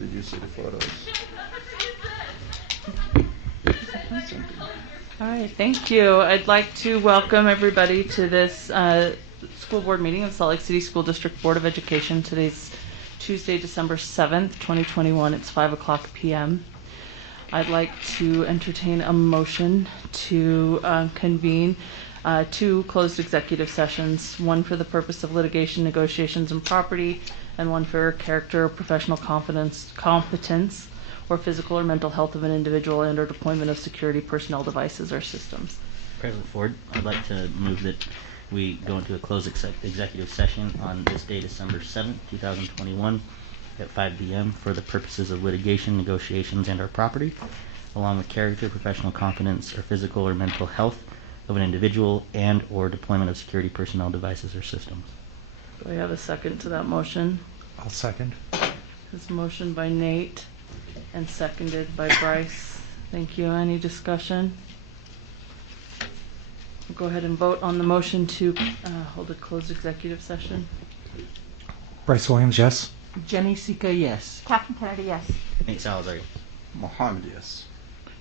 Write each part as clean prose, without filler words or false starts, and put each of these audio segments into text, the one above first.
Did you see the photos? All right, thank you. I'd like to welcome everybody to this school board meeting of Salt Lake City School District Board of Education. Today's Tuesday, December 7th, 2021. It's 5 o'clock p.m. I'd like to entertain a motion to convene two closed executive sessions, one for the purpose of litigation, negotiations, and property, and one for character, professional competence, or physical or mental health of an individual and or deployment of security personnel, devices, or systems. President Ford, I'd like to move that we go into a closed executive session on this day, December 7th, 2021 at 5 p.m. for the purposes of litigation, negotiations, and or property, along with character, professional competence, or physical or mental health of an individual and or deployment of security personnel, devices, or systems. Do we have a second to that motion? I'll second. This motion by Nate and seconded by Bryce. Thank you. Any discussion? We'll go ahead and vote on the motion to hold a closed executive session. Bryce Williams, yes. Jenny Sika, yes. Catherine Kennedy, yes. Nate Salazar, yes. Mohammed, yes.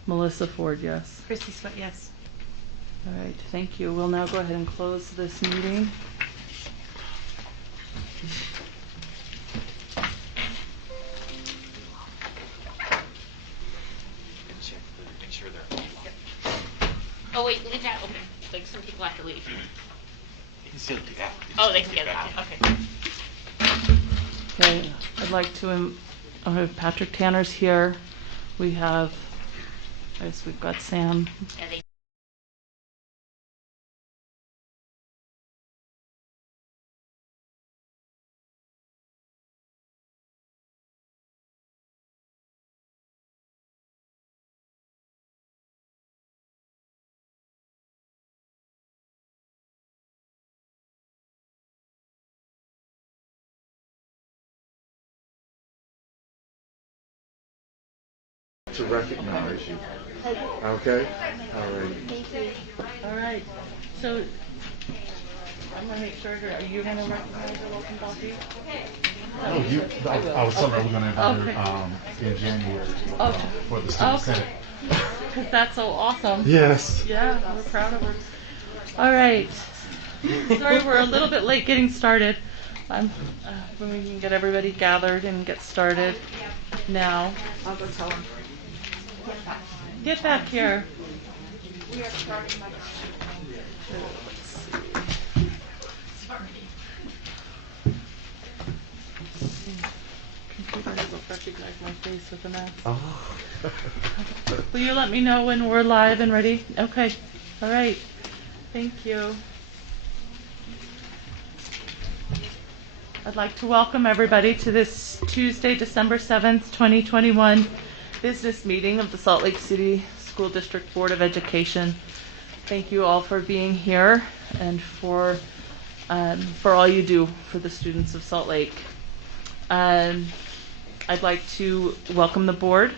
Melissa Ford, yes. Christy Sweat, yes. All right, thank you. We'll now go ahead and close this meeting. Make sure they're. Oh wait, leave that open. Like some people have to leave. You can still do that. Oh, they can get it out. Okay. Okay, I'd like to have Patrick Tanner's here. We have, I guess we've got Sam. Yeah, they To recognize you. Okay? All right. All right, so I'm gonna make sure, are you gonna recognize the welcome Buffy? Oh, I was told that we're going to have Okay. her in January Okay. for the student Okay. senate. Because that's so awesome. Yes. Yeah, we're proud of her. All right. Sorry, we're a little bit late getting started. I'm when we can get everybody gathered and get started now. I'll go tell them. Get back here. We are starting by Computer doesn't recognize my face with an X. Oh. Will you let me know when we're live and ready? Okay. All right. Thank you. I'd like to welcome everybody to this Tuesday, December 7th, 2021 business meeting of the Salt Lake City School District Board of Education. Thank you all for being here and for all you do for the students of Salt Lake. I'd like to welcome the board.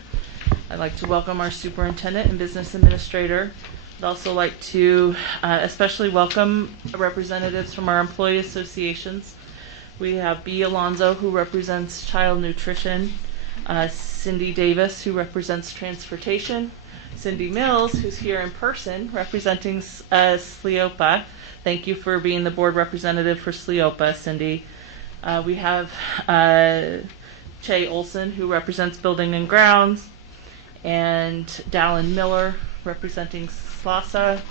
I'd like to welcome our superintendent and business administrator. I'd also like to especially welcome representatives from our employee associations. We have B. Alonzo, who represents Child Nutrition, Cindy Davis, who represents Transportation, Cindy Mills, who's here in person, representing SLCSD. Thank you for being the board representative for SLCSD, Cindy. We have Che Olson, who represents Building and Grounds, and Dallin Miller, representing SLCSD.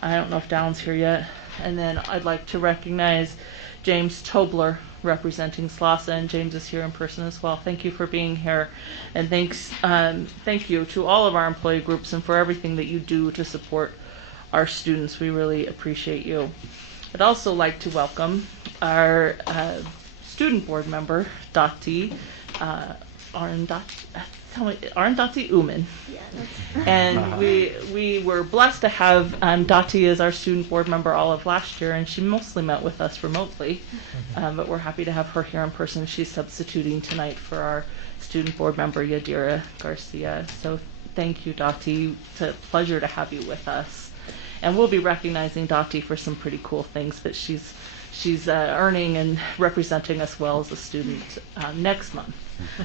I don't know if Dallin's here yet. And then I'd like to recognize James Tobler, representing SLCSD, and James is here in person as well. Thank you for being here, and thank you to all of our employee groups and for everything that you do to support our students. We really appreciate you. I'd also like to welcome our student board member, Dottie Arundhati Uman. And we were blessed to have Dottie as our student board member all of last year, and she mostly met with us remotely, but we're happy to have her here in person. She's substituting tonight for our student board member, Yadira Garcia. So thank you, Dottie. It's a pleasure to have you with us. And we'll be recognizing Dottie for some pretty cool things that she's she's earning and representing us well as a student next month.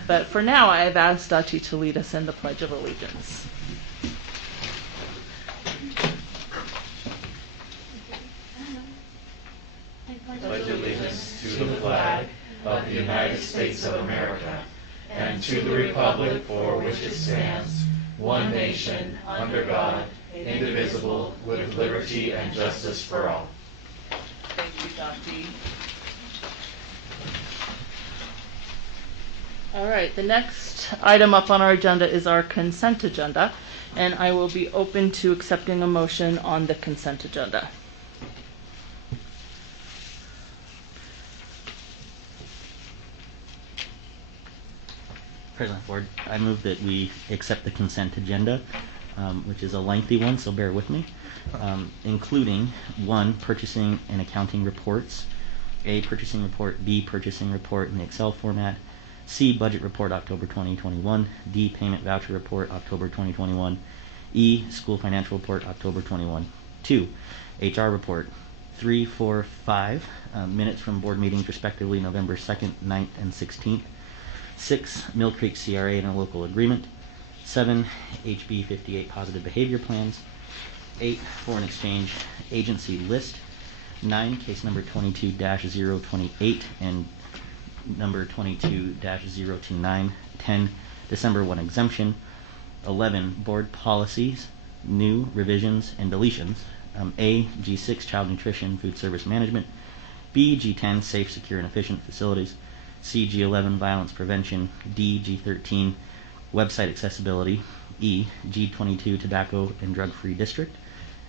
But for now, I have asked Dachi to lead us in the Pledge of Allegiance. Pledge allegiance to the flag of the United States of America and to the republic for which it stands, one nation, under God, indivisible, with liberty and justice for all. Thank you, Dachi. All right, the next item up on our agenda is our consent agenda, and I will be open to accepting a motion on the consent agenda. President Ford, I move that we accept the consent agenda, which is a lengthy one, so bear with me, including 1, purchasing and accounting reports, A, purchasing report, B, purchasing report in the Excel format, C, budget report October 2021, D, payment voucher report October 2021, E, school financial report October 21, 2, HR report, 3, 4, 5, minutes from board meetings respectively November 2nd, 9th, and 16th, 6, Mill Creek CRA and a local agreement, 7, HB 58 positive behavior plans, 8, foreign exchange agency list, 9, case number 22-028 and number 22-029, 10, December 1 exemption, 11, board policies, new revisions and deletions, A, G6 child nutrition food service management, B, G10 safe, secure, and efficient facilities, C, G11 violence prevention, D, G13 website accessibility, E, G22 tobacco and drug-free district,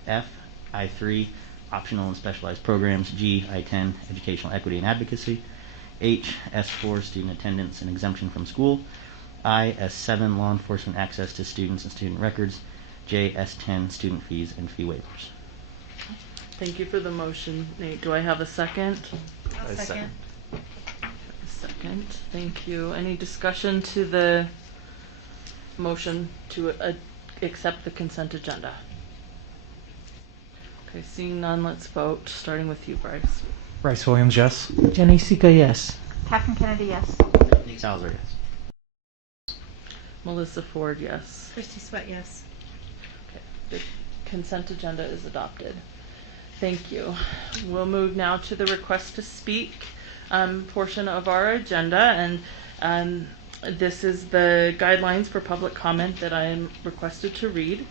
F, I3 optional and specialized programs, G, I10 educational equity and advocacy, H, S4 student attendance and exemption from school, I, S7 law enforcement access to students and student records, J, S10 student fees and fee waivers. Thank you for the motion, Nate. Do I have a second? I second. Second, thank you. Any discussion to the motion to accept the consent agenda? Okay, seeing none, let's vote, starting with you, Bryce. Bryce Williams, yes. Jenny Sika, yes. Catherine Kennedy, yes. Nick Salzer, yes. Melissa Ford, yes. Christy Sweat, yes. Okay, the consent agenda is adopted. Thank you. We'll move now to the request to speak portion of our agenda, and this is the guidelines for public comment that I am requested to read.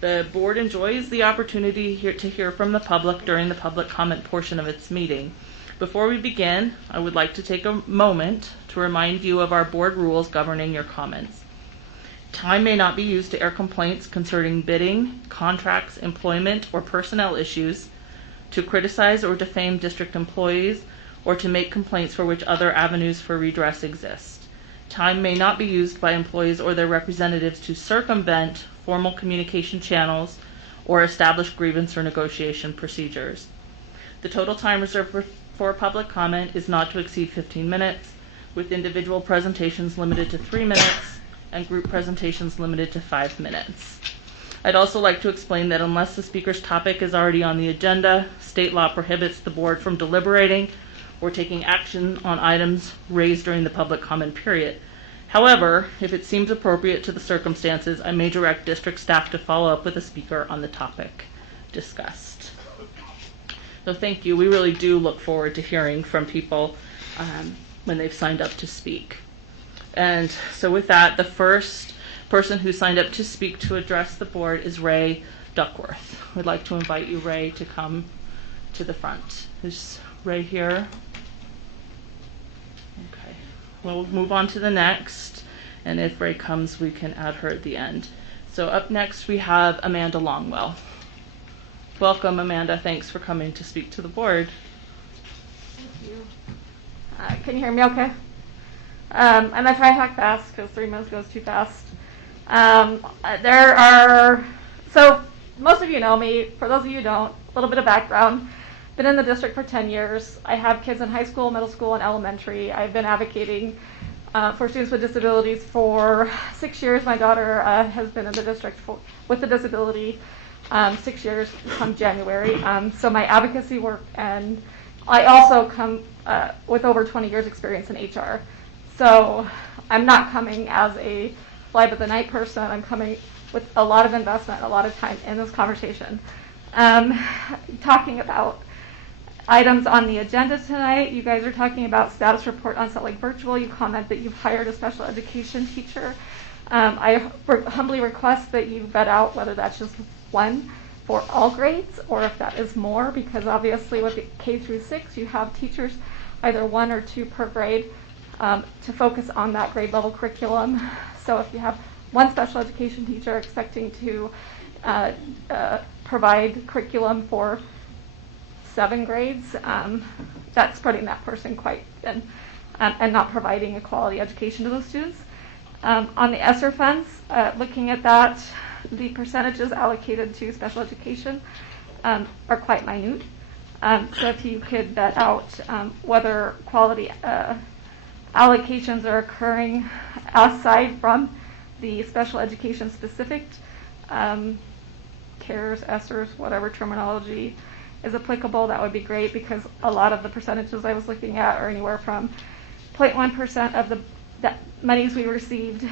The board enjoys the opportunity to hear from the public during the public comment portion of its meeting. Before we begin, I would like to take a moment to remind you of our board rules governing your comments. Time may not be used to air complaints concerning bidding, contracts, employment, or personnel issues, to criticize or defame district employees, or to make complaints for which other avenues for redress exist. Time may not be used by employees or their representatives to circumvent formal communication channels or establish grievance or negotiation procedures. The total time reserved for public comment is not to exceed 15 minutes, with individual presentations limited to 3 minutes and group presentations limited to 5 minutes. I'd also like to explain that unless the speaker's topic is already on the agenda, state law prohibits the board from deliberating or taking action on items raised during the public comment period. However, if it seems appropriate to the circumstances, I may direct district staff to follow up with the speaker on the topic discussed. So thank you. We really do look forward to hearing from people when they've signed up to speak. And so with that, the first person who signed up to speak to address the board is Ray Duckworth. We'd like to invite you, Ray, to come to the front. Is Ray here? Okay. We'll move on to the next, and if Ray comes, we can add her at the end. So up next, we have Amanda Longwell. Welcome, Amanda. Thanks for coming to speak to the board. Thank you. Can you hear me okay? I'm going to try and talk fast because 3 minutes goes too fast. So most of you know me. For those of you who don't, a little bit of background. Been in the district for 10 years. I have kids in high school, middle school, and elementary. I've been advocating for students with disabilities for 6 years. My daughter has been in the district with a disability 6 years come January. So my advocacy work and I also come with over 20 years experience in HR. So I'm not coming as a fly-by-the-night person. I'm coming with a lot of investment, a lot of time in this conversation. Talking about items on the agenda tonight, you guys are talking about status report on Salt Lake Virtual. You comment that you've hired a special education teacher. I humbly request that you vet out whether that's just one for all grades or if that is more, because obviously with the K through 6 you have teachers either 1 or 2 per grade to focus on that grade level curriculum. So if you have one special education teacher expecting to provide curriculum for 7 grades, that's spreading that person quite thin and not providing a quality education to those students. On the ESSER funds, looking at that, the percentages allocated to special education are quite minute. So if you could vet out whether quality allocations are occurring aside from the special education specific CARES, ESSERs, whatever terminology is applicable, that would be great, because a lot of the percentages I was looking at are anywhere from 0.1% of the monies we received to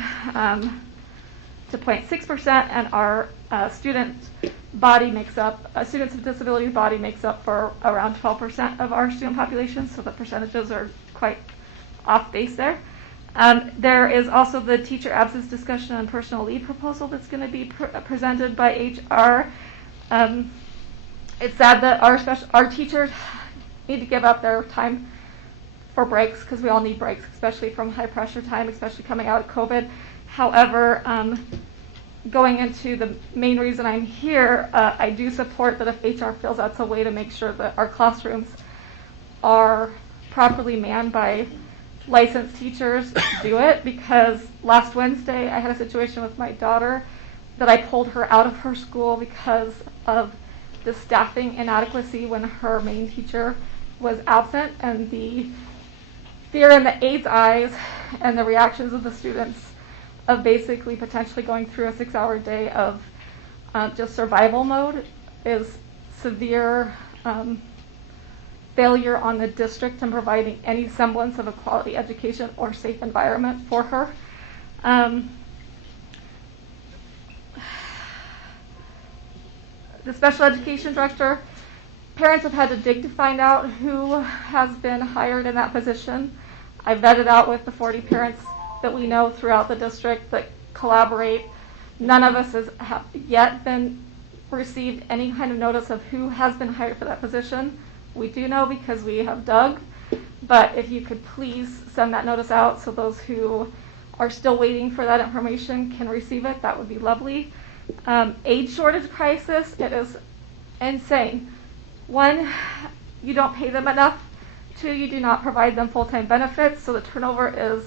0.6%, and our student body makes up, students with disabilities body makes up for around 12% of our student population, so the percentages are quite off base there. There is also the teacher absence discussion and personal leave proposal that's going to be presented by HR. It's sad that our teachers need to give up their time for breaks, because we all need breaks, especially from high pressure time, especially coming out of COVID. However, going into the main reason I'm here, I do support that if HR feels that's a way to make sure that our classrooms are properly manned by licensed teachers, do it, because last Wednesday I had a situation with my daughter that I pulled her out of her school because of the staffing inadequacy when her main teacher was absent, and the fear in the aides' eyes and the reactions of the students of basically potentially going through a 6-hour day of just survival mode is severe failure on the district in providing any semblance of a quality education or safe environment for her. The special education director, parents have had to dig to find out who has been hired in that position. I vetted out with the 40 parents that we know throughout the district that collaborate. None of us have yet been received any kind of notice of who has been hired for that position. We do know because we have dug, but if you could please send that notice out so those who are still waiting for that information can receive it, that would be lovely. Aid shortage crisis, it is insane. 1, you don't pay them enough. 2, you do not provide them full-time benefits, so the turnover is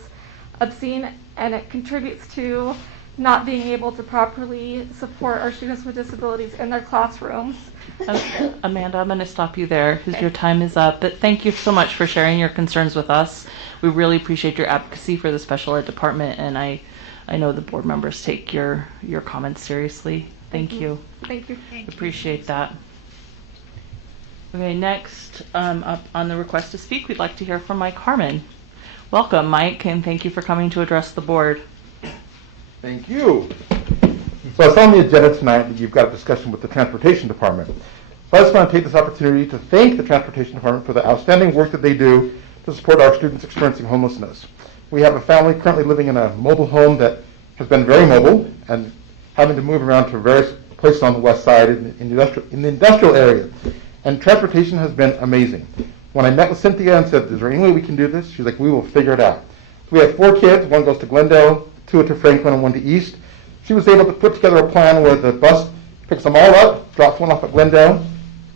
obscene, and it contributes to not being able to properly support our students with disabilities in their classrooms. Amanda, I'm going to stop you there because your time is up, but thank you so much for sharing your concerns with us. We really appreciate your advocacy for the special ed department, and I know the board members take your comments seriously. Thank you. Thank you. Appreciate that. Okay, next up on the request to speak, we'd like to hear from Mike Harmon. Welcome, Mike, and thank you for coming to address the board. Thank you. So it's on the agenda tonight that you've got a discussion with the Transportation Department. So I just want to take this opportunity to thank the Transportation Department for the outstanding work that they do to support our students experiencing homelessness. We have a family currently living in a mobile home that has been very mobile and having to move around to various places on the west side in the industrial area. And transportation has been amazing. When I met with Cynthia and said, is there any way we can do this? She's like, we will figure it out. We have 4 kids. 1 goes to Glendale, 2 to Franklin, and 1 to East. She was able to put together a plan where the bus picks them all up, drops 1 off at Glendale,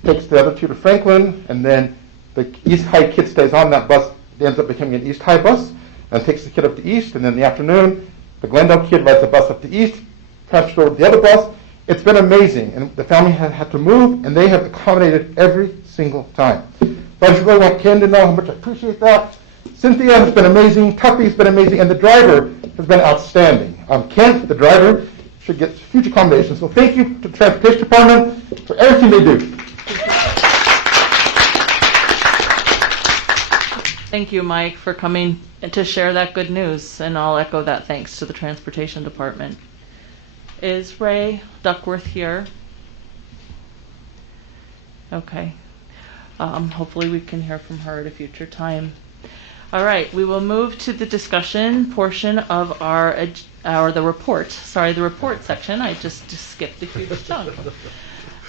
takes the other 2 to Franklin, and then the East High kid stays on that bus. It ends up becoming an East High bus, and takes the kid up to East, and then in the afternoon, the Glendale kid rides the bus up to East, transfers over to the other bus. It's been amazing, and the family has had to move, and they have accommodated every single time. So I just really want Ken to know how much I appreciate that. Cynthia has been amazing, Tuffy's been amazing, and the driver has been outstanding. Kent, the driver, should get huge accommodations. So thank you to the Transportation Department for everything they do. Thank you, Mike, for coming to share that good news, and I'll echo that thanks to the Transportation Department. Is Ray Duckworth here? Okay. Hopefully we can hear from her at a future time. All right, we will move to the discussion portion of the report. Sorry, the report section. I just skipped a huge chunk.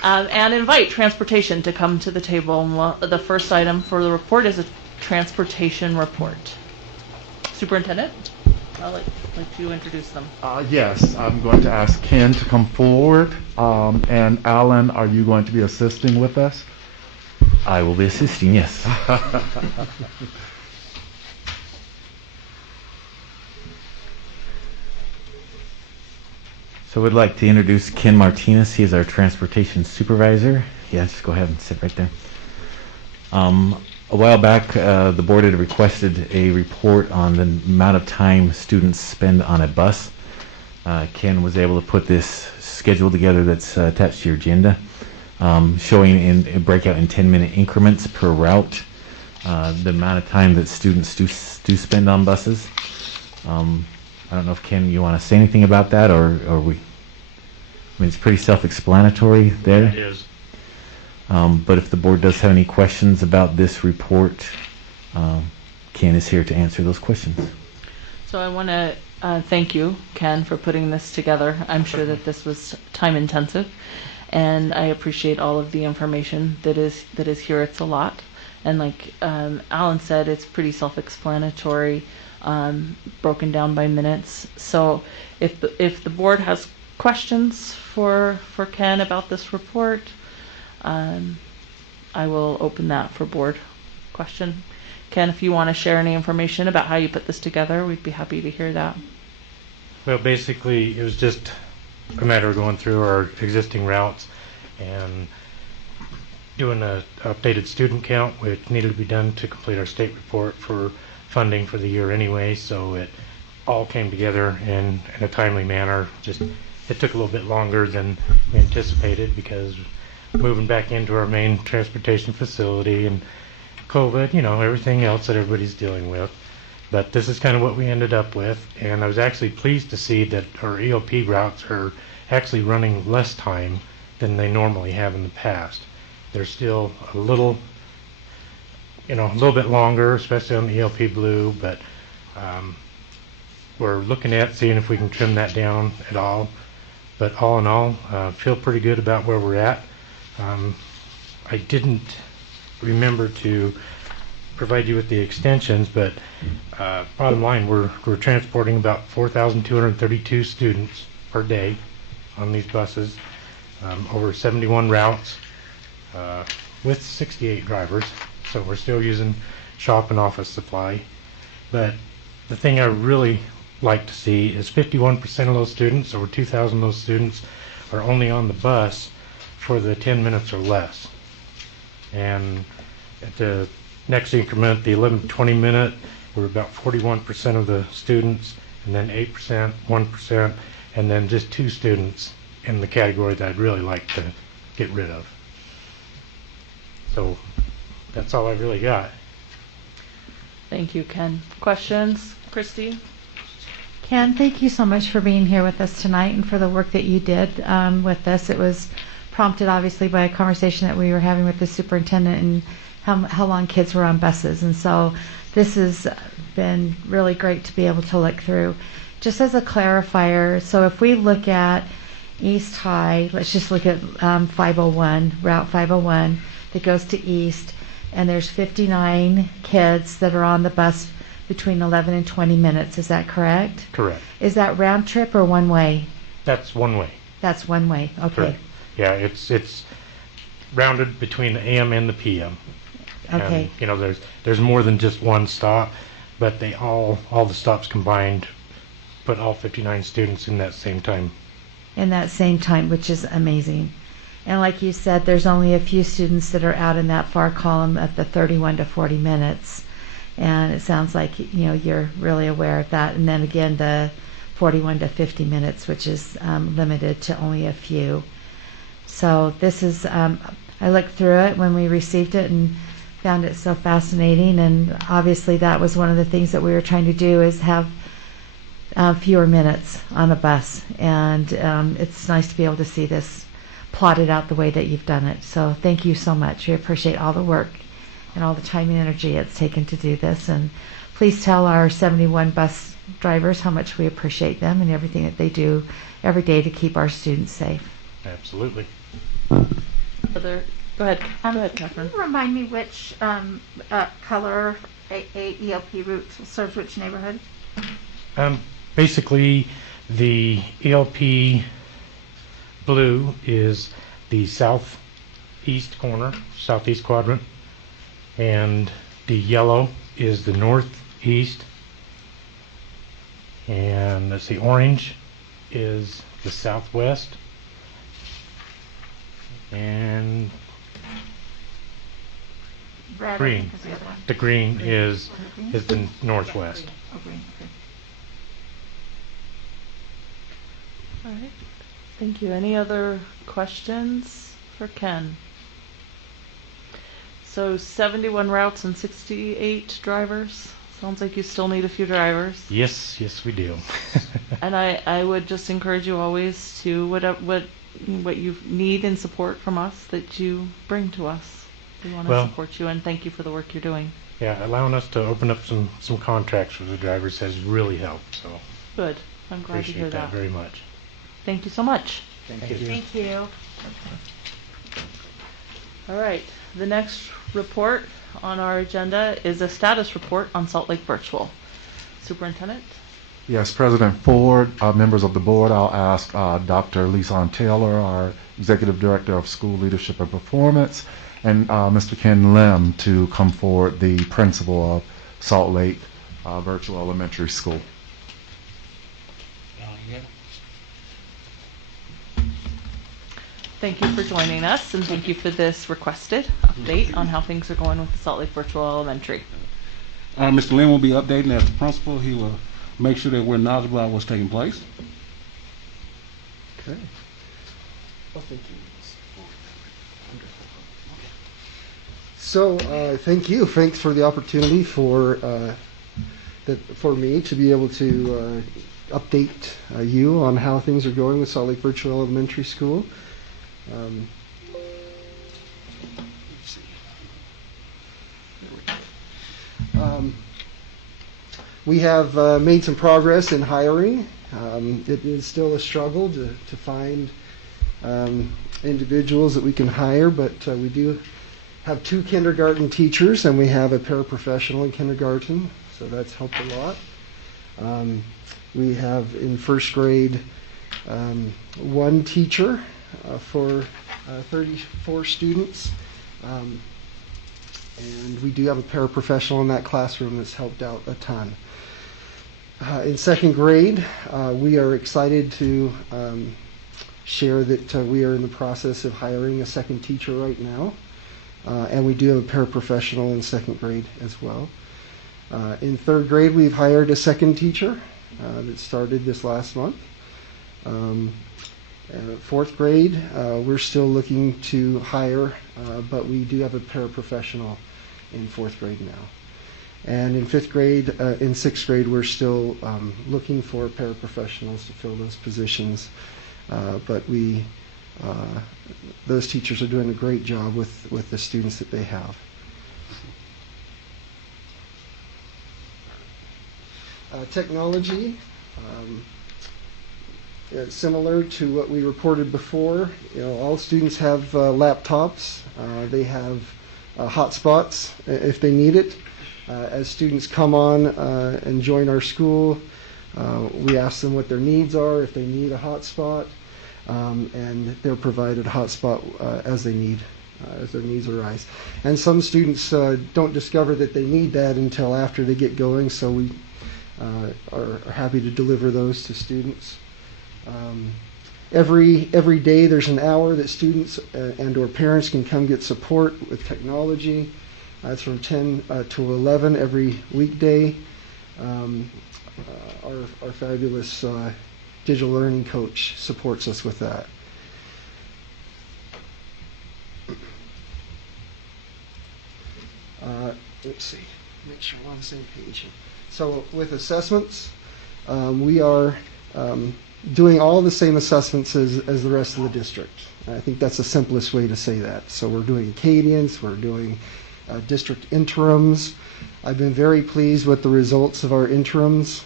And invite transportation to come to the table. And the first item for the report is a transportation report. Superintendent, I'll let you introduce them. Yes, I'm going to ask Ken to come forward. And Alan, are you going to be assisting with us? I will be assisting, yes. So we'd like to introduce Ken Martinez. He is our transportation supervisor. Yes, go ahead and sit right there. A while back, the board had requested a report on the amount of time students spend on a bus. Ken was able to put this schedule together that's attached to your agenda, showing in a breakout in 10-minute increments per route, the amount of time that students do spend on buses. I don't know if Ken, you want to say anything about that, or we? I mean, it's pretty self-explanatory there. It is. But if the board does have any questions about this report, Ken is here to answer those questions. So I want to thank you, Ken, for putting this together. I'm sure that this was time intensive, and I appreciate all of the information that is here. It's a lot, and like Alan said, it's pretty self-explanatory, broken down by minutes. So if the board has questions for Ken about this report, I will open that for board question. Ken, if you want to share any information about how you put this together, we'd be happy to hear that. Well, basically, it was just a matter of going through our existing routes and doing an updated student count, which needed to be done to complete our state report for funding for the year anyway, so it all came together in a timely manner. Just it took a little bit longer than we anticipated because moving back into our main transportation facility and COVID, everything else that everybody's dealing with. But this is kind of what we ended up with, and I was actually pleased to see that our EOP routes are actually running less time than they normally have in the past. They're still a little bit longer, especially on the ELP Blue, but we're looking at seeing if we can trim that down at all. But all in all, feel pretty good about where we're at. I didn't remember to provide you with the extensions, but bottom line, we're transporting about 4,232 students per day on these buses, over 71 routes, with 68 drivers. So we're still using shop and office supply. But the thing I really like to see is 51% of those students, over 2,000 of those students, are only on the bus for the 10 minutes or less. And at the next increment, the 11 to 20 minute, we're about 41% of the students, and then 8%, 1%, and then just 2 students in the category that I'd really like to get rid of. So that's all I really got. Thank you, Ken. Questions? Christy? Ken, thank you so much for being here with us tonight and for the work that you did with this. It was prompted obviously by a conversation that we were having with the superintendent and how long kids were on buses. And so this has been really great to be able to look through. Just as a clarifier, so if we look at East High, let's just look at 501, Route 501 that goes to East, and there's 59 kids that are on the bus between 11 and 20 minutes. Is that correct? Correct. Is that round trip or one way? That's one way. That's one way. Okay. Correct. Yeah, it's rounded between the AM and the PM. Okay. And, there's more than just one stop, but they all the stops combined put all 59 students in that same time. In that same time, which is amazing. And like you said, there's only a few students that are out in that far column of the 31 to 40 minutes. And it sounds like you're really aware of that. And then again, the 41 to 50 minutes, which is limited to only a few. So this is, I looked through it when we received it, and found it so fascinating, and obviously that was one of the things that we were trying to do, is have fewer minutes on a bus, and it's nice to be able to see this plotted out the way that you've done it. So thank you so much. We appreciate all the work and all the time and energy it's taken to do this, and please tell our 71 bus drivers how much we appreciate them and everything that they do every day to keep our students safe. Absolutely. Go ahead, Catherine. Can you remind me which color ELP route serves which neighborhood? Basically, the ELP blue is the southeast corner, southeast quadrant, and the yellow is the northeast, and let's see, orange is the southwest, and Red, I green. think, is the other one. The green is the northwest. Oh, green. Okay. All right. Thank you. Any other questions for Ken? So 71 routes and 68 drivers. Sounds like you still need a few drivers. Yes, we do. And I would just encourage you always to what you need and support from us, that you bring to us. We want to support you and thank you for the work you're doing. Yeah, allowing us to open up some contracts for the drivers has really helped. So Good. I'm glad to hear appreciate that very much. Thank you so much. Thank you. Thank you. All right. The next report on our agenda is a status report on Salt Lake Virtual. Superintendent? Yes, President Ford, members of the board, I'll ask Dr. Lisan Taylor, our Executive Director of School Leadership and Performance, and Mr. Ken Lim to come forward, the principal of Salt Lake Virtual Elementary School. Thank you for joining us, and thank you for this requested update on how things are going with the Salt Lake Virtual Elementary. Mr. Lynn will be updating as the principal. He will make sure that we're knowledgeable about what's taking place. Okay. Well, thank you. So, thank you. Thanks for the opportunity for me to be able to update you on how things are going with Salt Lake Virtual Elementary School. We have made some progress in hiring. It is still a struggle to find individuals that we can hire, but we do have 2 kindergarten teachers and we have a paraprofessional in kindergarten, so that's helped a lot. We have in first grade 1 teacher for 34 students, and we do have a paraprofessional in that classroom that's helped out a ton. In second grade, we are excited to share that we are in the process of hiring a second teacher right now, and we do have a paraprofessional in second grade as well. In third grade, we've hired a second teacher that started this last month. Fourth grade, we're still looking to hire, but we do have a paraprofessional in fourth grade now. And in fifth grade, in sixth grade, we're still looking for paraprofessionals to fill those positions, but those teachers are doing a great job with the students that they have. Technology. Similar to what we reported before, all students have laptops. They have hotspots if they need it. As students come on and join our school, we ask them what their needs are, if they need a hotspot, and they're provided a hotspot as they need, as their needs arise. And some students don't discover that they need that until after they get going, so we are happy to deliver those to students. Every day there's an hour that students and or parents can come get support with technology. It's from 10 to 11 every weekday. Our fabulous digital learning coach supports us with that. let's see, make sure we're on the same page. So with assessments, we are doing all the same assessments as the rest of the district. I think that's the simplest way to say that. So we're doing Acadians, we're doing district interims. I've been very pleased with the results of our interims.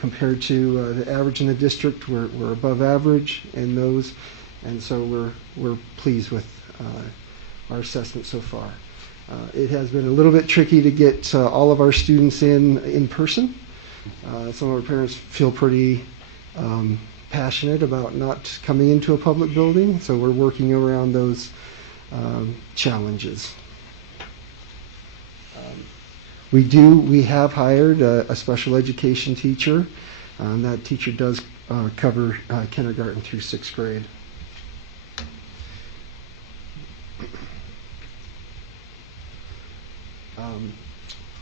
Compared to the average in the district, we're above average in those, and so we're pleased with our assessment so far. It has been a little bit tricky to get all of our students in person. Some of our parents feel pretty passionate about not coming into a public building, so we're working around those challenges. We have hired a special education teacher, and that teacher does cover kindergarten through 6th grade.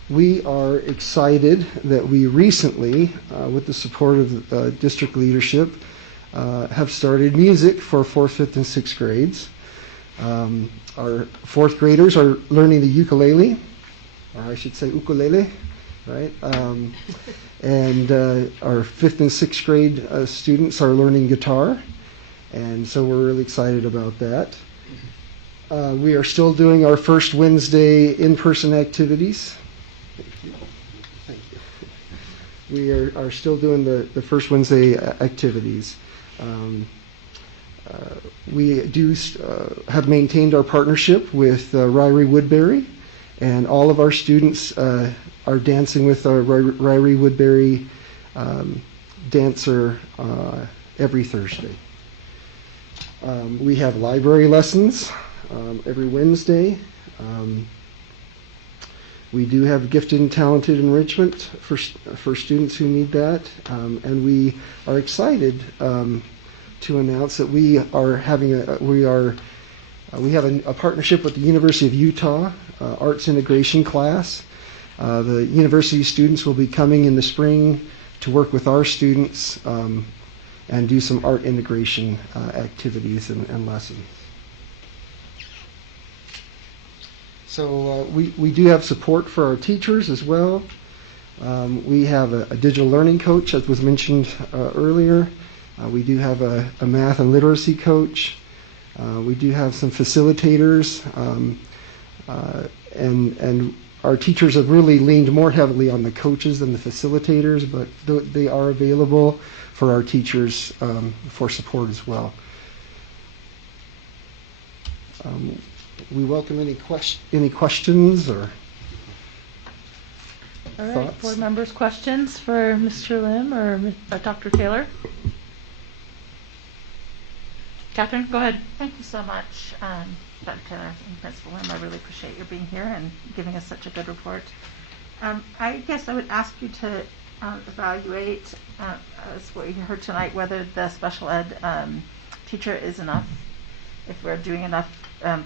We are excited that we recently, with the support of district leadership, have started music for 4th, 5th, and 6th grades. Our 4th graders are learning the ukulele, or I should say ukulele, right? And our 5th and 6th grade students are learning guitar, and so we're really excited about that. We are still doing our first Wednesday in-person activities. Thank you. We are still doing the first Wednesday activities. We do have maintained our partnership with Ryrie Woodbury, and all of our students are dancing with our Ryrie Woodbury dancer every Thursday. We have library lessons every Wednesday. We do have gifted and talented enrichment for students who need that, and we are excited to announce that we have a partnership with the University of Utah Arts Integration class. The university students will be coming in the spring to work with our students and do some art integration activities and lessons. So we do have support for our teachers as well. We have a digital learning coach, as was mentioned earlier. We do have a math and literacy coach. We do have some facilitators, and our teachers have really leaned more heavily on the coaches than the facilitators, but they are available for our teachers for support as well. We welcome any questions or All right, thoughts? board members, questions for Mr. Lim or Dr. Taylor? Catherine, go ahead. Thank you so much, Dr. Taylor and Principal Lim. I really appreciate your being here and giving us such a good report. I guess I would ask you to evaluate, as what you heard tonight, whether the special ed teacher is enough, if we're doing enough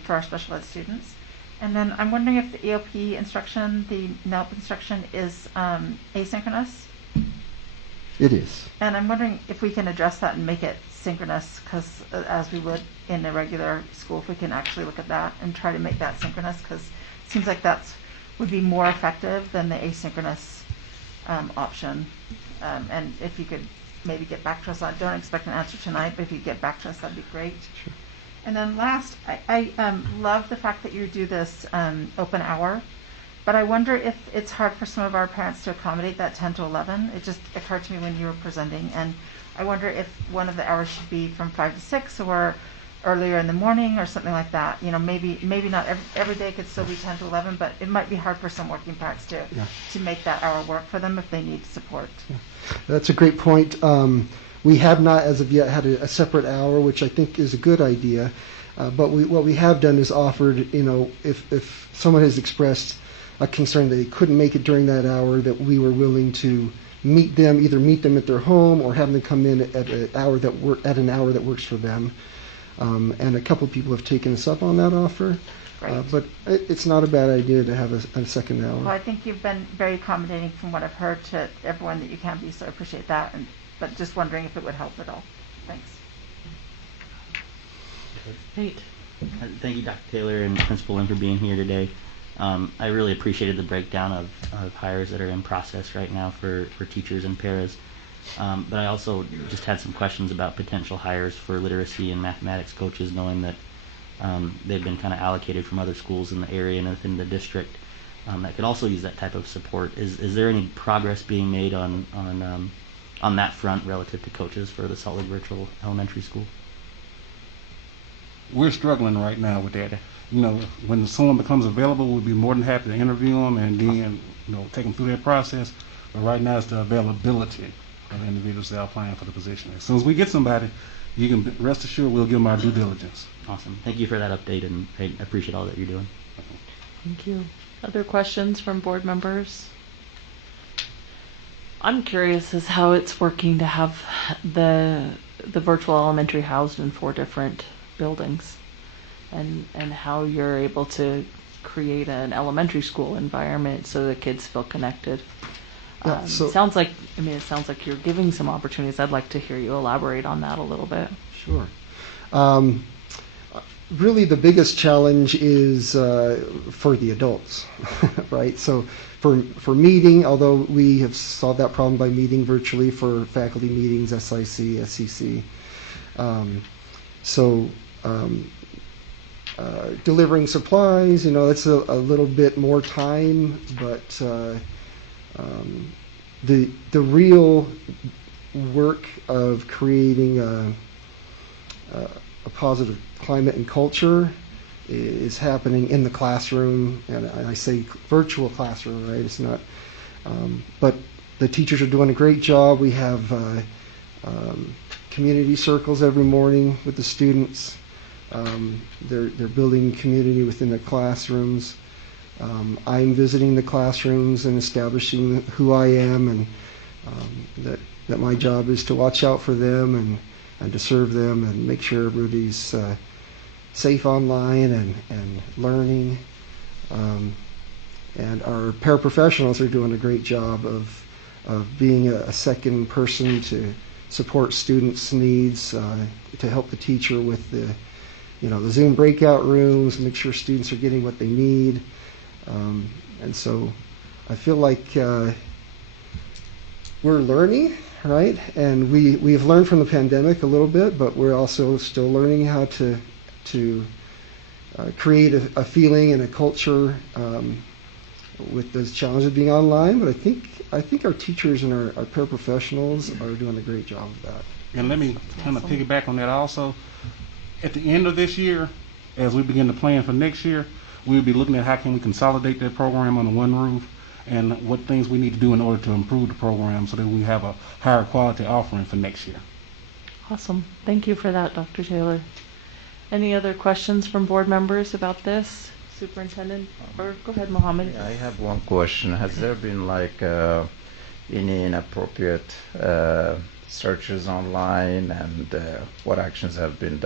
for our special ed students. And then I'm wondering if the EOP instruction, the NELP instruction, is asynchronous. It is. And I'm wondering if we can address that and make it synchronous, because as we would in a regular school, if we can actually look at that and try to make that synchronous, because it seems like that would be more effective than the asynchronous option. And if you could maybe get back to us, I don't expect an answer tonight, but if you get back to us, that'd be great. Sure. And then last, I love the fact that you do this open hour, but I wonder if it's hard for some of our parents to accommodate that 10 to 11. It just occurred to me when you were presenting, and I wonder if one of the hours should be from 5 to 6 or earlier in the morning or something like that. You know, maybe not every day could still be 10 to 11, but it might be hard for some working parents to make that hour work for them if they need support. Yeah. That's a great point. We have not, as of yet, had a separate hour, which I think is a good idea. But what we have done is offered, if someone has expressed a concern that they couldn't make it during that hour, that we were willing to either meet them at their home or have them come in at an hour that works for them. And a couple of people have taken us up on that offer. Right. But it's not a bad idea to have a second hour. Well, I think you've been very accommodating from what I've heard to everyone that you can be, so I appreciate that. But just wondering if it would help at all. Thanks. Great. Thank you, Dr. Taylor and Principal Lim, for being here today. I really appreciated the breakdown of hires that are in process right now for teachers and paras. But I also just had some questions about potential hires for literacy and mathematics coaches, knowing that they've been kind of allocated from other schools in the area and within the district that could also use that type of support. Is there any progress being made on that front relative to coaches for the Salt Lake Virtual Elementary School? We're struggling right now with that. You know, when someone becomes available, we'll be more than happy to interview them and then, take them through that process. But right now, it's the availability of individuals that are applying for the position. As soon as we get somebody, you can rest assured we'll give them our due diligence. Awesome. Thank you for that update, and I appreciate all that you're doing. Thank you. Other questions from board members? I'm curious as how it's working to have the virtual elementary housed in 4 different buildings, and how you're able to create an elementary school environment so the kids feel connected. Yeah, so- it sounds like you're giving some opportunities. I'd like to hear you elaborate on that a little bit. Sure. Really, the biggest challenge is for the adults, right? So for meeting, although we have solved that problem by meeting virtually for faculty meetings, SIC, SCC. Delivering supplies, it's a little bit more time, but the real work of creating a positive climate and culture is happening in the classroom, and I say virtual classroom, right? It's not, but the teachers are doing a great job. We have community circles every morning with the students. They're building community within the classrooms. I'm visiting the classrooms and establishing who I am, and that my job is to watch out for them and to serve them and make sure everybody's safe online and learning. And our paraprofessionals are doing a great job of being a second person to support students' needs, to help the teacher with the Zoom breakout rooms, make sure students are getting what they need. And so I feel like we're learning, right? And we've learned from the pandemic a little bit, but we're also still learning how to create a feeling and a culture with those challenges of being online. But I think our teachers and our paraprofessionals are doing a great job of that. And let me kind of piggyback on that also. At the end of this year, as we begin to plan for next year, we'll be looking at how can we consolidate that program under one roof and what things we need to do in order to improve the program so that we have a higher quality offering for next year. Awesome. Thank you for that, Dr. Taylor. Any other questions from board members about this? Superintendent? Or go ahead, Mohammed. I have one question. Has there been any inappropriate searches online, and what actions have been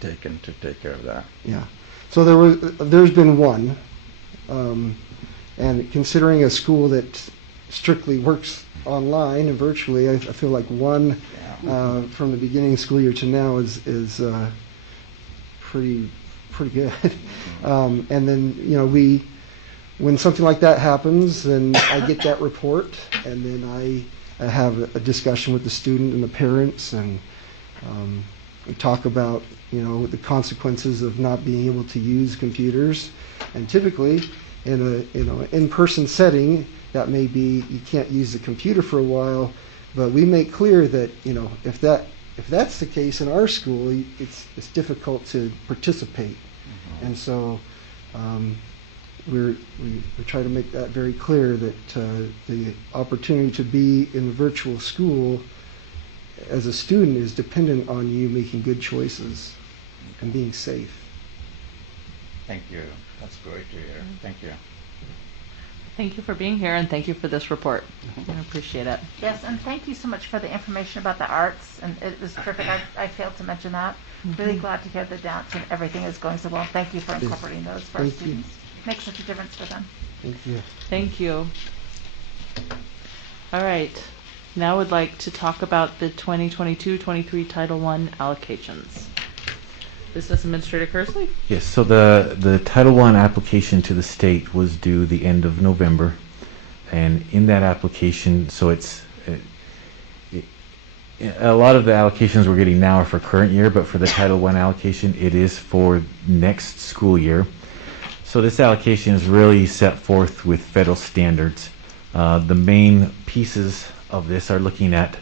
taken to take care of that? Yeah. So there's been one, and considering a school that strictly works online and virtually, I feel like one from the beginning of the school year to now is pretty good. And then when something like that happens, then I get that report, and then I have a discussion with the student and the parents, and we talk about the consequences of not being able to use computers. And typically, in an in-person setting, that may be you can't use the computer for a while, but we make clear that if that's the case in our school, it's difficult to participate. Mm-hmm. And so we try to make that very clear that the opportunity to be in a virtual school as a student is dependent on you making good choices and being safe. Thank you. That's great to hear. Thank you. Thank you for being here, and thank you for this report. I appreciate it. Yes, and thank you so much for the information about the arts, and it was terrific. I failed to mention that. Really glad to hear the dance and everything is going so well. Thank you for incorporating those for our students. Makes such a difference for them. Thank you. Thank you. All right. Now I'd like to talk about the 2022-23 Title I allocations. Business Administrator Kersley? Yes, so the Title I application to the state was due the end of November. And in that application, so a lot of the allocations we're getting now are for current year, but for the Title I allocation, it is for next school year. So this allocation is really set forth with federal standards. The main pieces of this are looking at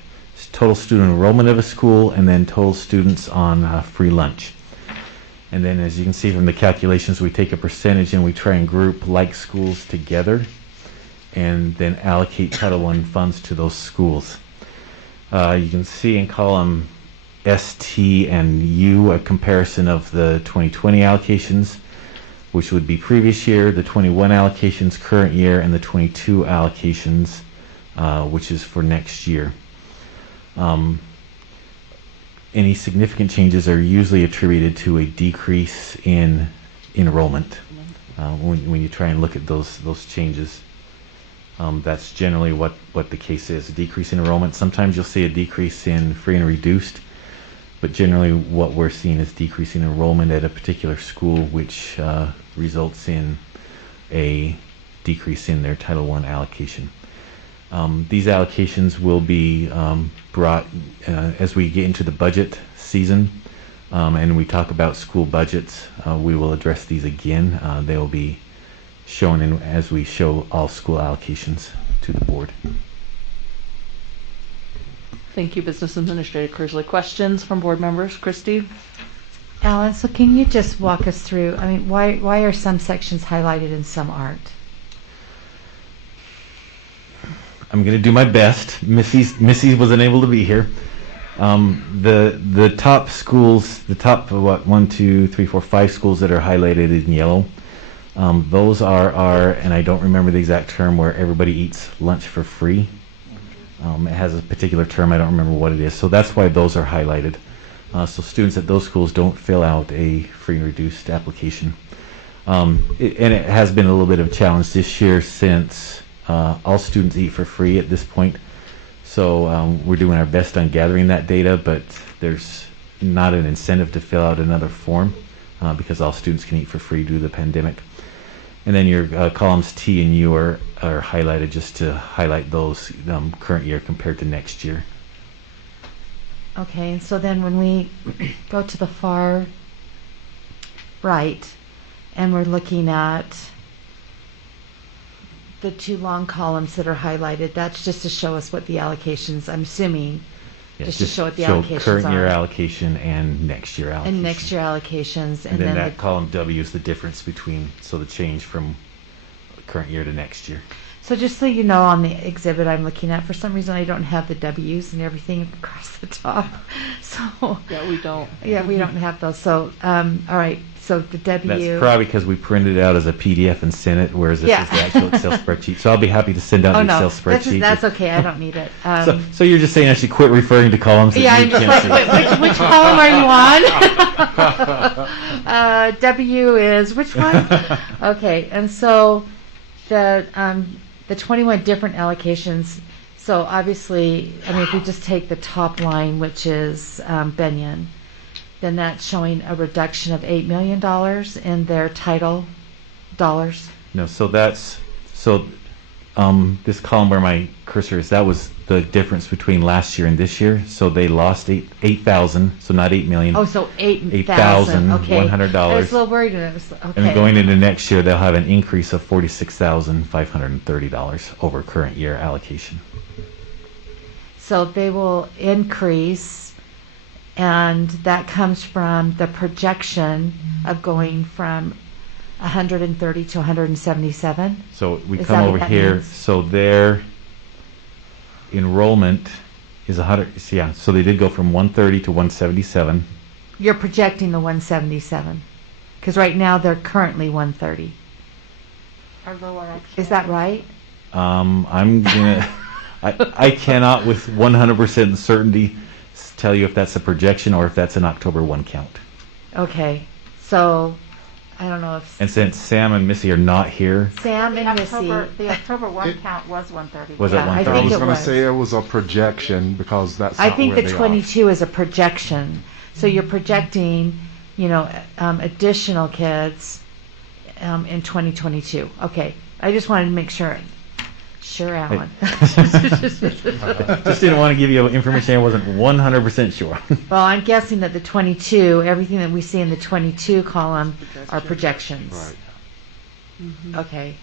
total student enrollment of a school and then total students on free lunch. And then as you can see from the calculations, we take a percentage and we try and group like schools together and then allocate Title I funds to those schools. You can see in column S, T, and U a comparison of the 2020 allocations, which would be previous year, the 21 allocations current year, and the 22 allocations, which is for next year. Any significant changes are usually attributed to a decrease in enrollment when you try and look at those changes. That's generally what the case is, a decrease in enrollment. Sometimes you'll see a decrease in free and reduced, but generally what we're seeing is decreasing enrollment at a particular school, which results in a decrease in their Title I allocation. These allocations will be brought as we get into the budget season and we talk about school budgets. We will address these again. They will be shown as we show all school allocations to the board. Thank you, Business Administrator Kersley. Questions from board members? Christy? Alan, so can you just walk us through, I mean, why are some sections highlighted and some aren't? I'm going to do my best. Missy wasn't able to be here. The top schools, the top 1, 2, 3, 4, 5 schools that are highlighted in yellow, those are, and I don't remember the exact term, where everybody eats lunch for free. It has a particular term, I don't remember what it is. So that's why those are highlighted. So students at those schools don't fill out a free and reduced application. And it has been a little bit of a challenge this year since all students eat for free at this point. So we're doing our best on gathering that data, but there's not an incentive to fill out another form because all students can eat for free due to the pandemic. And then your columns T and U are highlighted just to highlight those current year compared to next year. Okay, and so then when we go to the far right and we're looking at the two long columns that are highlighted, that's just to show us what the allocations, I'm assuming, just to show what the allocations current are. year allocation and next year allocation. And next year allocations. And then that column W is the difference between, so the change from current year to next year. So just so you know, on the exhibit I'm looking at, for some reason I don't have the W's and everything across the top. So yeah, we don't. Yeah, we don't have those. So all right. So the W. That's probably because we printed it out as a PDF and sent it, whereas this is the actual Excel spreadsheet. So I'll be happy to send out the Excel spreadsheet. That's okay. I don't need it. So you're just saying I should quit referring to columns? Yeah, I'm just like, which column are you on? W is which one? Okay, and so the 21 different allocations. So obviously, I mean, if we just take the top line, which is Benyon, then that's showing a reduction of $8 million in their title dollars. No, so that's, this column where my cursor is, that was the difference between last year and this year. So they lost 8,000, so not 8 million. Oh, so 8,000. Okay. $100. I was a little worried. Okay. And going into next year, they'll have an increase of $46,530 over current year allocation. So they will increase, and that comes from the projection of going from 130 to 177. So we come over here. So their enrollment is 100. Yeah. So they did go from 130 to 177. You're projecting the 177, because right now they're currently 130. Or lower, actually. Is that right? I'm gonna. I cannot with 100% certainty tell you if that's a projection or if that's an October 1 count. Okay, so I don't know if. And since Sam and Missy are not here, Sam and Missy, the October 1 count was 130. Was it 130? I was going to say it was a projection because that's. I not think where the they 22 is a projection. So you're projecting additional kids in 2022. Okay, I just wanted to make sure. Sure, Alan. Just didn't want to give you information I wasn't 100% sure. Well, I'm guessing that the 22, everything that we see in the 22 column are projections. Right. Okay.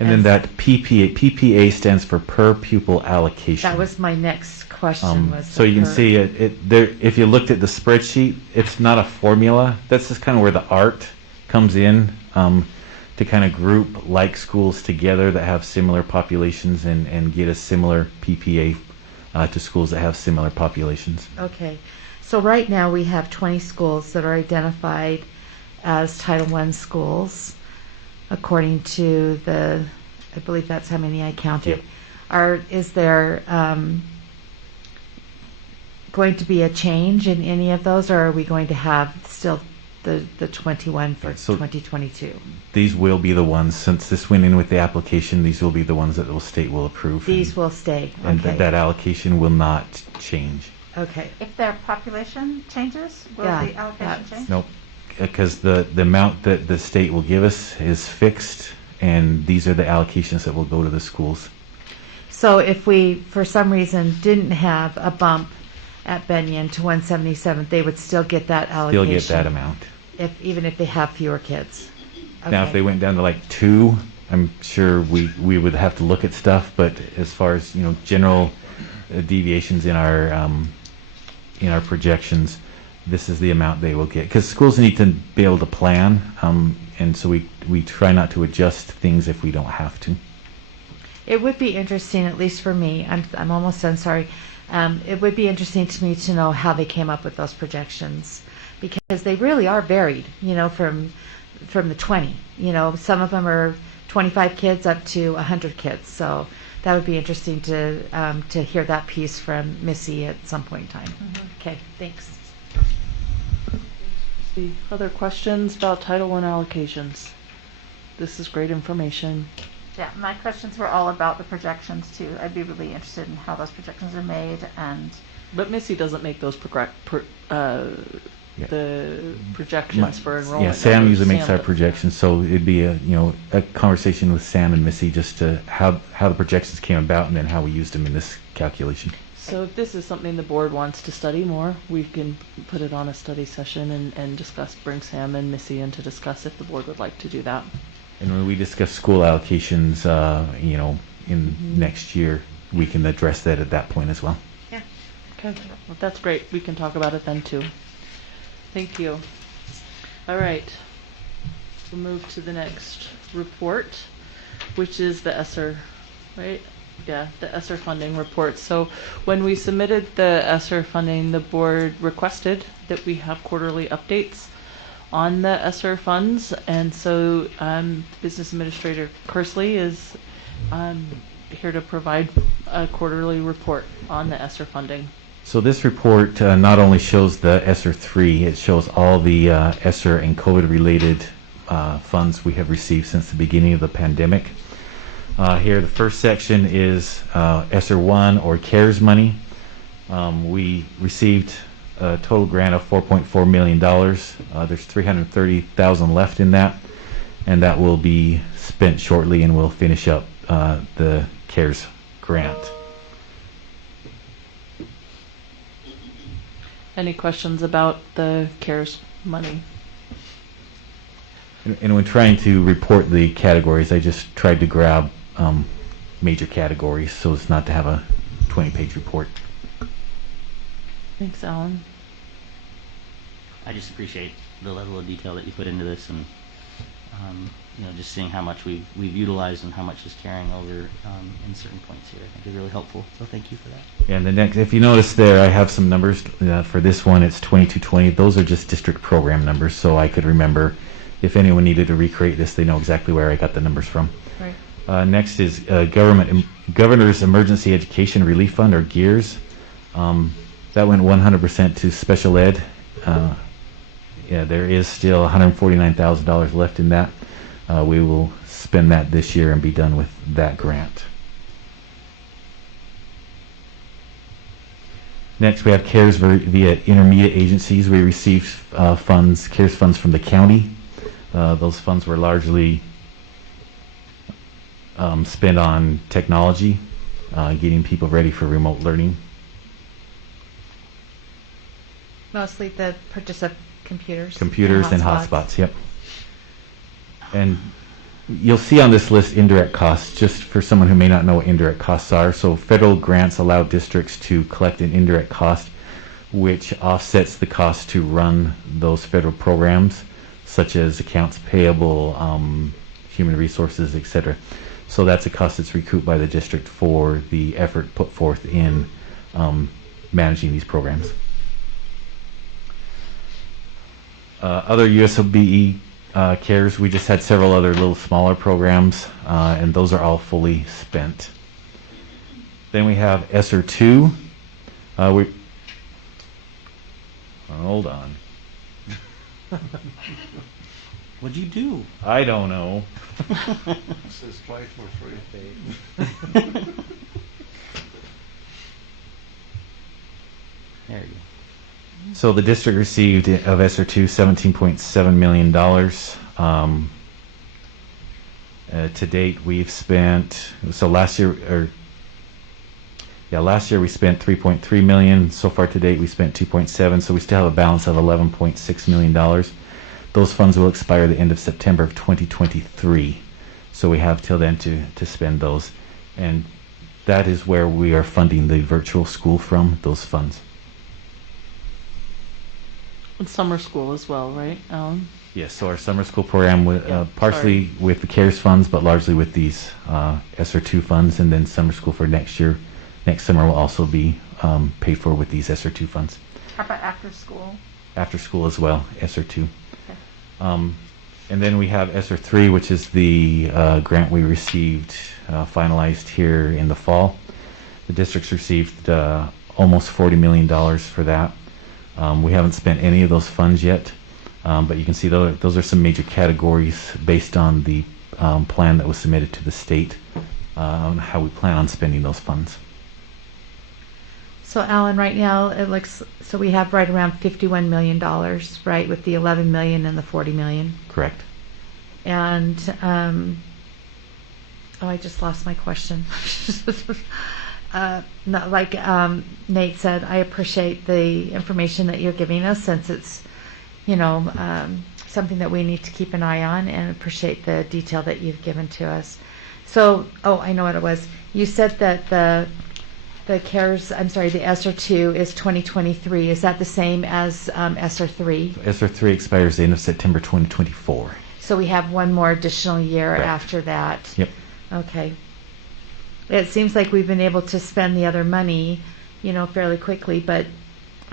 And then that PPA stands for per pupil allocation. That was my next question. So you can see it there. If you looked at the spreadsheet, it's not a formula. That's just kind of where the art comes in to kind of group like schools together that have similar populations and get a similar PPA to schools that have similar populations. Okay. So right now we have 20 schools that are identified as Title I schools, according to I believe that's how many I counted. Yep. Is there going to be a change in any of those, or are we going to have still the 21 for 2022? These will be the ones, since this went in with the application, these will be the ones that the state will approve. These will stay. And Okay. that allocation will not change. Okay. If their population changes, will the allocation change? Nope, because the amount that the state will give us is fixed, and these are the allocations that will go to the schools. So if we, for some reason, didn't have a bump at Benyon to 177, they would still get that allocation? Still get that amount. Even if they have fewer kids? Now, if they went down to like 2, I'm sure we would have to look at stuff, but as far as, general deviations in our projections, this is the amount they will get. Because schools need to be able to plan, and so we try not to adjust things if we don't have to. It would be interesting, at least for me, I'm almost done, sorry. It would be interesting to me to know how they came up with those projections, because they really are varied, from the 20. Some of them are 25 kids up to 100 kids. So that would be interesting to hear that piece from Missy at some point in time. Okay, thanks. Other questions about Title I allocations? This is great information. Yeah, my questions were all about the projections too. I'd be really interested in how those projections are made But Missy doesn't make those the projections for enrollment. Yeah, Sam usually makes Sam our does. projections, so it'd be a conversation with Sam and Missy just to how the projections came about and then how we used them in this calculation. So if this is something the board wants to study more, we can put it on a study session and bring Sam and Missy in to discuss if the board would like to do that. And when we discuss school allocations, in next year, we can address that at that point as well. Yeah. Okay. Well, that's great. We can talk about it then too. Thank you. All right. We'll move to the next report, which is the ESSER, right? Yeah, the ESSER funding report. So when we submitted the ESSER funding, the board requested that we have quarterly updates on the ESSER funds, and so Business Administrator Kersley is here to provide a quarterly report on the ESSER funding. So this report not only shows the ESSER 3, it shows all the ESSER and COVID-related funds we have received since the beginning of the pandemic. Here, the first section is ESSER 1 or CARES money. We received a total grant of $4.4 million. There's $330,000 left in that, and that will be spent shortly, and we'll finish up the CARES grant. Any questions about the CARES money? And when trying to report the categories, I just tried to grab major categories so as not to have a 20-page report. Thanks, Alan. I just appreciate the level of detail that you put into this, and just seeing how much we've utilized and how much is carrying over in certain points here, I think is really helpful. So thank you for that. And the next, if you notice there, I have some numbers for this one. It's 2220. Those are just district program numbers, so I could remember if anyone needed to recreate this, they know exactly where I got the numbers from. Right. Next is Governor's Emergency Education Relief Fund, or GEERS. That went 100% to special ed. There is still $149,000 left in that. We will spend that this year and be done with that grant. Next, we have CARES via intermediate agencies. We received CARES funds from the county. Those funds were largely spent on technology, getting people ready for remote learning. Mostly the purchase of computers. Computers and hotspots, yep. And you'll see on this list indirect costs, just for someone who may not know what indirect costs are. So federal grants allow districts to collect an indirect cost, which offsets the cost to run those federal programs, such as accounts payable, human resources, etc. So that's a cost that's recouped by the district for the effort put forth in managing these programs. Other USOBE CARES, we just had several other little smaller programs, and those are all fully spent. Then we have ESSER 2. Hold on. What'd you do? I don't know. Says twice more free paid. There you go. So the district received of ESSER 2 $17.7 million. To date, we've spent, so last year we spent 3.3 million. So far to date, we spent 2.7. So we still have a balance of $11.6 million. Those funds will expire the end of September of 2023. So we have till then to spend those. And that is where we are funding the virtual school from, those funds. And summer school as well, right, Alan? Yes, so our summer school program, partially with the CARES funds, but largely with these ESSER 2 funds, and then summer school for next year. Next summer will also be paid for with these ESSER 2 funds. How about after school? After school as well, ESSER 2. Okay. And then we have ESSER 3, which is the grant we received, finalized here in the fall. The district's received almost $40 million for that. We haven't spent any of those funds yet, but you can see those are some major categories based on the plan that was submitted to the state on how we plan on spending those funds. So Alan, right now it looks, so we have right around $51 million, right, with the 11 million and the 40 million. Correct. And, I just lost my question. Not like Nate said, I appreciate the information that you're giving us, since it's, something that we need to keep an eye on, and appreciate the detail that you've given to us. So, I know what it was. You said that the CARES, the ESSER 2 is 2023. Is that the same as ESSER 3? ESSER 3 expires the end of September 2024. So we have one more additional year Correct. after that. Yep. Okay. It seems like we've been able to spend the other money, fairly quickly, but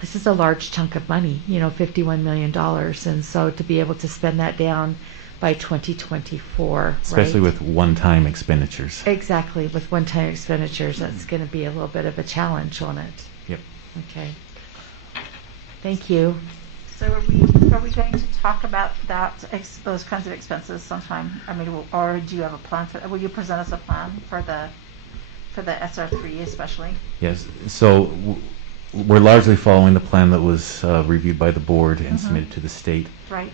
this is a large chunk of money, $51 million. And so to be able to spend that down by 2024, Especially right? with one-time expenditures. Exactly, with one-time expenditures, that's going to be a little bit of a challenge on it. Yep. Okay. Thank you. So are we going to talk about those kinds of expenses sometime? Or do you have a plan for? Will you present us a plan for the ESSER 3 especially? Yes. So we're largely following the plan that was reviewed by the board and submitted to the state. Right.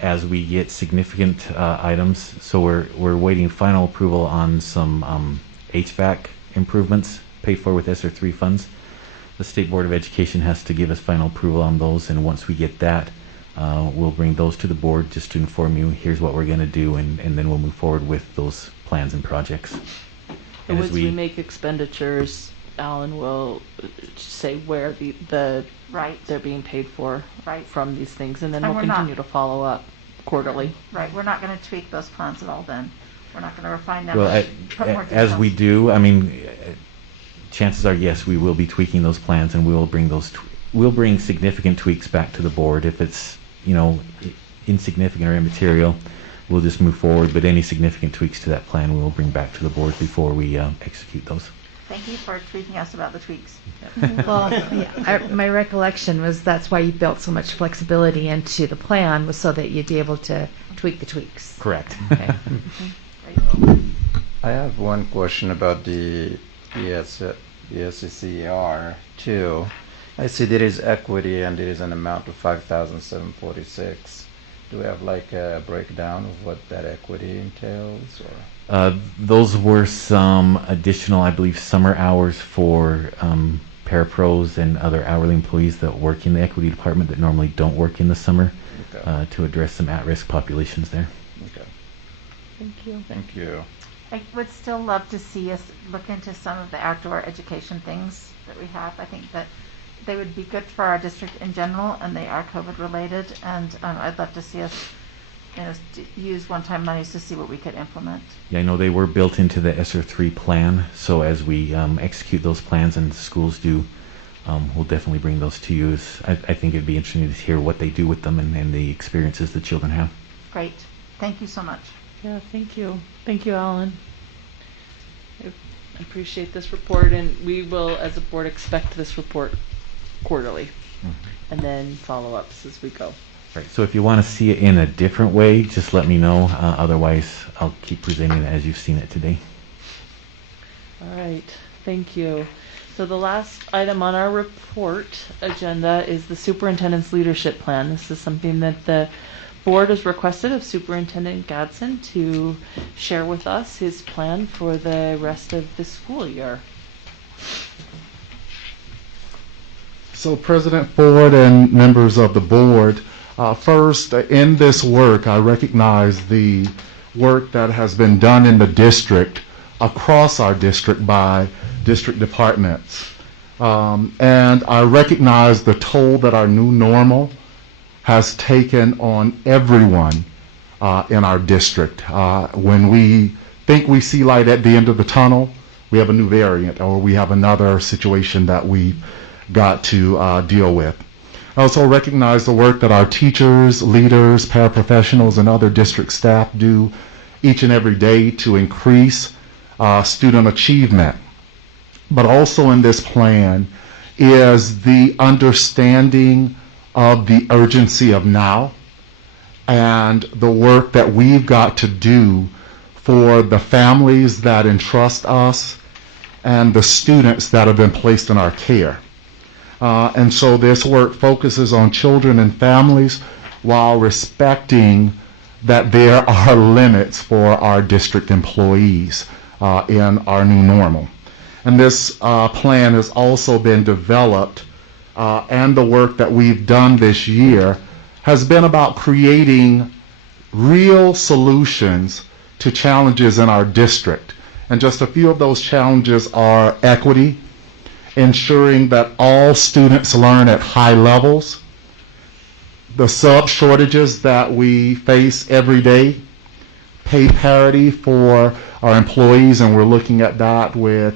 As we get significant items, so we're waiting final approval on some HVAC improvements paid for with ESSER 3 funds. The State Board of Education has to give us final approval on those, and once we get that, we'll bring those to the board just to inform you, here's what we're going to do, and then we'll move forward with those plans and projects. And as we make expenditures, Alan will say where they're being paid for from these things, and then we'll continue to follow up quarterly. Right. We're not going to tweak those plans at all then. We're not going to refine them. Well, put more as we details. do, chances are, yes, we will be tweaking those plans, and we'll bring significant tweaks back to the board. If it's, insignificant or immaterial, we'll just move forward, but any significant tweaks to that plan we will bring back to the board before we execute those. Thank you for tweeting us about the tweaks. Well, my recollection was that's why you built so much flexibility into the plan, was so that you'd be able to tweak the tweaks. Correct. Okay. I have one question about the SCCR too. I see there is equity and there is an amount of 5,746. Do we have like a breakdown of what that equity entails? Or? Those were some additional, I believe, summer hours for parapros and other hourly employees that work in the equity department that normally don't work in the summer, Okay. to address some at-risk populations there. Okay. Thank you. Thank you. I would still love to see us look into some of the outdoor education things that we have. I think that they would be good for our district in general, and they are COVID related. And I'd love to see us, use one-time monies to see what we could implement. Yeah, I know they were built into the ESSER 3 plan, so as we execute those plans and schools do, we'll definitely bring those to you. I think it'd be interesting to hear what they do with them and the experiences the children have. Great. Thank you so much. Yeah, thank you. Thank you, Alan. I appreciate this report, and we will, as a board, expect this report quarterly, and then follow-ups as we go. Right. So if you want to see it in a different way, just let me know. Otherwise, I'll keep presenting it as you've seen it today. All right. Thank you. So the last item on our report agenda is the superintendent's leadership plan. This is something that the board has requested of Superintendent Gadsden to share with us his plan for the rest of the school year. So President Ford and members of the board, first, in this work, I recognize the work that has been done in the district, across our district by district departments. And I recognize the toll that our new normal has taken on everyone in our district. When we think we see light at the end of the tunnel, we have a new variant, or we have another situation that we've got to deal with. I also recognize the work that our teachers, leaders, paraprofessionals, and other district staff do each and every day to increase student achievement. But also in this plan is the understanding of the urgency of now and the work that we've got to do for the families that entrust us and the students that have been placed in our care. And so this work focuses on children and families while respecting that there are limits for our district employees in our new normal. And this plan has also been developed, and the work that we've done this year has been about creating real solutions to challenges in our district. And just a few of those challenges are equity, ensuring that all students learn at high levels, the sub shortages that we face every day, pay parity for our employees, and we're looking at that with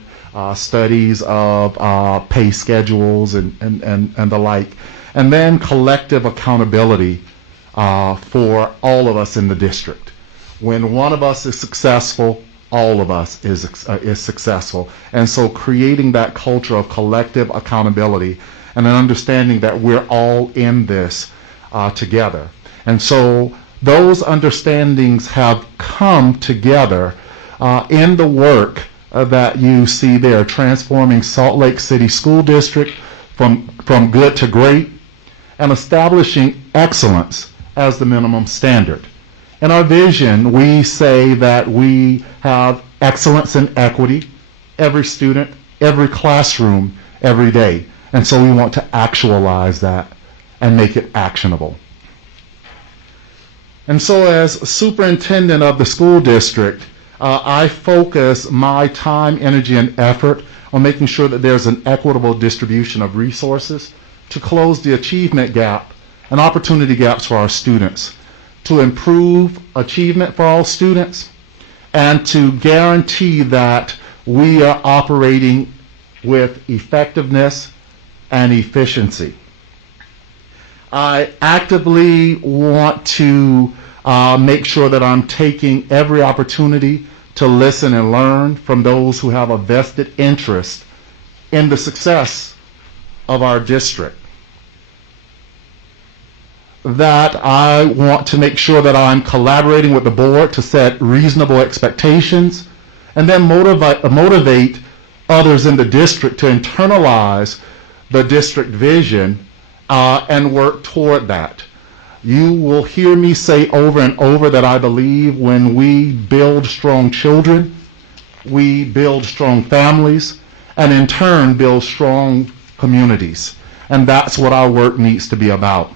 studies of pay schedules and the like, and then collective accountability for all of us in the district. When one of us is successful, all of us is successful. And so creating that culture of collective accountability and an understanding that we're all in this together. And so those understandings have come together in the work that you see there, transforming Salt Lake City School District from good to great and establishing excellence as the minimum standard. In our vision, we say that we have excellence in equity, every student, every classroom, every day. And so we want to actualize that and make it actionable. And so as superintendent of the school district, I focus my time, energy, and effort on making sure that there's an equitable distribution of resources to close the achievement gap and opportunity gaps for our students, to improve achievement for all students, and to guarantee that we are operating with effectiveness and efficiency. I actively want to make sure that I'm taking every opportunity to listen and learn from those who have a vested interest in the success of our district. That I want to make sure that I'm collaborating with the board to set reasonable expectations and then motivate others in the district to internalize the district vision and work toward that. You will hear me say over and over that I believe when we build strong children, we build strong families, and in turn build strong communities. And that's what our work needs to be about.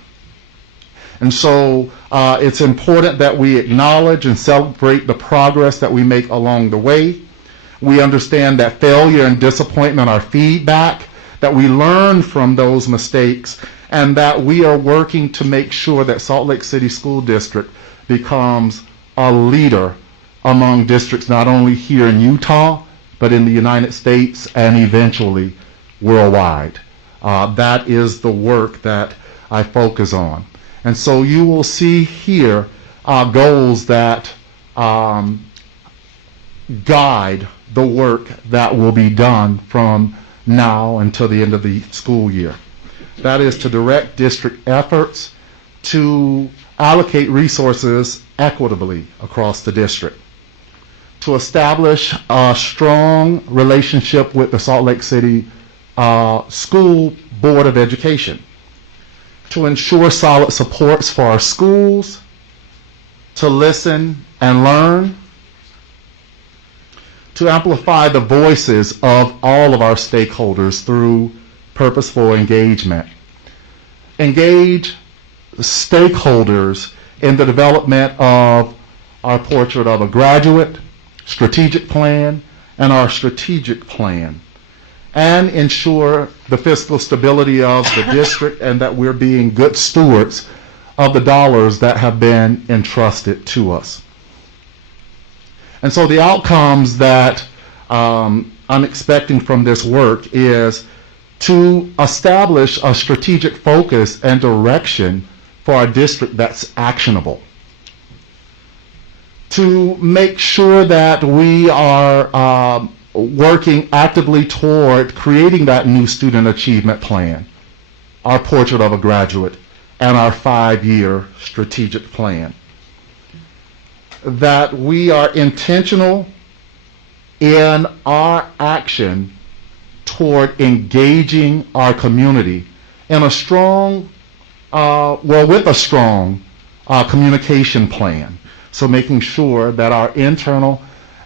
And so it's important that we acknowledge and celebrate the progress that we make along the way. We understand that failure and disappointment are feedback, that we learn from those mistakes, and that we are working to make sure that Salt Lake City School District becomes a leader among districts not only here in Utah, but in the United States and eventually worldwide. That is the work that I focus on. And so you will see here goals that guide the work that will be done from now until the end of the school year. That is to direct district efforts to allocate resources equitably across the district, to establish a strong relationship with the Salt Lake City School Board of Education, to ensure solid supports for our schools, to listen and learn, to amplify the voices of all of our stakeholders through purposeful engagement. Engage stakeholders in the development of our portrait of a graduate, strategic plan, and our strategic plan, and ensure the fiscal stability of the district and that we're being good stewards of the dollars that have been entrusted to us. And so the outcomes that I'm expecting from this work is to establish a strategic focus and direction for our district that's actionable, to make sure that we are working actively toward creating that new student achievement plan, our portrait of a graduate, and our 5-year strategic plan. That we are intentional in our action toward engaging our community in a strong, with a strong communication plan. So making sure that our internal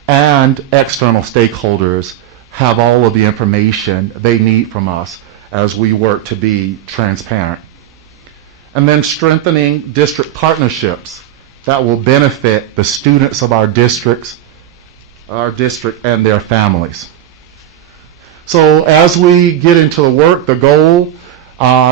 and external stakeholders have all of the information they need from us as we work to be transparent. And then strengthening district partnerships that will benefit the students of our district and their families. So as we get into the work, the goal,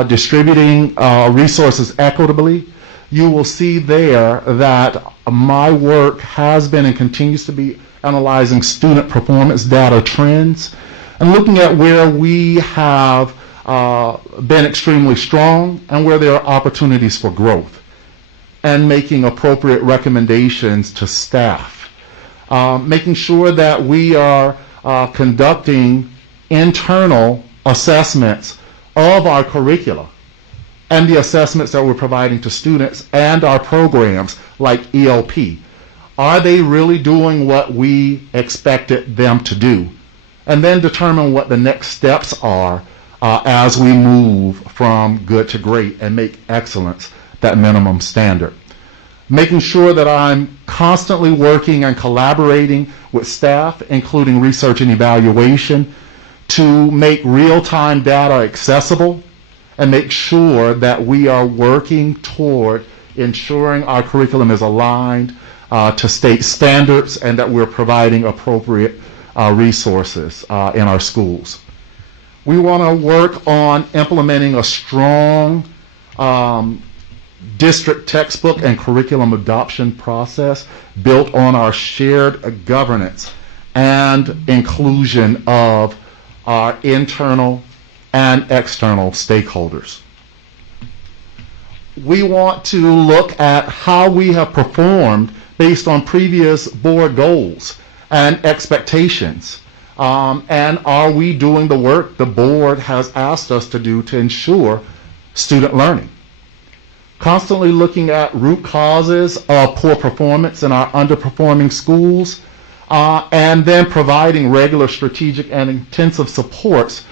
distributing resources equitably, you will see there that my work has been and continues to be analyzing student performance data trends and looking at where we have been extremely strong and where there are opportunities for growth, and making appropriate recommendations to staff. Making sure that we are conducting internal assessments of our curricula and the assessments that we're providing to students and our programs like ELP. Are they really doing what we expected them to do? And then determine what the next steps are as we move from good to great and make excellence that minimum standard. Making sure that I'm constantly working and collaborating with staff, including research and evaluation, to make real-time data accessible and make sure that we are working toward ensuring our curriculum is aligned to state standards and that we're providing appropriate resources in our schools. We want to work on implementing a strong district textbook and curriculum adoption process built on our shared governance and inclusion of our internal and external stakeholders. We want to look at how we have performed based on previous board goals and expectations. And are we doing the work the board has asked us to do to ensure student learning? Constantly looking at root causes of poor performance in our underperforming schools and then providing regular strategic and intensive supports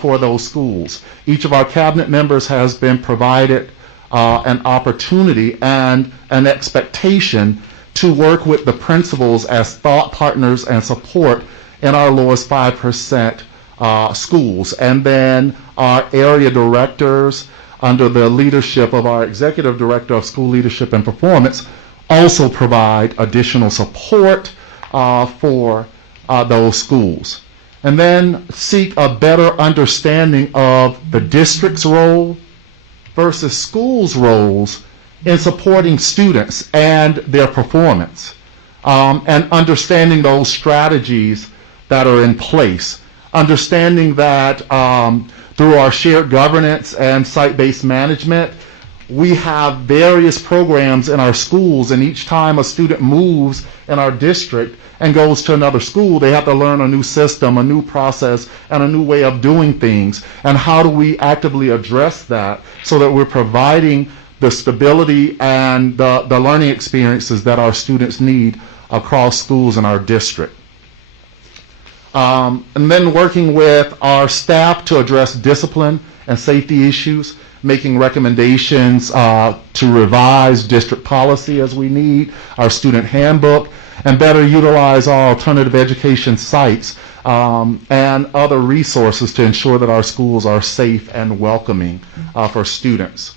for those schools. Each of our cabinet members has been provided an opportunity and an expectation to work with the principals as thought partners and support in our lowest 5% schools. And then our area directors, under the leadership of our Executive Director of School Leadership and Performance, also provide additional support for those schools. And then seek a better understanding of the district's role versus schools' roles in supporting students and their performance, and understanding those strategies that are in place. Understanding that through our shared governance and site-based management, we have various programs in our schools, and each time a student moves in our district and goes to another school, they have to learn a new system, a new process, and a new way of doing things. And how do we actively address that so that we're providing the stability and the learning experiences that our students need across schools in our district? And then working with our staff to address discipline and safety issues, making recommendations to revise district policy as we need, our student handbook, and better utilize our alternative education sites and other resources to ensure that our schools are safe and welcoming for students.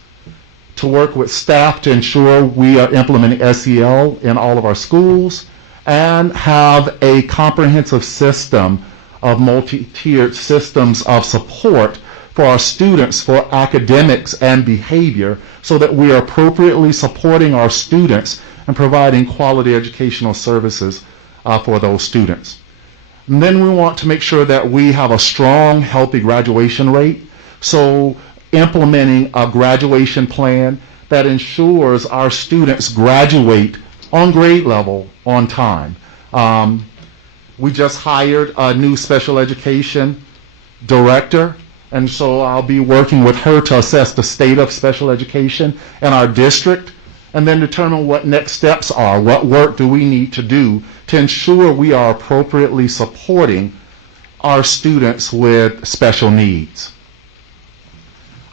To work with staff to ensure we are implementing SEL in all of our schools, and have a comprehensive system of multi-tiered systems of support for our students for academics and behavior, so that we are appropriately supporting our students and providing quality educational services for those students. And then we want to make sure that we have a strong, healthy graduation rate, so implementing a graduation plan that ensures our students graduate on grade level on time. We just hired a new special education director, and so I'll be working with her to assess the state of special education in our district, and then determine what next steps are. What work do we need to do to ensure we are appropriately supporting our students with special needs.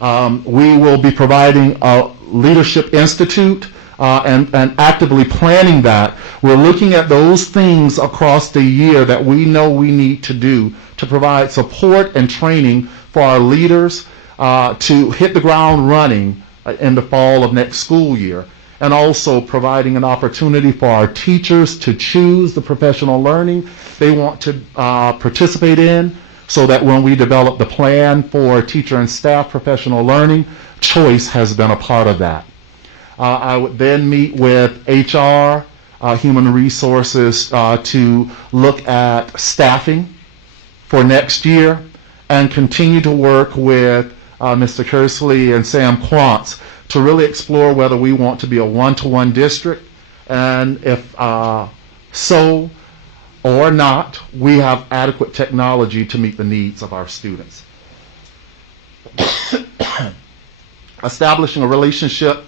We will be providing a Leadership Institute and actively planning that. We're looking at those things across the year that we know we need to do to provide support and training for our leaders to hit the ground running in the fall of next school year, and also providing an opportunity for our teachers to choose the professional learning they want to participate in, so that when we develop the plan for teacher and staff professional learning, choice has been a part of that. I would then meet with HR, Human Resources, to look at staffing for next year, and continue to work with Mr. Kersley and Sam Quantz to really explore whether we want to be a one-to-one district, and if so or not, we have adequate technology to meet the needs of our students. Establishing a relationship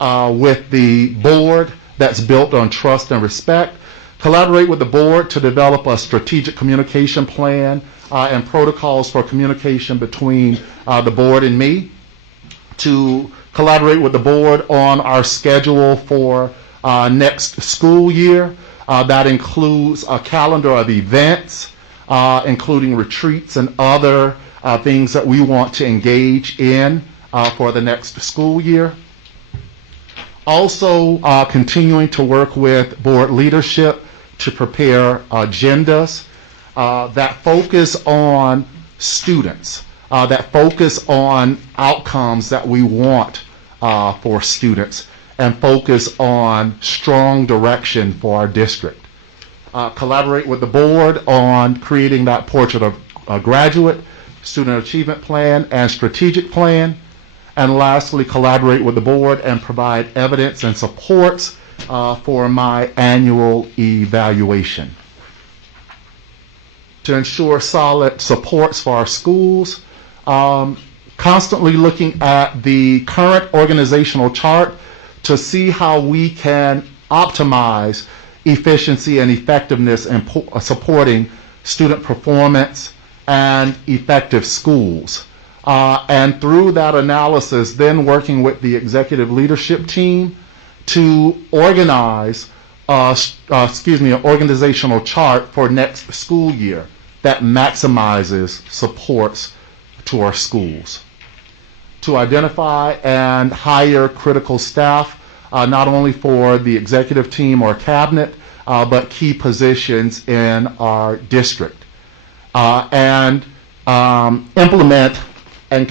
with the board that's built on trust and respect. Collaborate with the board to develop a strategic communication plan and protocols for communication between the board and me. To collaborate with the board on our schedule for next school year. That includes a calendar of events, including retreats and other things that we want to engage in for the next school year. Also, continuing to work with board leadership to prepare agendas that focus on students, that focus on outcomes that we want for students, and focus on strong direction for our district. Collaborate with the board on creating that portrait of a graduate, student achievement plan, and strategic plan. And lastly, collaborate with the board and provide evidence and supports for my annual evaluation. To ensure solid supports for our schools, constantly looking at the current organizational chart to see how we can optimize efficiency and effectiveness in supporting student performance and effective schools. And through that analysis, then working with the executive leadership team to organize an organizational chart for next school year that maximizes supports to our schools. To identify and hire critical staff, not only for the executive team or cabinet, but key positions in our district. And implement and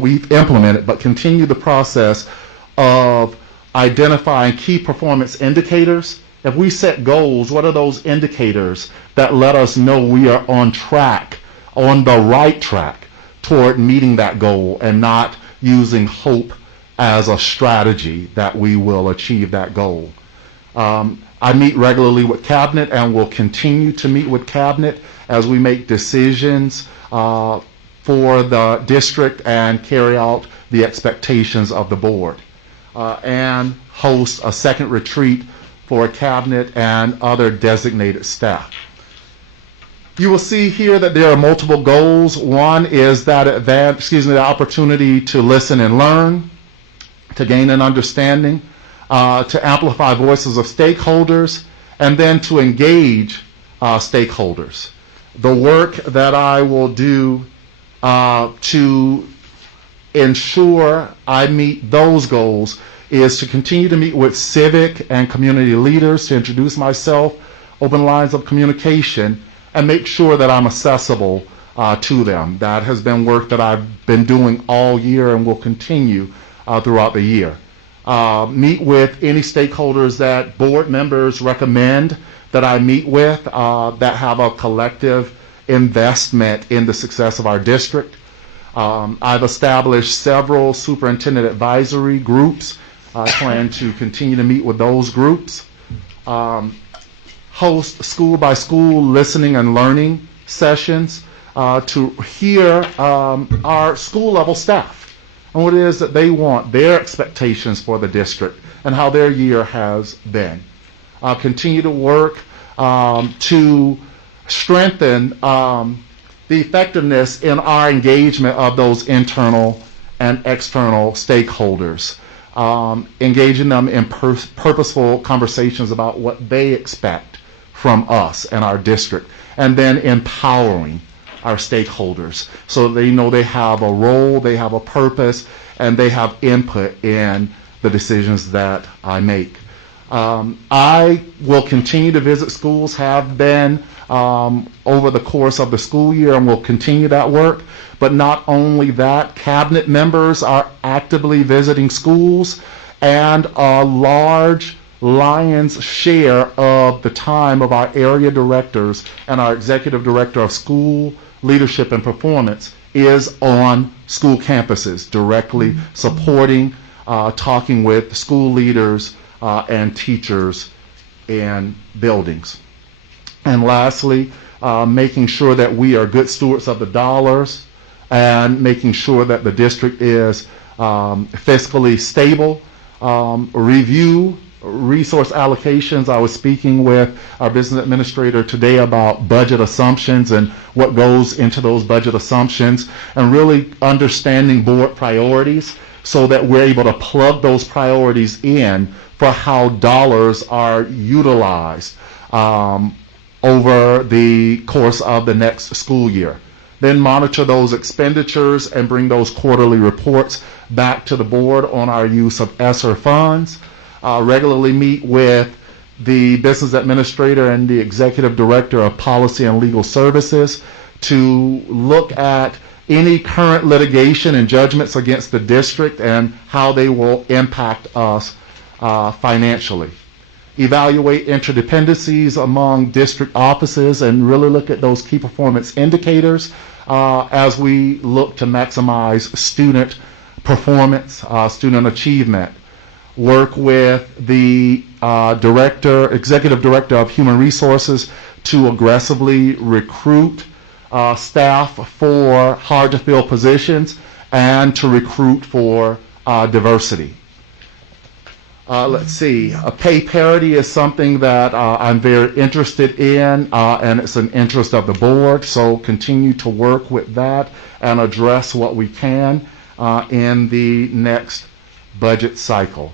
we've implemented, but continue the process of identifying key performance indicators. If we set goals, what are those indicators that let us know we are on track, on the right track toward meeting that goal, and not using hope as a strategy that we will achieve that goal? I meet regularly with Cabinet and will continue to meet with Cabinet as we make decisions for the district and carry out the expectations of the board, and host a second retreat for Cabinet and other designated staff. You will see here that there are multiple goals. One is that the opportunity to listen and learn, to gain an understanding, to amplify voices of stakeholders, and then to engage stakeholders. The work that I will do to ensure I meet those goals is to continue to meet with civic and community leaders, to introduce myself, open lines of communication, and make sure that I'm accessible to them. That has been work that I've been doing all year and will continue throughout the year. Meet with any stakeholders that board members recommend that I meet with that have a collective investment in the success of our district. I've established several superintendent advisory groups. I plan to continue to meet with those groups. Host school-by-school listening and learning sessions to hear our school-level staff and what it is that they want, their expectations for the district, and how their year has been. Continue to work to strengthen the effectiveness in our engagement of those internal and external stakeholders, engaging them in purposeful conversations about what they expect from us and our district, and then empowering our stakeholders so they know they have a role, they have a purpose, and they have input in the decisions that I make. I will continue to visit schools, have been over the course of the school year, and will continue that work. But not only that, cabinet members are actively visiting schools, and a large lion's share of the time of our area directors and our executive director of school leadership and performance is on school campuses, directly supporting, talking with school leaders and teachers in buildings. And lastly, making sure that we are good stewards of the dollars and making sure that the district is fiscally stable. Review resource allocations. I was speaking with our business administrator today about budget assumptions and what goes into those budget assumptions, and really understanding board priorities so that we're able to plug those priorities in for how dollars are utilized over the course of the next school year. Then monitor those expenditures and bring those quarterly reports back to the board on our use of ESSER funds. Regularly meet with the business administrator and the executive director of policy and legal services to look at any current litigation and judgments against the district and how they will impact us financially. Evaluate interdependencies among district offices and really look at those key performance indicators as we look to maximize student performance, student achievement. Work with the executive director of human resources to aggressively recruit staff for hard to fill positions and to recruit for diversity. Let's see. Pay parity is something that I'm very interested in, and it's an interest of the board. So continue to work with that and address what we can in the next budget cycle.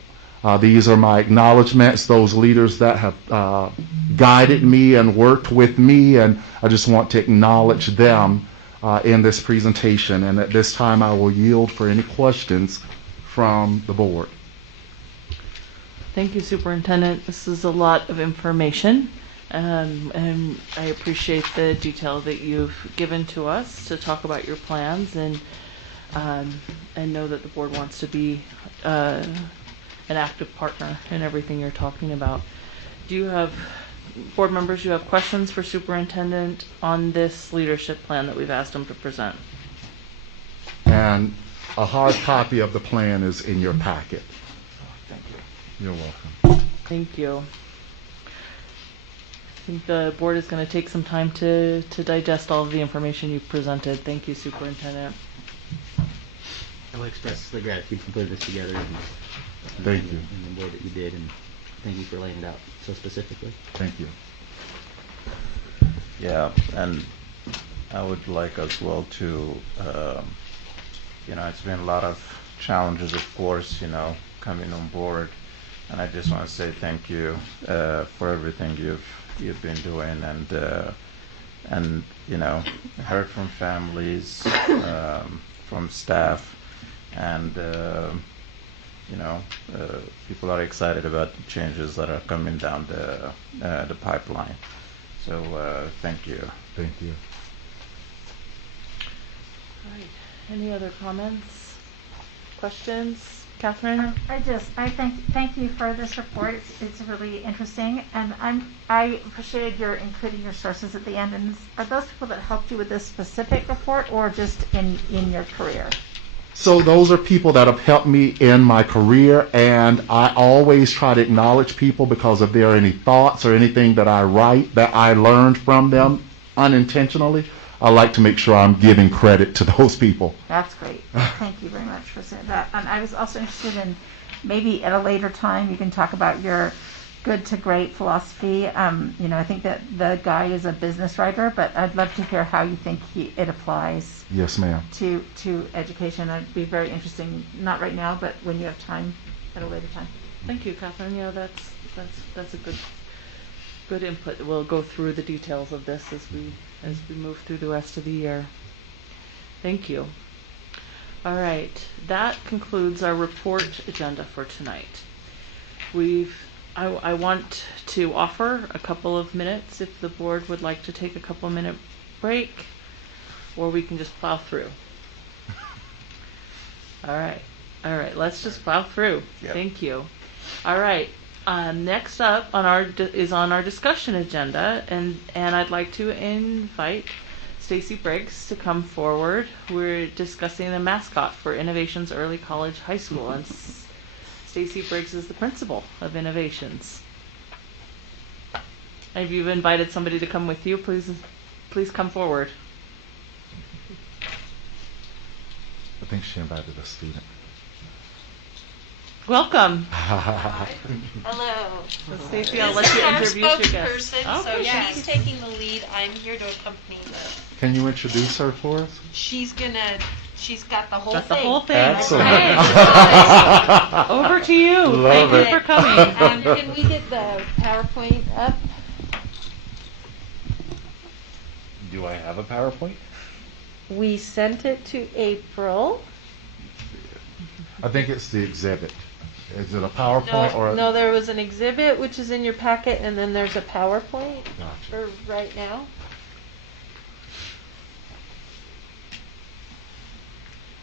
These are my acknowledgments, those leaders that have guided me and worked with me, and I just want to acknowledge them in this presentation. And at this time, I will yield for any questions from the board. Thank you, Superintendent. This is a lot of information, and I appreciate the detail that you've given to us to talk about your plans, and know that the board wants to be an active partner in everything you're talking about. Do you have, board members, do you have questions for Superintendent on this leadership plan that we've asked him to present? And a hard copy of the plan is in your packet. Thank you. You're welcome. Thank you. I think the board is going to take some time to digest all of the information you've presented. Thank you, Superintendent. I will express the gratitude for putting this together and Thank you. and the board that you did, and thank you for laying it out so specifically. Thank you. Yeah, and I would like as well to, it's been a lot of challenges, of course, coming on board, and I just want to say thank you for everything you've been doing, and heard from families, from staff, and people are excited about the changes that are coming down the pipeline. So thank you. Thank you. All right. Any other comments? Questions? Catherine? I thank you for this report. It's really interesting, and I appreciated your including your sources at the end. And are those people that helped you with this specific report, or just in your career? So those are people that have helped me in my career, and I always try to acknowledge people because if there are any thoughts or anything that I write that I learned from them unintentionally, I like to make sure I'm giving credit to those people. That's great. Thank you very much for saying that. And I was also interested in maybe at a later time you can talk about your good to great philosophy. I think that the guy is a business writer, but I'd love to hear how you think it applies. Yes, ma'am. To education. That'd be very interesting. Not right now, but when you have time, at a later time. Thank you, Catherine. Yeah, that's a good input. We'll go through the details of this as we move through the rest of the year. Thank you. All right, that concludes our report agenda for tonight. I want to offer a couple of minutes if the board would like to take a couple minute break, or we can just plow through. All right, let's just plow through. Yep. Thank you. All right, next up on our discussion agenda, and I'd like to invite Stacy Briggs to come forward. We're discussing the mascot for Innovations Early College High School, and Stacy Briggs is the principal of Innovations. If you've invited somebody to come with you, please come forward. I think she invited a student. Welcome. Hello. So Stacy, I'll let you introduce your guest. Spokesperson, so she's taking the lead. I'm here to accompany them. Can you introduce her for us? She's got the whole thing. The whole thing. Excellent. Okay. Over to you. Love Thank you for coming. Can we get the PowerPoint up? Do I have a PowerPoint? We sent it to April. I think it's the exhibit. Is it a PowerPoint or? No, there was an exhibit which is in your packet, and then there's a PowerPoint for right now.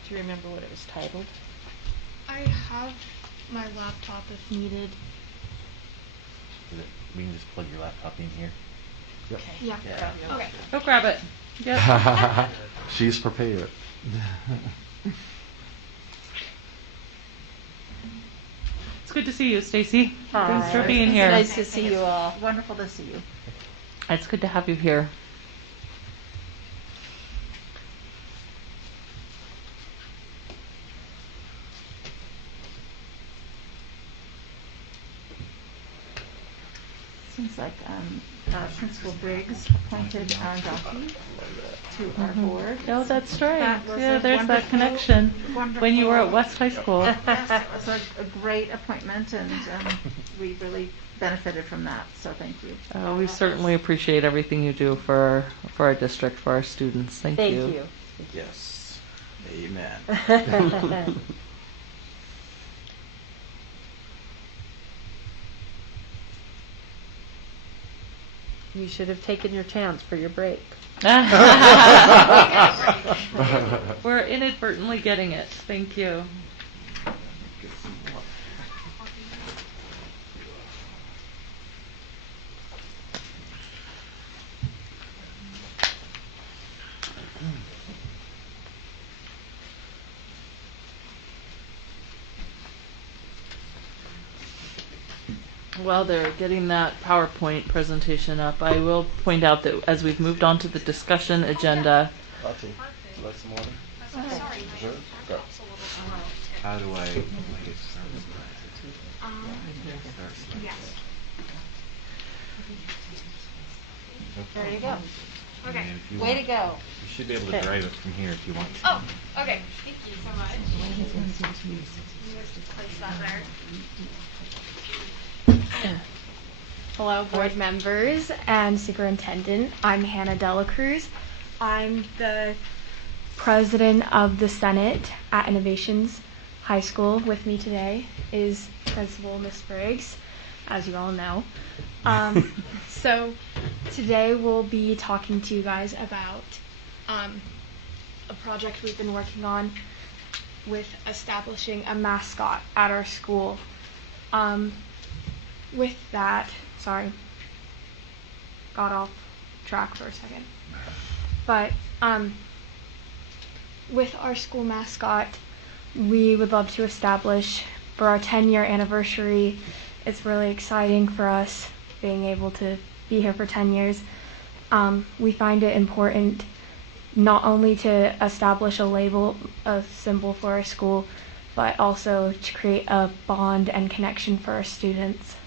Do you remember what it was titled? I have my laptop if needed. We can just plug your laptop in here. Yep. Yeah. Okay. Go grab it. Yep. She's prepared. It's good to see you, Stacy. Hi. Thanks for being here. Nice to see you all. Wonderful to see you. It's good to have you here. seems like Principal Briggs appointed Aaron Duffy to our board. Oh, that's right. That was Yeah, a there's that wonderful- connection when you were at wonderful- West High School. Yes, that was a great appointment, and we really benefited from that, so thank you. We certainly appreciate everything you do for our district, for our students. Thank you. Yes. Amen. You should have taken your chance for your break. We're inadvertently getting it. Thank you. While they're getting that PowerPoint presentation up, I will point out that as we've moved on to the discussion agenda, How do I get started? There you go. Okay. Okay. Way to go. You should be able to drive it from here if you want to. Oh, okay. Thank you so much. Just place that there. Hello, board members and superintendent. I'm Hannah Dela Cruz. I'm the president of the Senate at Innovations High School. With me today is Principal Miss Briggs, as you all know. So today we'll be talking to you guys about a project we've been working on with establishing a mascot at our school. With that, sorry, got off track for a second. But with our school mascot, we would love to establish for our 10-year anniversary. It's really exciting for us being able to be here for 10 years. We find it important not only to establish a label, a symbol for our school, but also to create a bond and connection for our students.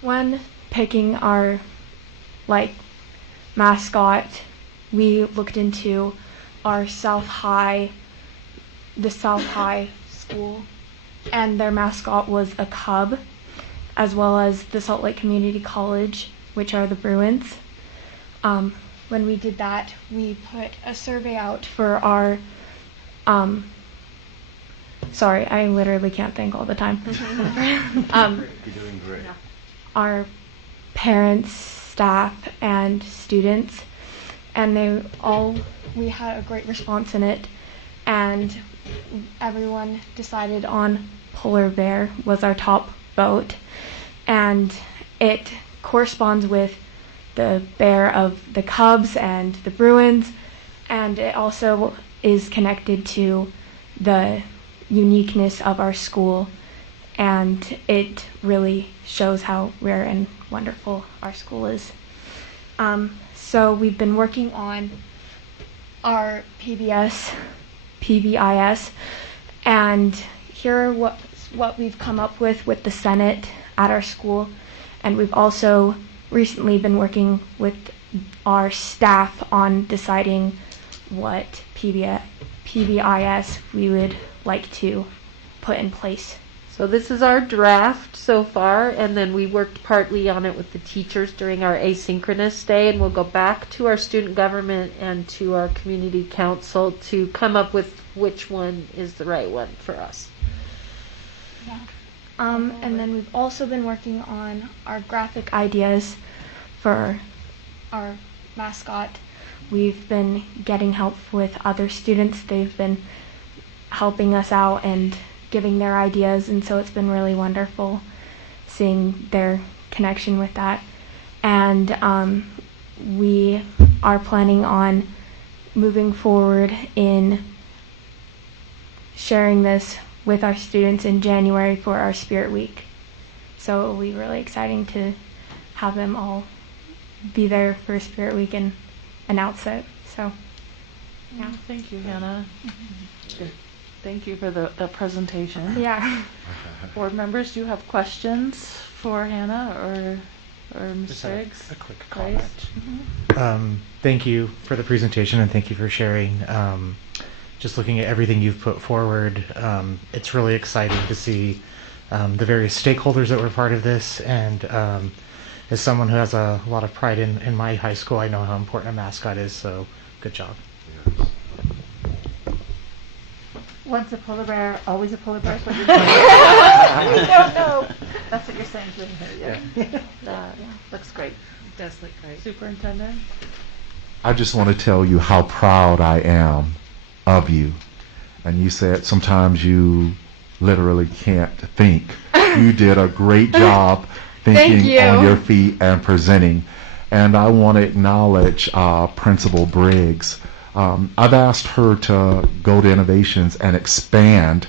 When picking our mascot, we looked into our the South High school, and their mascot was a cub, as well as the Salt Lake Community College, which are the Bruins. When we did that, we put a survey out for our sorry, I literally can't think all the time. You're doing great. Our parents, staff, and students, and we had a great response in it, and everyone decided on polar bear was our top vote, and it corresponds with the bear of the Cubs and the Bruins, and it also is connected to the uniqueness of our school, and it really shows how rare and wonderful our school is. So we've been working on our PBIS, and here are what we've come up with the Senate at our school, and we've also recently been working with our staff on deciding what PBIS we would like to put in place. So this is our draft so far, and then we worked partly on it with the teachers during our asynchronous day, and we'll go back to our student government and to our community council to come up with which one is the right one for us. And then we've also been working on our graphic ideas for our mascot. We've been getting help with other students. They've been helping us out and giving their ideas, and so it's been really wonderful seeing their connection with that. And we are planning on moving forward in sharing this with our students in January for our Spirit Week. So it will be really exciting to have them all be there for Spirit Week and announce it. So, yeah. Thank you, Hannah. Thank you for the presentation. Yeah. Board members, do you have questions for Hannah or Ms. Just Briggs? a quick Grace? comment. Thank you for the presentation and thank you for sharing. Just looking at everything you've put forward, it's really exciting to see the various stakeholders that were part of this. And as someone who has a lot of pride in my high school, I know how important a mascot is. So good job. Once a polar bear, always a polar bear. We don't know. That's what you're saying to me. Yeah. Looks great. It does look great. Superintendent? I just want to tell you how proud I am of you. And you said sometimes you literally can't think. You did a great job thinking on your feet and presenting. And I want to acknowledge Principal Briggs. I've asked her to go to Innovations and expand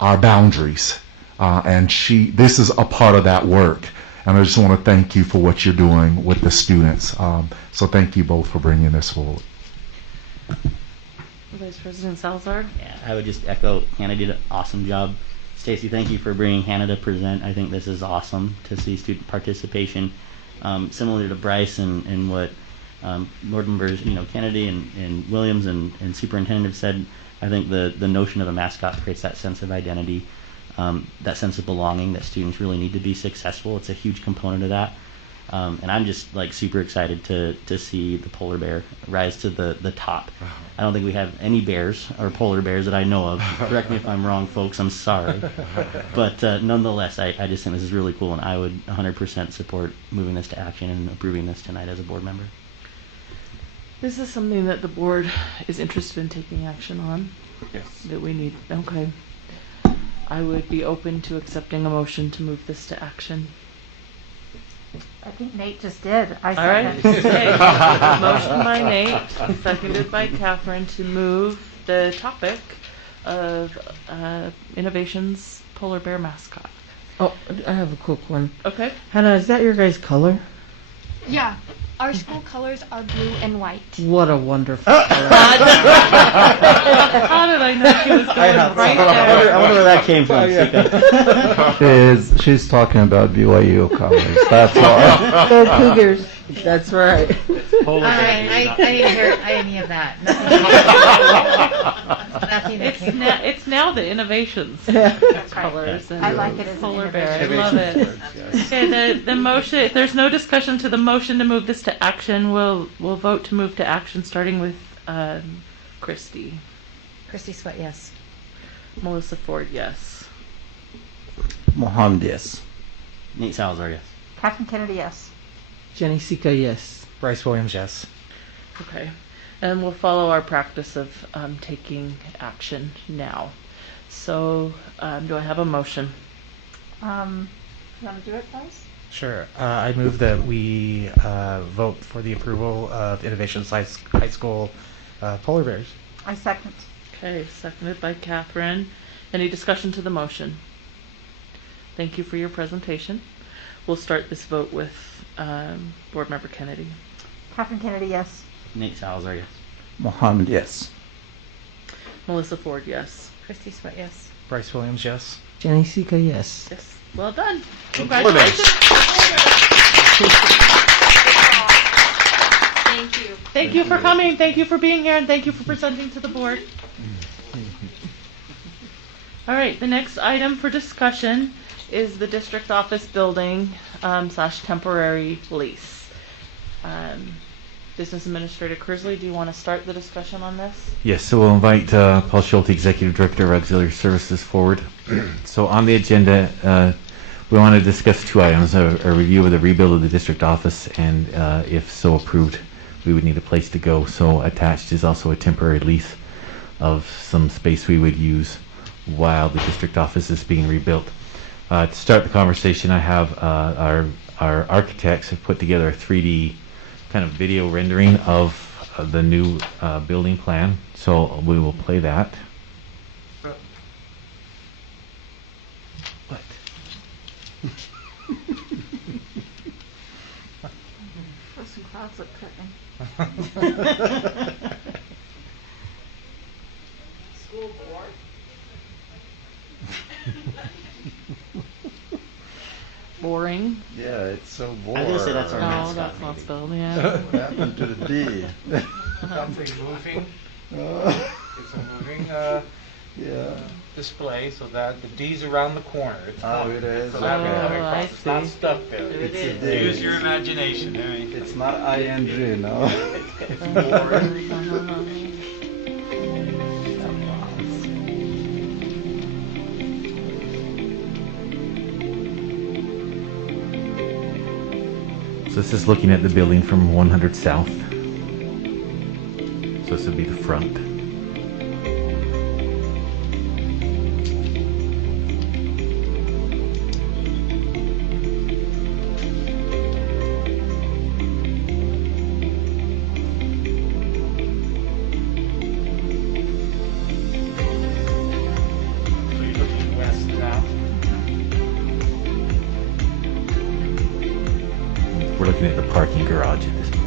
our boundaries. And this is a part of that work. And I just want to thank you for what you're doing with the students. So thank you both for bringing this forward. Vice President Salazar? Yeah, I would just echo, Hannah did an awesome job. Stacy, thank you for bringing Hannah to present. I think this is awesome to see student participation. Similar to Bryce and what board members, Kennedy and Williams and superintendent have said, I think the notion of a mascot creates that sense of identity, that sense of belonging that students really need to be successful. It's a huge component of that. And I'm just super excited to see the polar bear rise to the top. I don't think we have any bears or polar bears that I know of. Correct me if I'm wrong, folks. I'm sorry. But nonetheless, I just think this is really cool, and I would 100% support moving this to action and approving this tonight as a board member. Is this something that the board is interested in taking action on? Yes. That we need? Okay. I would be open to accepting a motion to move this to action. I think Nate just did. All right. Motion by Nate, seconded by Catherine to move the topic of Innovations polar bear mascot. Oh, I have a quick one. Okay. Hannah, is that your guys' color? Yeah. Our school colors are blue and white. What a wonderful How did I know she was going right there? I wonder where that came from, Sika. She's talking about BYU colors. That's all. They're Cougars. That's right. All right, I didn't hear any of that. Nothing that came It's now the Innovations colors. And I like it as polar an bear. I innovation. love it. Okay, the motion. If there's no discussion to the motion to move this to action, we'll vote to move to action, starting with Christy. Christy Sweat, yes. Melissa Ford, yes. Mohammed, yes. Nate Salazar, yes. Catherine Kennedy, yes. Jenny Sika, yes. Bryce Williams, yes. Okay, and we'll follow our practice of taking action now. So, do I have a motion? You want to do it, guys? Sure. I move that we vote for the approval of Innovations High School polar bears. I second. Okay, seconded by Catherine. Any discussion to the motion? Thank you for your presentation. We'll start this vote with Board Member Kennedy. Catherine Kennedy, yes. Nate Salazar, yes. Mohammed, yes. Melissa Ford, yes. Christy Sweat, yes. Bryce Williams, yes. Jenny Sika, yes. Yes. Well done. Congratulations. Thank you. Thank you for coming. Thank you for being here, and thank you for presenting to the board. All right, the next item for discussion is the district office building / temporary lease. Business Administrator Kersley, do you want to start the discussion on this? Yes, so we'll invite Paul Schulte, Executive Director of Auxiliary Services, forward. So on the agenda, we want to discuss two items, a review of the rebuild of the district office, and if so approved, we would need a place to go. So attached is also a temporary lease of some space we would use while the district office is being rebuilt. To start the conversation, I have our architects have put together a 3D kind of video rendering of the new building plan. So we will play that. What? Those clouds look threatening. School board. boring. Yeah, it's so boring. I was gonna say that's our No, mascot that's not meeting. spelled, yeah. What happened to the D? Something moving. It's a moving Yeah. display so that the D's around the corner. It's Oh, fun. it is? So that Okay. coming I across. It's not see. stuck there. It's a D. Use your imagination. It's not ing, no? So this is looking at the building from 100 South. So this would be the front. So you're looking west now. We're looking at the parking garage at this point.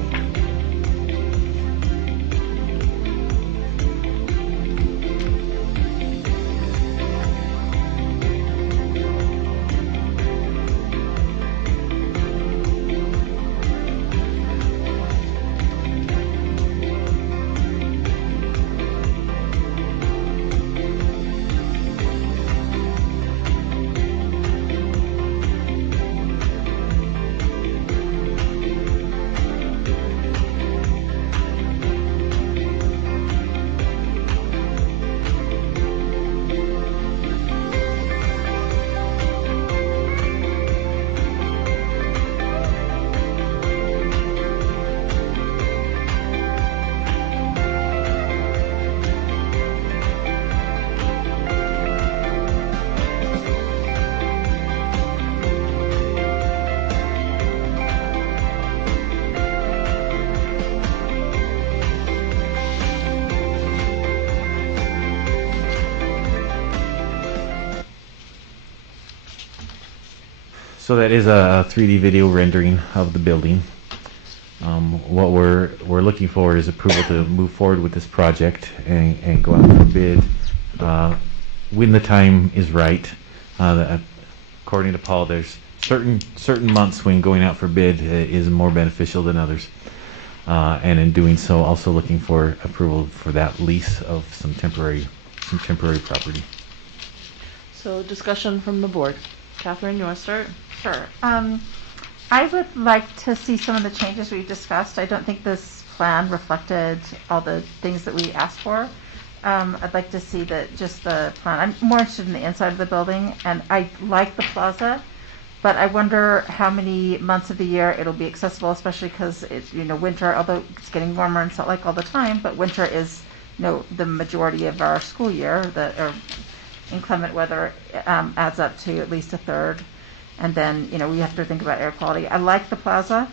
So that is a 3D video rendering of the building. What we're looking for is approval to move forward with this project and go out for bid when the time is right. According to Paul, there's certain months when going out for bid is more beneficial than others. And in doing so, also looking for approval for that lease of some temporary property. So discussion from the board. Catherine, you want to start? Sure. I would like to see some of the changes we discussed. I don't think this plan reflected all the things that we asked for. I'd like to see just the plan. I'm more interested in the inside of the building, and I like the plaza, but I wonder how many months of the year it'll be accessible, especially because it's winter. Although it's getting warmer in Salt Lake all the time, but winter is the majority of our school year. Or inclement weather adds up to at least a third. And then, we have to think about air quality. I like the plaza.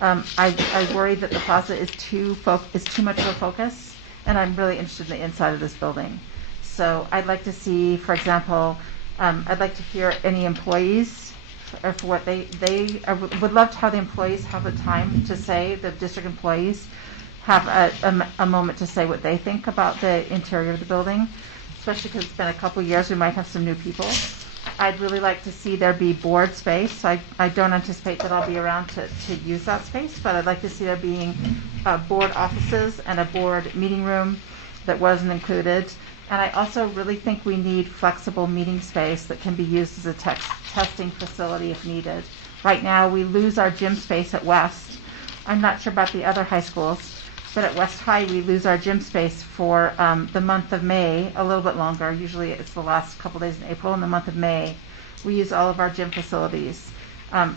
I worry that the plaza is too much of a focus, and I'm really interested in the inside of this building. So I'd like to see, for example, I'd like to hear any employees for what I would love to have the employees have the time to say, the district employees have a moment to say what they think about the interior of the building, especially because it's been a couple years, we might have some new people. I'd really like to see there be board space. I don't anticipate that I'll be around to use that space, but I'd like to see there being board offices and a board meeting room that wasn't included. And I also really think we need flexible meeting space that can be used as a testing facility if needed. Right now, we lose our gym space at West. I'm not sure about the other high schools, but at West High, we lose our gym space for the month of May, a little bit longer. Usually it's the last couple days in April. In the month of May, we use all of our gym facilities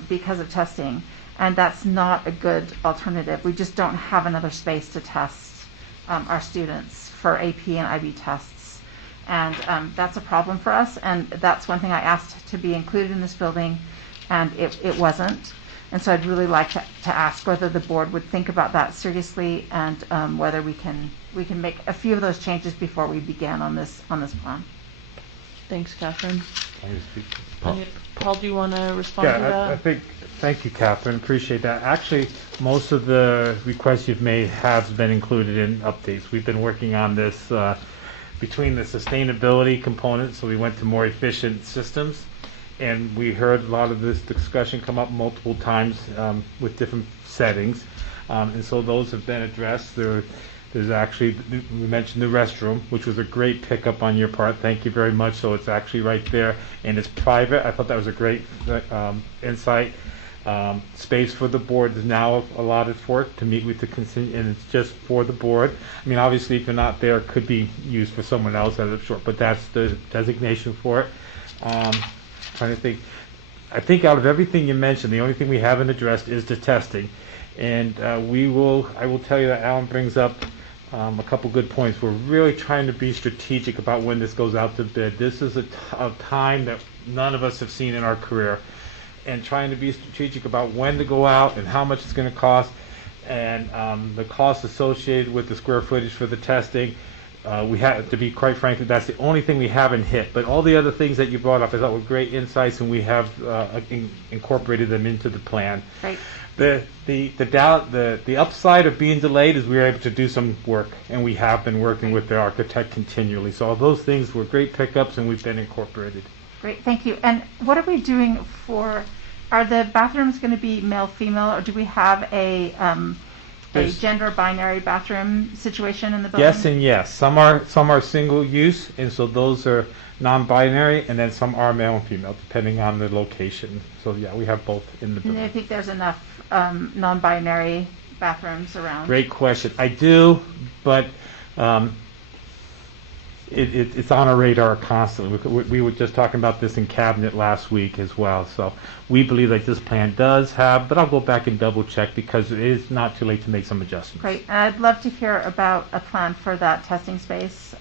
because of testing. And that's not a good alternative. We just don't have another space to test our students for AP and IB tests. And that's a problem for us. And that's one thing I asked to be included in this building, and it wasn't. And so I'd really like to ask whether the board would think about that seriously, and whether we can make a few of those changes before we begin on this plan. Thanks, Catherine. Paul. Paul, do you want to respond to that? I think, thank you, Catherine, appreciate that. Actually, most of the requests you've made have been included in updates. We've been working on this between the sustainability component, so we went to more efficient systems, and we heard a lot of this discussion come up multiple times with different settings, and so those have been addressed. There's actually, we mentioned the restroom, which was a great pickup on your part. Thank you very much. So it's actually right there, and it's private. I thought that was a great insight. Space for the board is now allotted for it to meet with the consent, and it's just for the board. I mean, obviously, if you're not there, it could be used for someone else as a short, but that's the designation for it. Trying to think. I think out of everything you mentioned, the only thing we haven't addressed is the testing. And I will tell you that Alan brings up a couple good points. We're really trying to be strategic about when this goes out to bid. This is a time that none of us have seen in our career, and trying to be strategic about when to go out and how much it's going to cost, and the costs associated with the square footage for the testing. We have to be quite frankly, that's the only thing we haven't hit. But all the other things that you brought up, I thought were great insights, and we have incorporated them into the plan. Right. The upside of being delayed is we were able to do some work, and we have been working with the architect continually. So all those things were great pickups, and we've been incorporated. Great, thank you. And what are we doing are the bathrooms going to be male, female, or do we have a gender binary bathroom situation in the building? Yes and yes. Some are single use, and so those are non-binary, and then some are male and female, depending on the location. So yeah, we have both in the building. And I think there's enough non-binary bathrooms around. Great question. I do, but it's on our radar constantly. We were just talking about this in cabinet last week as well. So we believe that this plan does have, but I'll go back and double check because it is not too late to make some adjustments. Great. And I'd love to hear about a plan for that testing space.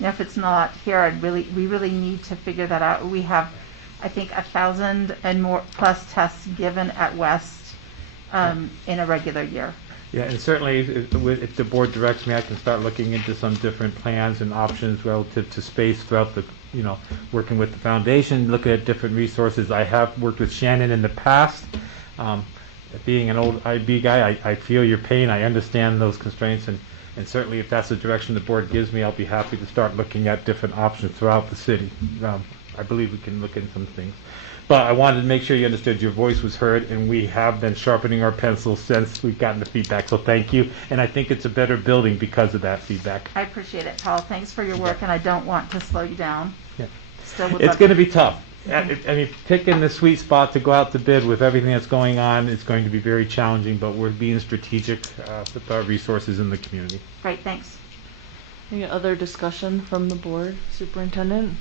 If it's not here, we really need to figure that out. We have, I think, 1,000 and more plus tests given at West in a regular year. Yeah, and certainly if the board directs me, I can start looking into some different plans and options relative to space throughout the, working with the foundation, looking at different resources. I have worked with Shannon in the past. Being an old IB guy, I feel your pain. I understand those constraints, and certainly if that's the direction the board gives me, I'll be happy to start looking at different options throughout the city. I believe we can look at some things. But I wanted to make sure you understood your voice was heard, and we have been sharpening our pencils since we've gotten the feedback. So thank you, and I think it's a better building because of that feedback. I appreciate it, Paul. Thanks for your work, and I don't want to slow you down. Yeah. Still would It's love going to be tough. I mean, picking the sweet spot to go out to bid with everything that's going on is going to be very challenging, but we're being strategic with our resources in the community. Great, thanks. Any other discussion from the board, Superintendent?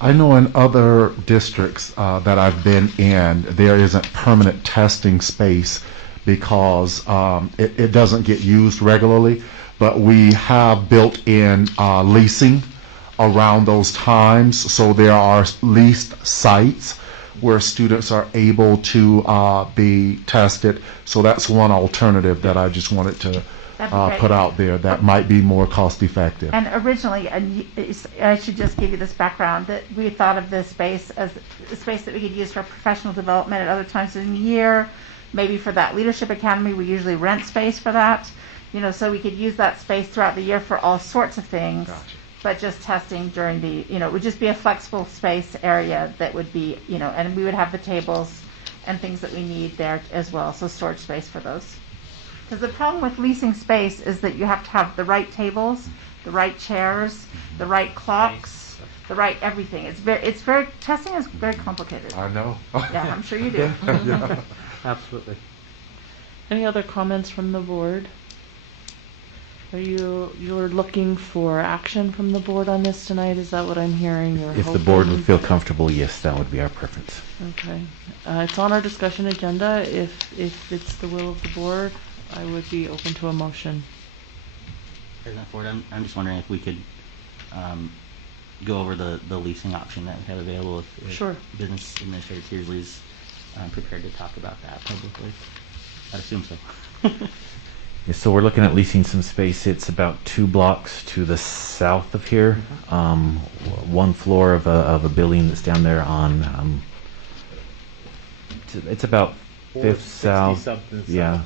I know in other districts that I've been in, there isn't permanent testing space because it doesn't get used regularly, but we have built-in leasing around those times, so there are leased sites where students are able to be tested. So that's one alternative that I just wanted to put out there that might be more cost effective. And originally, I should just give you this background, that we thought of this space as a space that we could use for professional development at other times in the year. Maybe for that leadership academy, we usually rent space for that. So we could use that space throughout the year for all sorts of things. Gotcha. But just testing during the, it would just be a flexible space area that would be, and we would have the tables and things that we need there as well. So storage space for those. Because the problem with leasing space is that you have to have the right tables, the right chairs, the right clocks, the right everything. It's very testing is very complicated. I know. Yeah, I'm sure you do. Yeah. Absolutely. Any other comments from the board? You're looking for action from the board on this tonight? Is that what I'm hearing? If the board would feel comfortable, yes, that would be our preference. Okay. It's on our discussion agenda. If it's the will of the board, I would be open to a motion. President Ford, I'm just wondering if we could go over the leasing option that we have available. If Sure. Business Administrator Kearsley's prepared to talk about that publicly. I'd assume so. Yeah, so we're looking at leasing some space. It's about 2 blocks to the south of here. One floor of a building that's down there on. It's about 5th South. Yeah,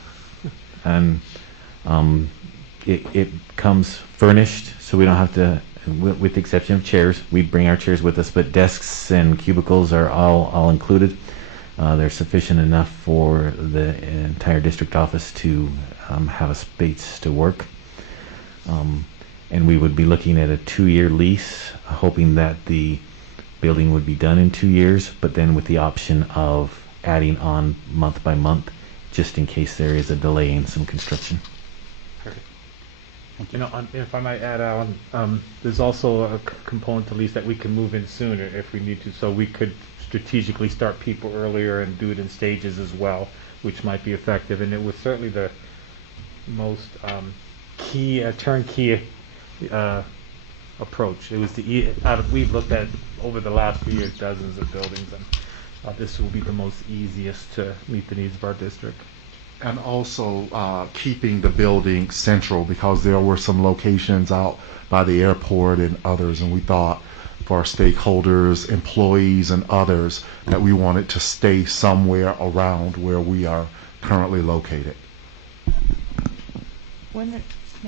and it comes furnished, so we don't have to with the exception of chairs. We bring our chairs with us, but desks and cubicles are all included. They're sufficient enough for the entire district office to have a space to work. And we would be looking at a 2-year lease, hoping that the building would be done in 2 years, but then with the option of adding on month by month, just in case there is a delay in some construction. You know, if I might add, Alan, there's also a component to lease that we can move in sooner if we need to, so we could strategically start people earlier and do it in stages as well, which might be effective. And it was certainly the most key turnkey approach. It was we've looked at over the last few years dozens of buildings, and this will be the most easiest to meet the needs of our district. And also keeping the building central, because there were some locations out by the airport and others, and we thought for our stakeholders, employees, and others that we wanted to stay somewhere around where we are currently located.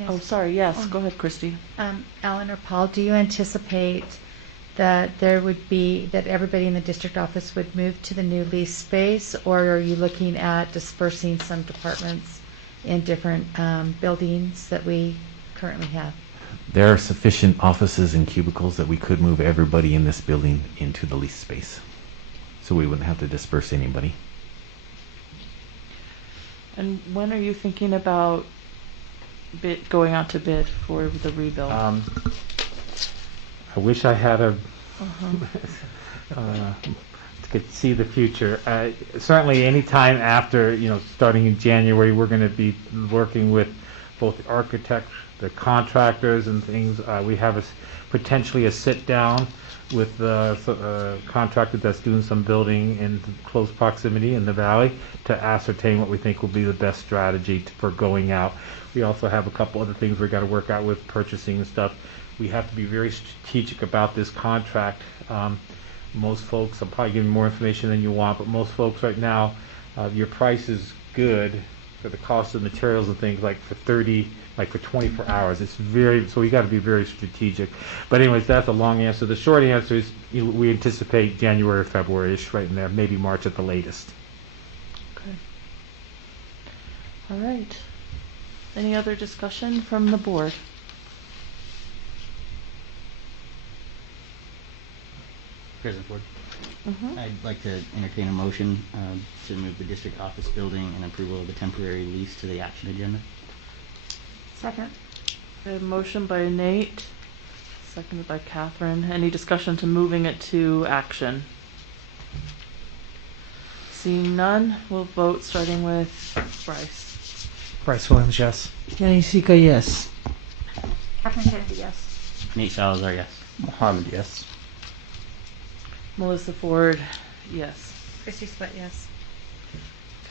Oh, sorry. Yes, go ahead, Christy. Alan or Paul, do you anticipate that that everybody in the district office would move to the new lease space, or are you looking at dispersing some departments in different buildings that we currently have? There are sufficient offices and cubicles that we could move everybody in this building into the lease space, so we wouldn't have to disperse anybody. And when are you thinking about going out to bid for the rebuild? I wish I had could see the future. Certainly any time after, starting in January, we're going to be working with both the architects, the contractors and things. We have potentially a sit down with the contractor that's doing some building in close proximity in the valley to ascertain what we think will be the best strategy for going out. We also have a couple other things we've got to work out with purchasing and stuff. We have to be very strategic about this contract. Most folks, I'm probably giving more information than you want, but most folks right now, your price is good for the cost of materials and things like for 24 hours. So we got to be very strategic. But anyways, that's a long answer. The short answer is we anticipate January or February-ish right in there, maybe March at the latest. Okay. All right. Any other discussion from the board? President Ford. Mm-hmm. I'd like to entertain a motion to move the district office building and approval of the temporary lease to the action agenda. Second. A motion by Nate, seconded by Catherine. Any discussion to moving it to action? Seeing none, we'll vote starting with Bryce. Bryce Williams, yes. Jenny Sika, yes. Catherine Kennedy, yes. Nate Salazar, yes. Mohammed, yes. Melissa Ford, yes. Christy Sweat, yes.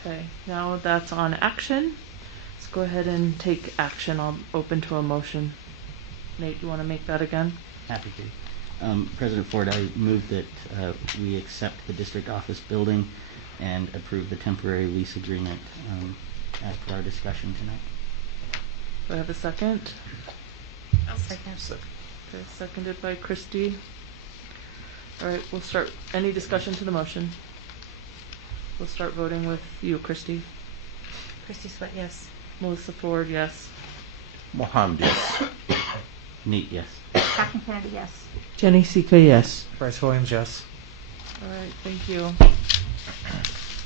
Okay, now that's on action. Let's go ahead and take action. I'll open to a motion. Nate, you want to make that again? Happy to. President Ford, I move that we accept the district office building and approve the temporary lease agreement after our discussion tonight. Do I have a second? I'll second. Okay, seconded by Christy. All right, we'll start. Any discussion to the motion? We'll start voting with you, Christy. Christy Sweat, yes. Melissa Ford, yes. Mohammed, yes. Nate, yes. Catherine Kennedy, yes. Jenny Sika, yes. Bryce Williams, yes. All right, thank you.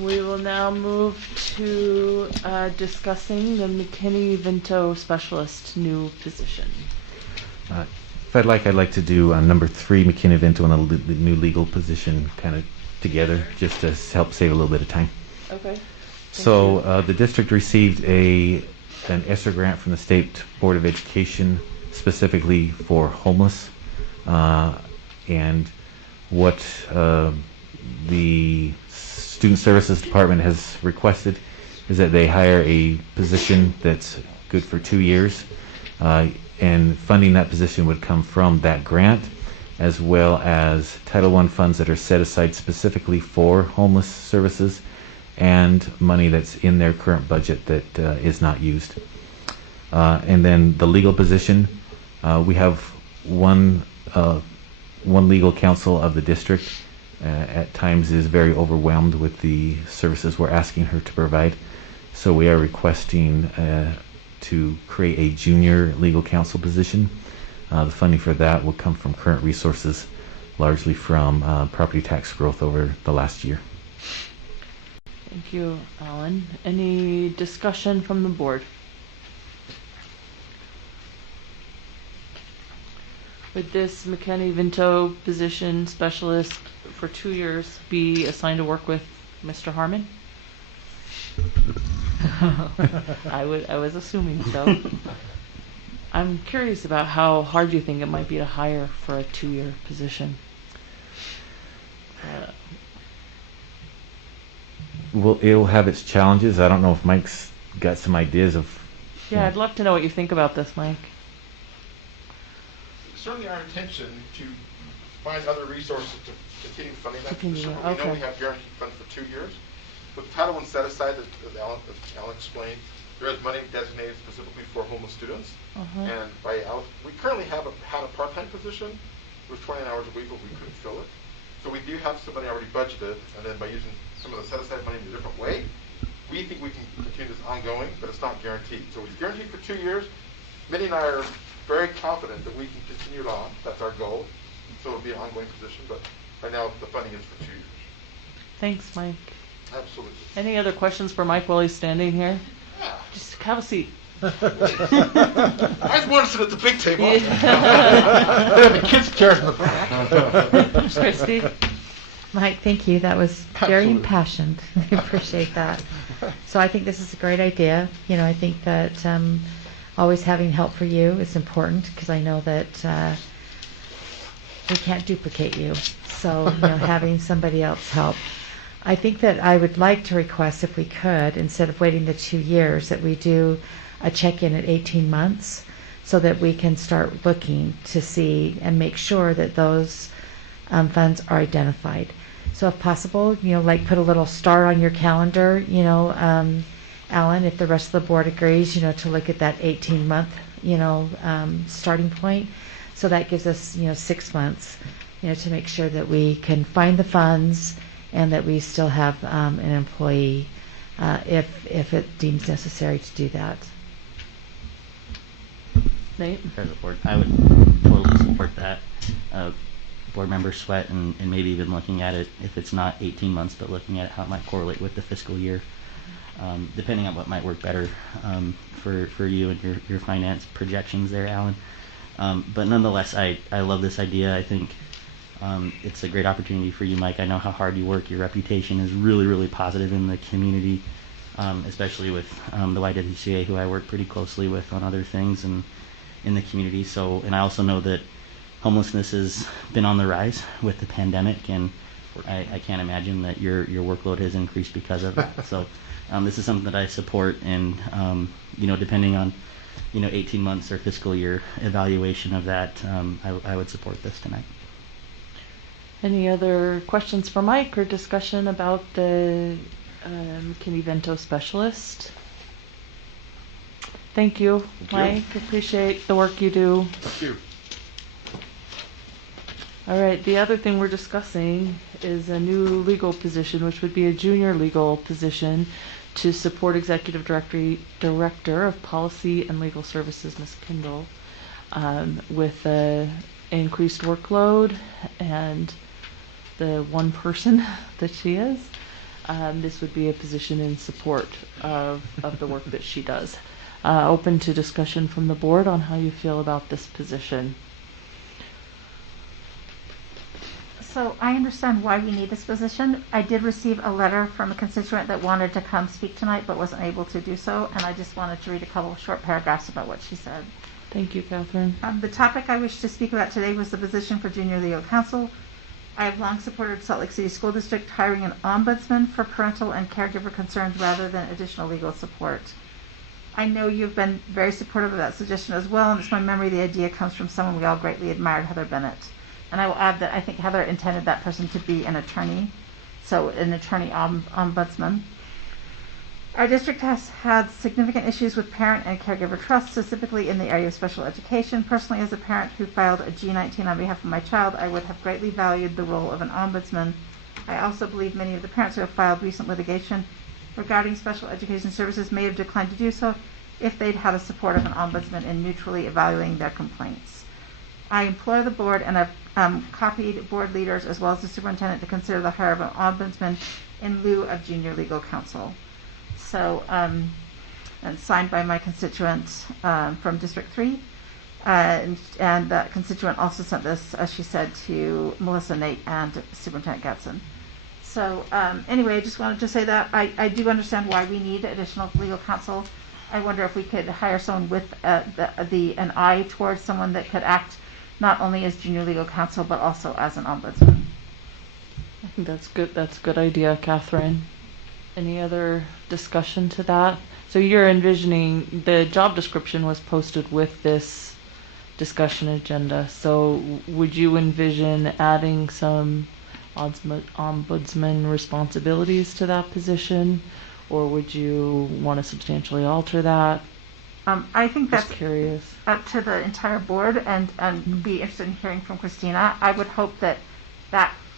We will now move to discussing the McKinney-Vento specialist new position. If I'd like to do number 3, McKinney-Vento, and the new legal position kind of together, just to help save a little bit of time. Okay. So the district received an ESSER grant from the State Board of Education specifically for homeless, and what the Student Services Department has requested is that they hire a position that's good for 2 years, and funding that position would come from that grant, as well as Title I funds that are set aside specifically for homeless services, and money that's in their current budget that is not used. And then the legal position, we have one legal counsel of the district at times is very overwhelmed with the services we're asking her to provide. So we are requesting to create a junior legal counsel position. The funding for that will come from current resources, largely from property tax growth over the last year. Thank you, Alan. Any discussion from the board? Would this McKinney-Vento position specialist for 2 years be assigned to work with Mr. Harmon? I was assuming so. I'm curious about how hard you think it might be to hire for a 2-year position. Well, it'll have its challenges. I don't know if Mike's got some ideas of. Yeah, I'd love to know what you think about this, Mike. Certainly our intention to find other resources to continue funding that Continue, position. We know okay. we have guaranteed funds for 2 years. With the Title I set aside that Alan explained, there is money designated specifically for homeless students. And we currently had a part-time position. It was 20 hours a week, but we couldn't fill it. So we do have some money already budgeted, and then by using some of the set-aside money in a different way, we think we can continue this ongoing, but it's not guaranteed. So it's guaranteed for 2 years. Minnie and I are very confident that we can continue it on. That's our goal. So it'll be an ongoing position, but right now the funding is for 2 years. Thanks, Mike. Absolutely. Any other questions for Mike while he's standing here? Yeah. Just have a seat. I just want to sit at the big table. They have the kids' chairs in the back. Christy? Mike, thank you. That was very Absolutely. impassioned. I appreciate that. So I think this is a great idea. You know, I think that always having help for you is important because I know that we can't duplicate you. So, you know, having somebody else help. I think that I would like to request, if we could, instead of waiting the 2 years, that we do a check-in at 18 months so that we can start looking to see and make sure that those funds are identified. So if possible, you know, like put a little star on your calendar, you know, Alan, if the rest of the board agrees, you know, to look at that 18-month, you know, starting point. So that gives us, you know, 6 months, you know, to make sure that we can find the funds and that we still have an employee if it deems necessary to do that. Nate? As a board, I would totally support that. Board member Sweat and maybe even looking at it, if it's not 18 months, but looking at how it might correlate with the fiscal year, depending on what might work better for you and your finance projections there, Alan. But nonetheless, I love this idea. I think it's a great opportunity for you, Mike. I know how hard you work. Your reputation is really, really positive in the community, especially with the YWCA, who I work pretty closely with on other things and in the community. So, and I also know that homelessness has been on the rise with the pandemic, and I can't imagine that your workload has increased because of that. So, this is something that I support, and you know, depending on 18 months or fiscal year evaluation of that, I would support this tonight. Any other questions for Mike or discussion about the McKinney-Vento specialist? Thank you, Mike. Appreciate the work you do. Thank you. All right, the other thing we're discussing is a new legal position, which would be a junior legal position to support Executive Director of Policy and Legal Services, Ms. Kendall, with increased workload and the one person that she is. This would be a position in support of the work that she does. Open to discussion from the board on how you feel about this position. So I understand why we need this position. I did receive a letter from a constituent that wanted to come speak tonight but wasn't able to do so, and I just wanted to read a couple of short paragraphs about what she said. Thank you, Catherine. The topic I wish to speak about today was the position for junior legal counsel. I have long supported Salt Lake City School District hiring an ombudsman for parental and caregiver concerns rather than additional legal support. I know you've been very supportive of that suggestion as well, and it's my memory the idea comes from someone we all greatly admired, Heather Bennett. And I will add that I think Heather intended that person to be an attorney, so an attorney ombudsman. Our district has had significant issues with parent and caregiver trust, specifically in the area of special education. Personally, as a parent who filed a G-19 on behalf of my child, I would have greatly valued the role of an ombudsman. I also believe many of the parents who have filed recent litigation regarding special education services may have declined to do so if they'd had a support of an ombudsman in neutrally evaluating their complaints. I implore the board, and I've copied board leaders as well as the superintendent, to consider the hire of an ombudsman in lieu of junior legal counsel. So, and signed by my constituent from District 3. And that constituent also sent this, as she said, to Melissa, Nate, and Superintendent Gadsden. So anyway, I just wanted to say that I do understand why we need additional legal counsel. I wonder if we could hire someone with an eye towards someone that could act not only as junior legal counsel, but also as an ombudsman. I think that's good. That's a good idea, Catherine. Any other discussion to that? So you're envisioning, the job description was posted with this discussion agenda. So would you envision adding some ombudsman responsibilities to that position, or would you want to substantially alter that? I think Just that's curious. up to the entire board, and be interested in hearing from Christina. I would hope that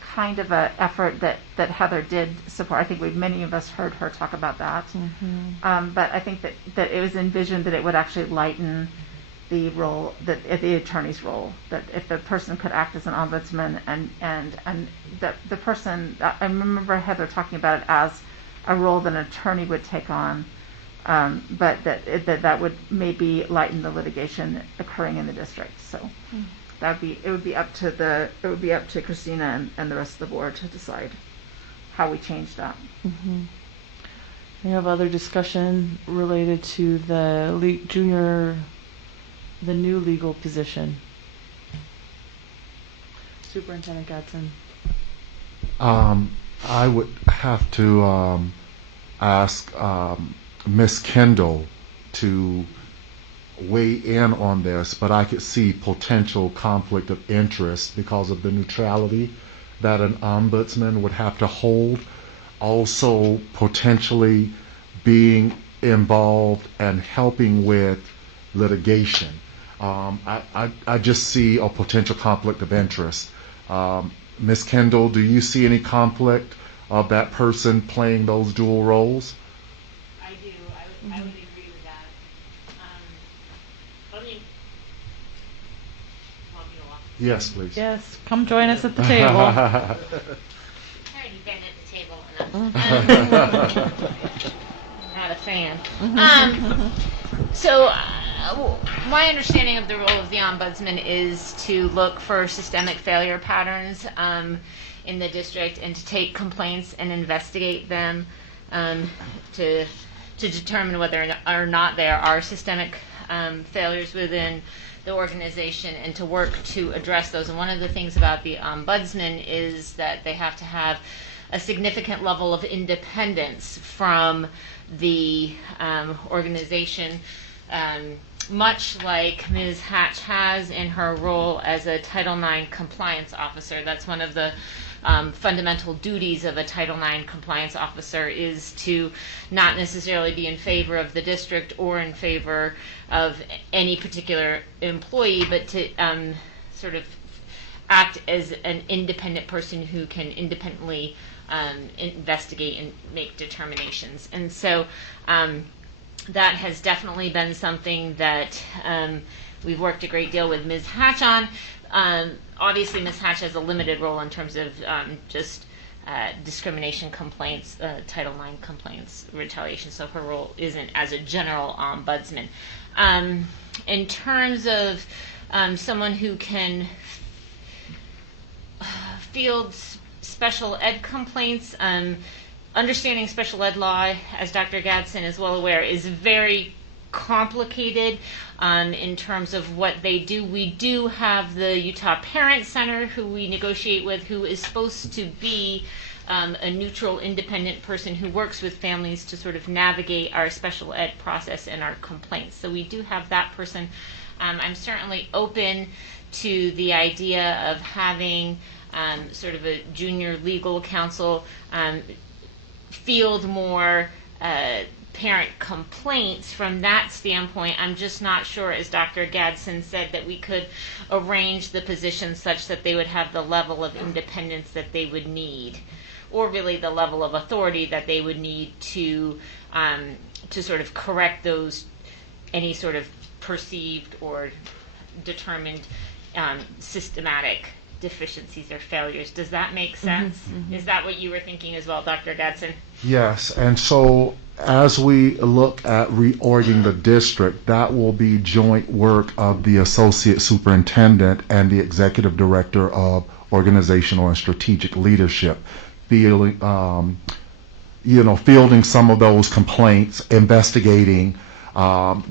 kind of a effort that Heather did support. I think many of us heard her talk about that. But I think that it was envisioned that it would actually lighten the role, the attorney's role, that if the person could act as an ombudsman, and that the person, I remember Heather talking about it as a role that an attorney would take on, but that would maybe lighten the litigation occurring in the district. So it would be up to Christina and the rest of the board to decide how we change that. We have other discussion related to the new legal position. Superintendent Gadsden. I would have to ask Miss Kendall to weigh in on this, but I could see potential conflict of interest because of the neutrality that an ombudsman would have to hold. Also, potentially being involved and helping with litigation. I just see a potential conflict of interest. Ms. Kendall, do you see any conflict of that person playing those dual roles? I do. I would agree with that. Want me to walk? Yes, please. Yes, come join us at the table. I've already been at the table enough. I'm not a fan. So, my understanding of the role of the ombudsman is to look for systemic failure patterns in the district and to take complaints and investigate them to determine whether or not there are systemic failures within the organization and to work to address those. And one of the things about the ombudsman is that they have to have a significant level of independence from the organization, much like Ms. Hatch has in her role as a Title IX compliance officer. That's one of the fundamental duties of a Title IX compliance officer, is to not necessarily be in favor of the district or in favor of any particular employee, but to sort of act as an independent person who can independently investigate and make determinations. And so that has definitely been something that we've worked a great deal with Ms. Hatch on. Obviously, Ms. Hatch has a limited role in terms of just discrimination complaints, Title IX complaints, retaliation, so her role isn't as a general ombudsman. In terms of someone who can field special ed complaints, understanding special ed law, as Dr. Gadsden is well aware, is very complicated in terms of what they do. We do have the Utah Parent Center, who we negotiate with, who is supposed to be a neutral, independent person who works with families to sort of navigate our special ed process and our complaints. So we do have that person. I'm certainly open to the idea of having sort of a junior legal counsel field more parent complaints from that standpoint. I'm just not sure, as Dr. Gadsden said, that we could arrange the position such that they would have the level of independence that they would need, or really the level of authority that they would need to sort of correct those, any sort of perceived or determined systematic deficiencies or failures. Does that make sense? Is that what you were thinking as well, Dr. Gadsden? Yes, and so as we look at reorging the district, that will be joint work of the associate superintendent and the executive director of organizational and strategic leadership, fielding some of those complaints, investigating,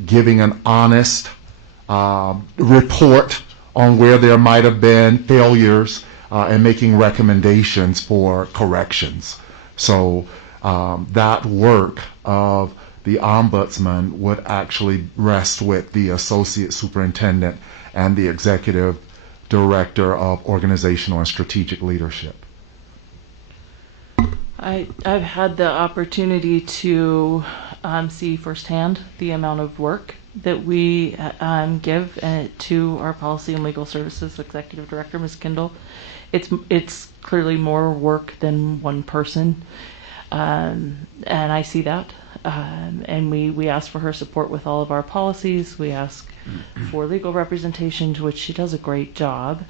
giving an honest report on where there might have been failures, and making recommendations for corrections. So that work of the ombudsman would actually rest with the associate superintendent and the executive director of organizational and strategic leadership. I've had the opportunity to see firsthand the amount of work that we give to our policy and legal services executive director, Ms. Kendall. It's clearly more work than one person, and I see that. And we ask for her support with all of our policies. We ask for legal representation, to which she does a great job.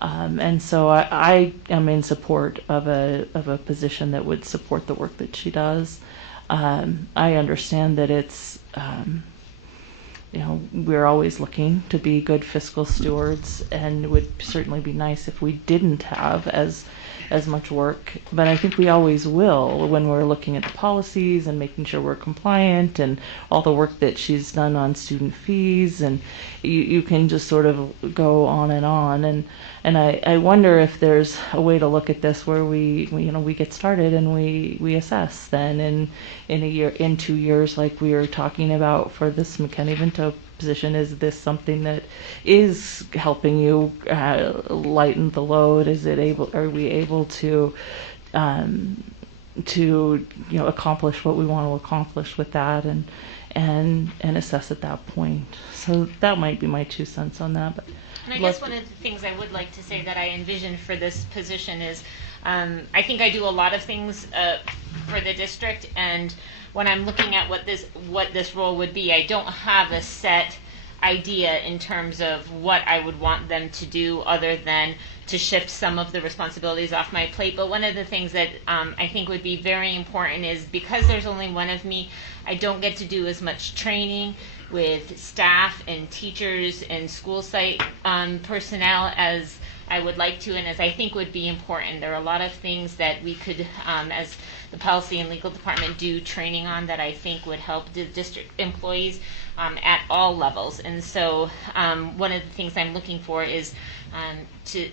And so I am in support of a position that would support the work that she does. I understand that it's we're always looking to be good fiscal stewards, and it would certainly be nice if we didn't have as much work, but I think we always will when we're looking at the policies and making sure we're compliant, and all the work that she's done on student fees, and you can just sort of go on, and I wonder if there's a way to look at this where we get started and we assess then in a year, in 2 years, like we were talking about for this McKinney-Vento position. Is this something that is helping you lighten the load? Are we able to accomplish what we want to accomplish with that, and assess at that point? So that might be my 2 cents on that. But and I guess one of the things I would like to say that I envision for this position is, I think I do a lot of things for the district, and when I'm looking at what this role would be, I don't have a set idea in terms of what I would want them to do, other than to shift some of the responsibilities off my plate. But one of the things that I think would be very important is, because there's only one of me, I don't get to do as much training with staff and teachers and school site personnel as I would like to, and as I think would be important. There are a lot of things that we could, as the policy and legal department, do training on that I think would help the district employees at all levels. And so one of the things I'm looking for is to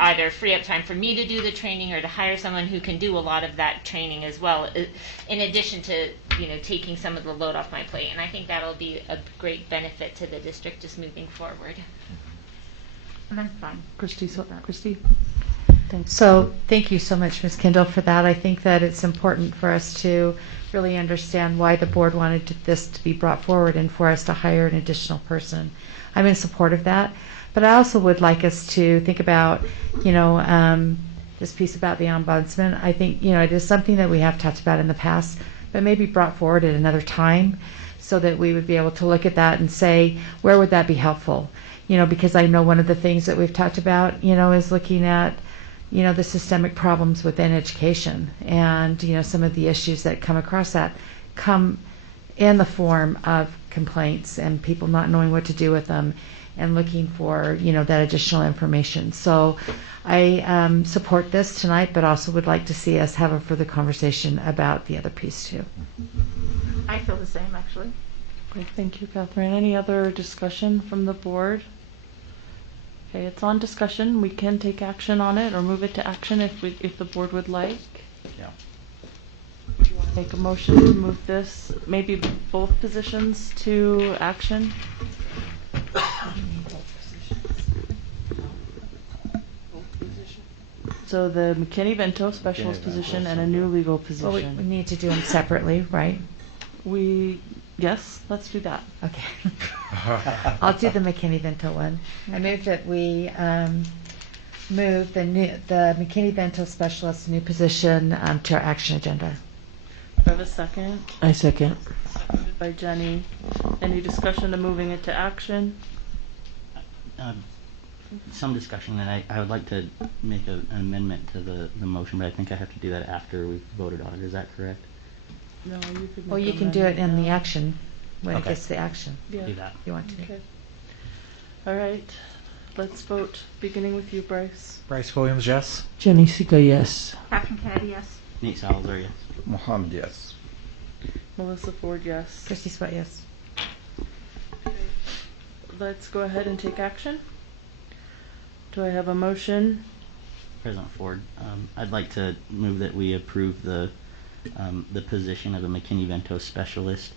either free up time for me to do the training, or to hire someone who can do a lot of that training as well, in addition to taking some of the load off my plate. And I think that'll be a great benefit to the district just moving forward. And I'm fine. Christy. Thanks. So thank you so much, Ms. Kendall, for that. I think that it's important for us to really understand why the board wanted this to be brought forward, and for us to hire an additional person. I'm in support of that, but I also would like us to think about, this piece about the ombudsman. I think, it is something that we have talked about in the past, but maybe brought forward at another time, so that we would be able to look at that and say, where would that be helpful? Because I know one of the things that we've talked about, is looking at, the systemic problems within education, and, some of the issues that come across that come in the form of complaints and people not knowing what to do with them, and looking for, that additional information. So I support this tonight, but also would like to see us have a further conversation about the other piece too. I feel the same, actually. Great, thank you, Catherine. Any other discussion from the board? Okay, it's on discussion. We can take action on it, or move it to action if the board would like. Yeah. Do you want to make a motion to move this, maybe both positions, to action? So the McKinney-Vento specialist position and a new legal position. Well, we need to do them separately, right? Yes, let's do that. Okay. I'll do the McKinney-Vento one. I move that we move the McKinney-Vento specialist new position to our action agenda. Do I have a second? I second. Seconded by Jenny. Any discussion of moving it to action? Some discussion, and I would like to make an amendment to the motion, but I think I have to do that after we've voted on it. Is that correct? No, you could. Well, make you an can do it in amendment the now. action, when it Okay. gets to the action. Yeah. Do that. You want to. Okay. All right. Let's vote. Beginning with you, Bryce. Bryce Williams, yes. Jenny Sika, yes. Catherine Kennedy, yes. Nate Salazar, yes. Mohammed, yes. Melissa Ford, yes. Christy Sweat, yes. Let's go ahead and take action. Do I have a motion? President Ford, I'd like to move that we approve the position of a McKinney-Vento specialist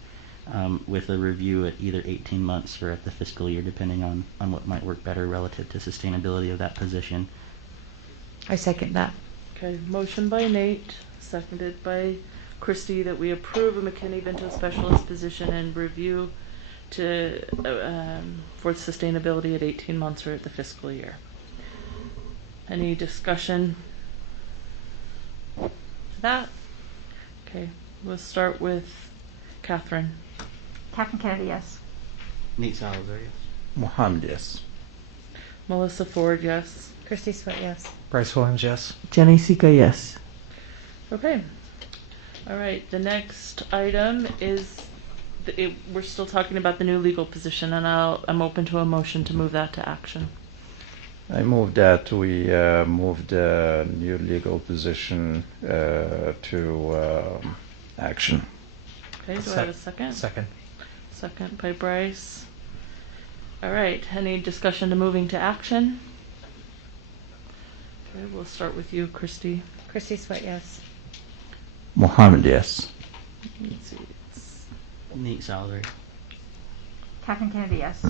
with a review at either 18 months or at the fiscal year, depending on what might work better relative to sustainability of that position. I second that. Okay, motion by Nate, seconded by Christy, that we approve a McKinney-Vento specialist position and review to for sustainability at 18 months or at the fiscal year. Any discussion to that? Okay, we'll start with Catherine. Catherine Kennedy, yes. Nate Salazar, yes. Mohammed, yes. Melissa Ford, yes. Christy Sweat, yes. Bryce Williams, yes. Jenny Sika, yes. Okay. All right, the next item is, we're still talking about the new legal position, and I'm open to a motion to move that to action. I move that we move the new legal position to action. Okay, do I have a second? Second. Second by Bryce. All right, any discussion to moving to action? Okay, we'll start with you, Christy. Christy Sweat, yes. Mohammed, yes. Let's see. It's Nate Salazar. Catherine Kennedy, yes.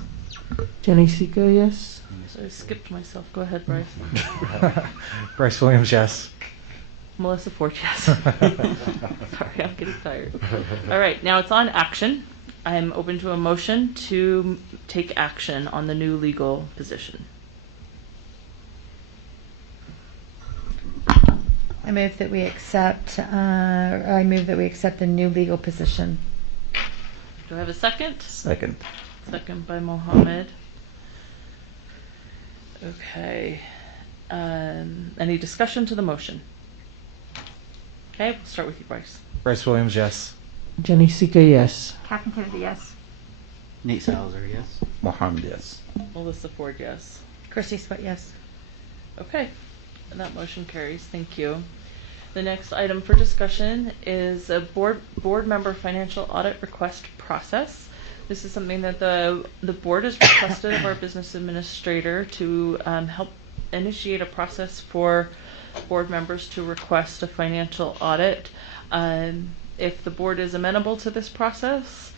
Jenny Sika, yes. I skipped myself. Go ahead, Bryce. Bryce Williams, yes. Melissa Ford, yes. Sorry, I'm getting tired. All right, now it's on action. I'm open to a motion to take action on the new legal position. I move that we accept the new legal position. Do I have a second? Second. Second by Mohammed. Okay. Any discussion to the motion? Okay, we'll start with you, Bryce. Bryce Williams, yes. Jenny Sika, yes. Catherine Kennedy, yes. Nate Salazar, yes. Mohammed, yes. Melissa Ford, yes. Christy Sweat, yes. Okay, and that motion carries. Thank you. The next item for discussion is a board member financial audit request process. This is something that the board has requested of our business administrator to help initiate a process for board members to request a financial audit. If the board is amenable to this process,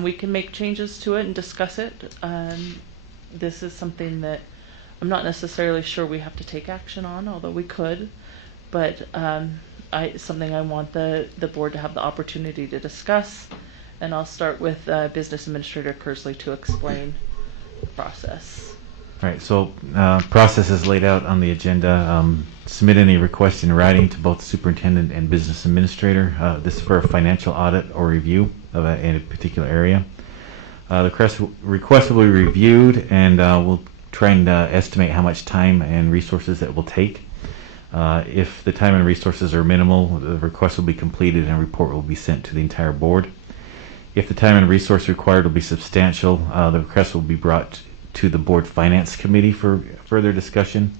we can make changes to it and discuss it. This is something that I'm not necessarily sure we have to take action on, although we could. But something I want the board to have the opportunity to discuss. And I'll start with Business Administrator Kersley to explain the process. All right, so process is laid out on the agenda. Submit any request in writing to both superintendent and business administrator. This is for a financial audit or review of in a particular area. The request will be reviewed, and we'll try and estimate how much time and resources it will take. If the time and resources are minimal, the request will be completed and a report will be sent to the entire board. If the time and resource required will be substantial, the request will be brought to the Board Finance Committee for further discussion.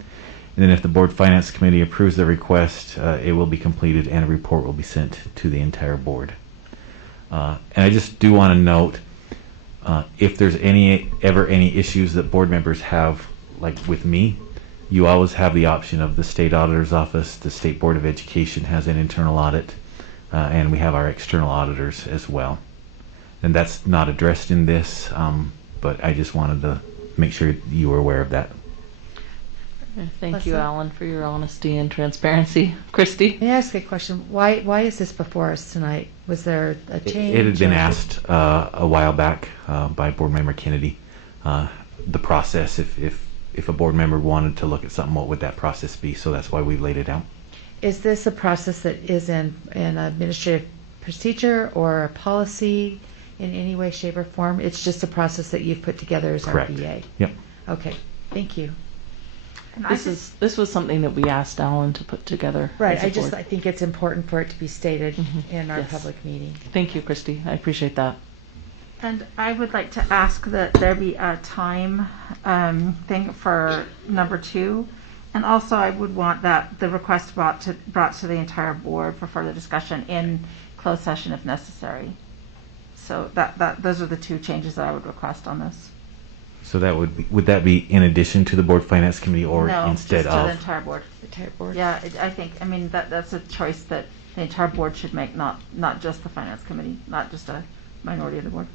And then if the Board Finance Committee approves the request, it will be completed and a report will be sent to the entire board. And I just do want to note, if there's ever any issues that board members have, like with me, you always have the option of the State Auditor's Office. The State Board of Education has an internal audit, and we have our external auditors as well. And that's not addressed in this, but I just wanted to make sure you were aware of that. Thank you, Leslie? Alan, for your honesty and transparency. Christy? May I ask a question? Why is this before us tonight? Was there a change? It had been or- asked a while back by Board Member Kennedy. The process, if a board member wanted to look at something, what would that process be? So that's why we laid it out. Is this a process that is in an administrative procedure or a policy in any way, shape, or form? It's just a process that you've put together as Correct. RBA? Yep. Okay, thank you. And This was something that we asked Alan to put together. Right, as a board. I think it's important for it to be stated in our Yes. public meeting. Thank you, Christy. I appreciate that. And I would like to ask that there be a time thing for number 2. And also I would want that the request brought to the entire board for further discussion in closed session if necessary. So those are the 2 changes that I would request on this. So that would that be in addition to the Board Finance Committee or No, instead just to of? the entire board. The entire board? Yeah, I mean, that's a choice that the entire board should make, not just the finance committee, not just a minority of the board.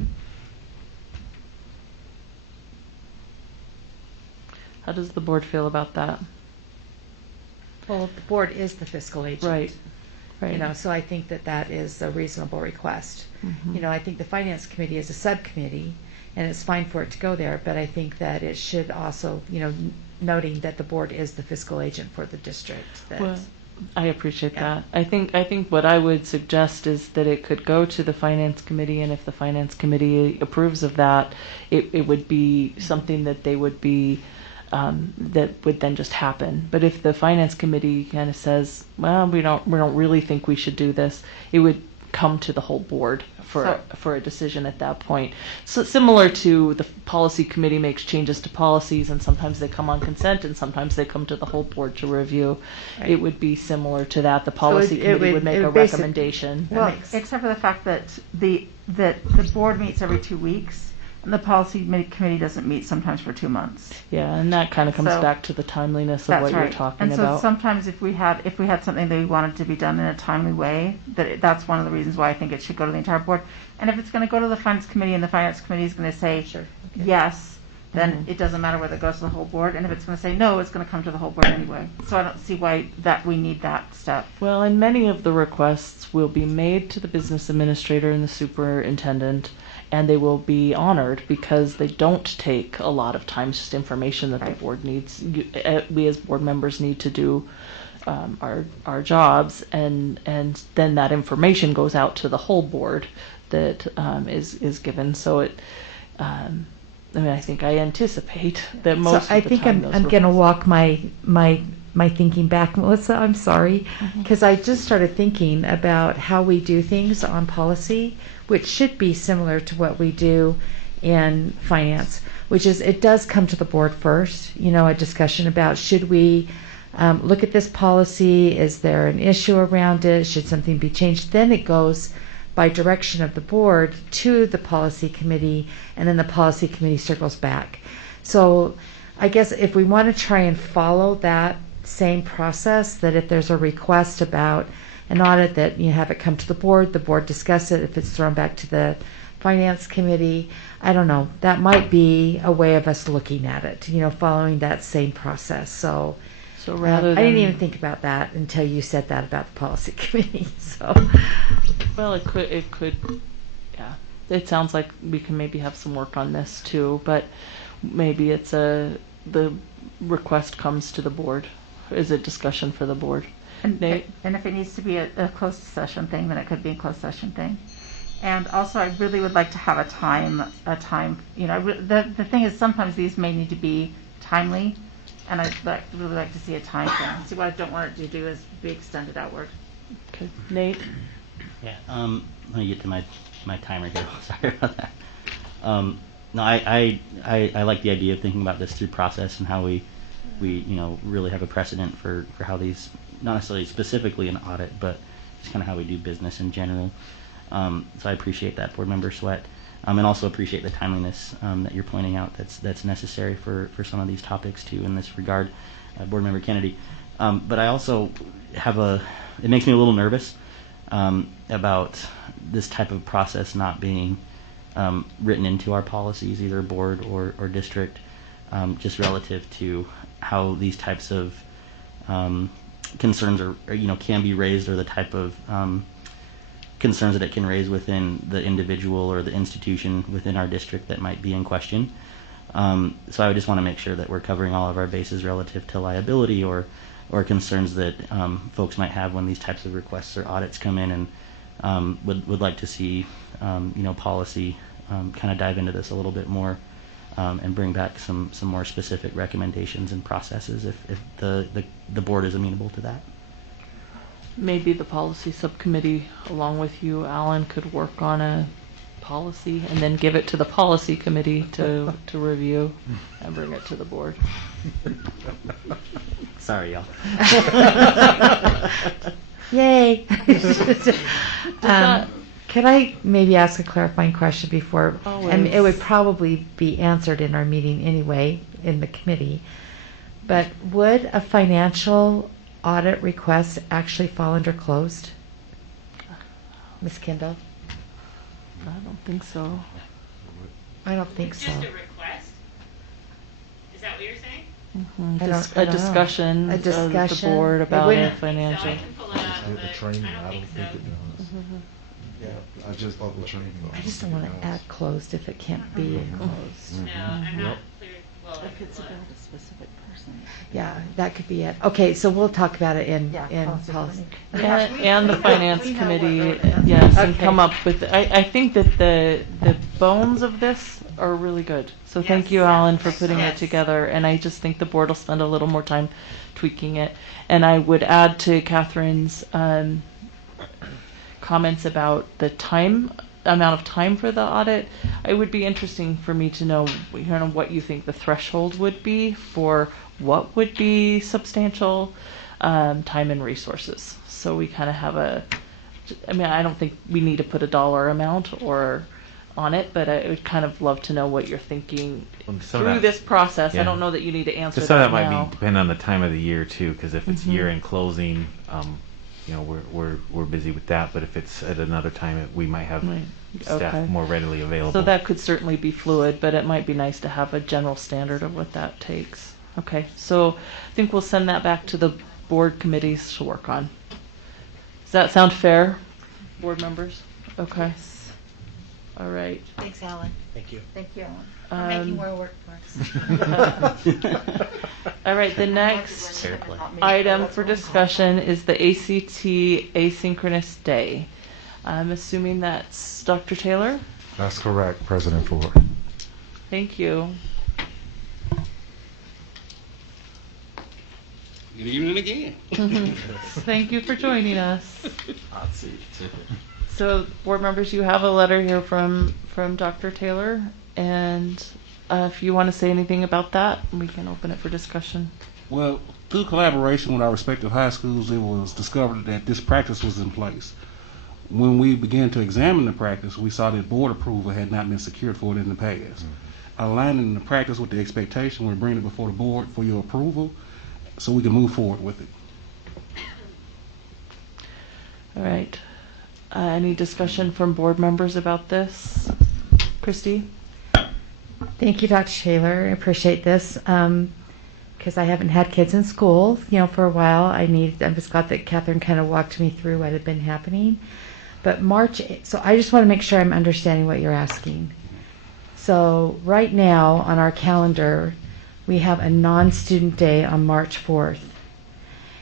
How does the board feel about that? Well, the board is the fiscal agent. Right. You know, so I think that is a reasonable request. Mhm. You know, I think the finance committee is a subcommittee, and it's fine for it to go there, but I think that it should also, you know, noting that the board is the fiscal agent for the district. That, Well, I appreciate Yeah. that. I think what I would suggest is that it could go to the finance committee, and if the finance committee approves of that, it would be something that they would be that would then just happen. But if the finance committee kind of says, well, we don't really think we should do this, it would come to the whole board for a decision at that point. So similar to the policy committee makes changes to policies, and sometimes they come on consent and sometimes they come to the whole board to review. Right. It would be similar to that. The policy committee would make a recommendation. Well, except for the fact that the board meets every 2 weeks, and the policy committee doesn't meet sometimes for 2 months. Yeah, and that kind of comes So- back to the timeliness of That's what you're right. talking and about. so sometimes if we had something that we wanted to be done in a timely way, that's one of the reasons why I think it should go to the entire board. And if it's going to go to the finance committee and the finance committee is going to say yes, then it doesn't matter whether it goes to the whole board. And if it's going to say no, it's going to come to the whole board anyway. So I don't see why that we need that step. Well, and many of the requests will be made to the business administrator and the superintendent, and they will be honored because they don't take a lot of time. It's just information that the board needs. We as board members need to do our jobs, and then that information goes out to the whole board that is given. So it. I mean, I think I anticipate that most. So I of the think time I'm those going to walk my thinking back, Melissa. I'm sorry, because I just started thinking about how we do things on policy, which should be similar to what we do in finance, which is it does come to the board first. You know, a discussion about should we look at this policy? Is there an issue around it? Should something be changed? Then it goes by direction of the board to the policy committee, and then the policy committee circles back. So I guess if we want to try and follow that same process, that if there's a request about an audit, that you have it come to the board discuss it. If it's thrown back to the finance committee, I don't know, that might be a way of us looking at it, you know, following that same process. So rather I didn't than- even think about that until you said that about the policy committee. So Well, it could, yeah. It sounds like we can maybe have some work on this too, but maybe the request comes to the board. Is it discussion for the board? And, Nate? and if it needs to be a closed session thing, then it could be a closed session thing. And also, I really would like to have a time, you know, the thing is sometimes these may need to be timely, and I'd really like to see a time frame. See, what I don't want it to do is be extended outward. Okay. Nate? Yeah, let me get to my timer here. Sorry about that. No, I like the idea of thinking about this through process and how we you know really have a precedent for how these, not necessarily specifically an audit, but just kind of how we do business in general. So I appreciate that, Board Member Sweat, and also appreciate the timeliness that you're pointing out that's necessary for some of these topics too in this regard, Board Member Kennedy. But I also it makes me a little nervous about this type of process not being written into our policies, either board or district, just relative to how these types of concerns are, can be raised, or the type of concerns that it can raise within the individual or the institution within our district that might be in question. So I would just want to make sure that we're covering all of our bases relative to liability or concerns that folks might have when these types of requests or audits come in, and would like to see policy kind of dive into this a little bit more, and bring back some more specific recommendations and processes if the board is amenable to that. Maybe the policy subcommittee, along with you, Alan, could work on a policy and then give it to the policy committee to review and bring it to the board. Sorry, y'all. Yay. Could I maybe ask a clarifying question before? And it would probably be answered in our meeting anyway, in the committee. But would a financial audit request actually fall under closed? Ms. Kendall? I don't think so. I don't think so. Just a request? Is that what you're saying? Mm-hmm. I don't A know. discussion A of the discussion. board It about wouldn't- a financial. I can pull it up, The but training, I don't think so. Yeah, I just thought the training. I just don't want to add closed if it can't be closed. No, I'm not clear. Well, I If can it's pull it about up. a specific person. Yeah, that could be it. Okay, so we'll talk about it in policy policy. committee. And the we know finance what committee, we're looking at. yes, and Okay. come up with, I think that the bones of this are really good. So thank Yes. you, Alan, for putting it Yes. together, and I just think the board will spend a little more time tweaking it. And I would add to Catherine's comments about the amount of time for the audit. It would be interesting for me to know, what you think the threshold would be for what would be substantial time and resources. So we kind of have I don't think we need to put a dollar amount on it, but I would kind of love to know what you're thinking Some of through that- this process. I yeah. don't know that you need to answer Just some of that that now. might be depend on the time of the year too, because if it's Mhm. year-end closing, we're busy with that. But if it's at another time, we might have Right. staff Okay. more readily available. So that could certainly be fluid, but it might be nice to have a general standard of what that takes. Okay, so I think we'll send that back to the board committees to work on. Does that sound fair, board members? Okay. All right. Thanks, Alan. Thank you. Thank you, Alan. For making more work for us. All right, the next Fair play. item for discussion is the ACT asynchronous day. I'm assuming that's Dr. Taylor? That's correct, President Ford. Thank you. Good evening again. Thank you for joining us. So, board members, you have a letter here from Dr. Taylor, and if you want to say anything about that, we can open it for discussion. Well, through collaboration with our respective high schools, it was discovered that this practice was in place. When we began to examine the practice, we saw that board approval had not been secured for it in the past. Aligning the practice with the expectation, we're bringing it before the board for your approval so we can move forward with it. All right. Any discussion from board members about this? Christy? Thank you, Dr. Taylor. I appreciate this. Because I haven't had kids in school, for a while. I'm just glad that Catherine kind of walked me through what had been happening. But so I just want to make sure I'm understanding what you're asking. So right now on our calendar, we have a non-student day on March 4th.